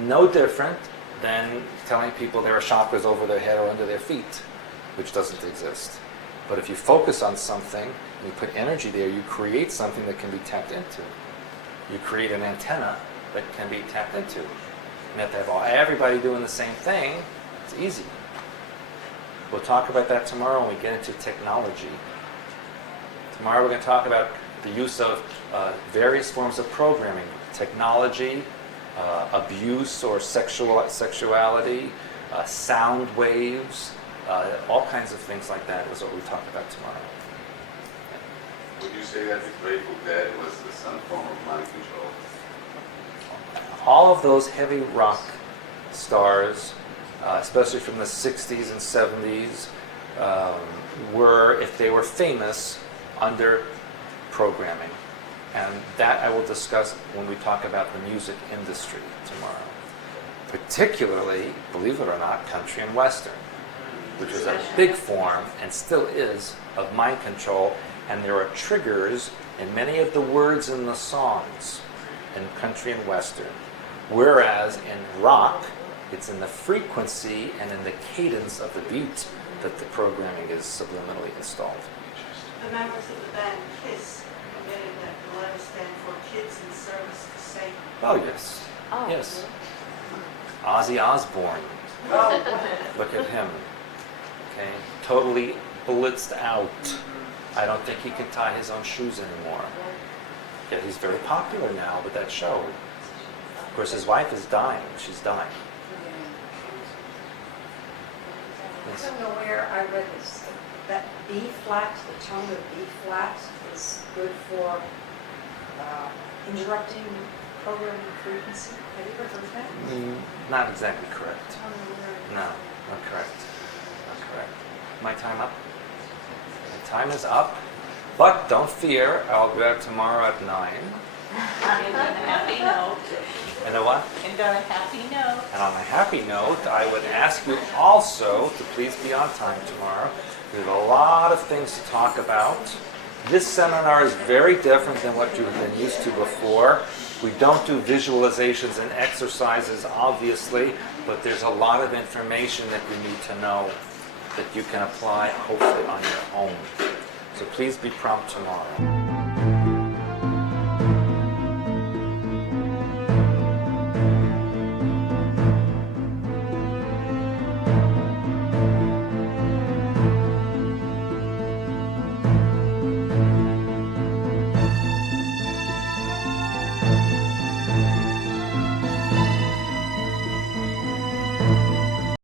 No different than telling people there are chakras over their head or under their feet, which doesn't exist. But if you focus on something and you put energy there, you create something that can be tapped into. You create an antenna that can be tapped into. And if they have everybody doing the same thing, it's easy. We'll talk about that tomorrow when we get into technology. Tomorrow we're going to talk about the use of various forms of programming, technology, abuse or sexuality, sound waves, all kinds of things like that is what we talk about tomorrow. Would you say that the Grateful Dead was some form of mind control? All of those heavy rock stars, especially from the 60s and 70s, were, if they were famous, under programming. And that I will discuss when we talk about the music industry tomorrow. Particularly, believe it or not, country and western, which was a big form and still is of mind control. And there are triggers in many of the words in the songs in country and western. Whereas in rock, it's in the frequency and in the cadence of the beat that the programming is subliminally installed. The members of the band KISS admitted that the letters stand for Kids in Service to Satan. Oh, yes. Oh, Yes. Ozzy Osbourne. Look at him. Okay. Totally blitzed out. I don't think he can tie his own shoes anymore. Yet he's very popular now with that show. Of course, his wife is dying. She's dying. I Yes. don't know where I read this, that B flat, the tone of B flat is good for interrupting programming frequency. Have you ever heard that? Not exactly correct. No, not correct. Not correct. My time up? My time is up. But don't fear, I'll be back tomorrow at 9. And on a happy note. And a what? And on a happy note. And on a happy note, I would ask you also to please be on time tomorrow, We have a lot of things to talk about. This seminar is very different than what you've been used to before. We don't do visualizations and exercises, obviously, but there's a lot of information that you need to know that you can apply, hopefully, on your own. So please be prompt tomorrow.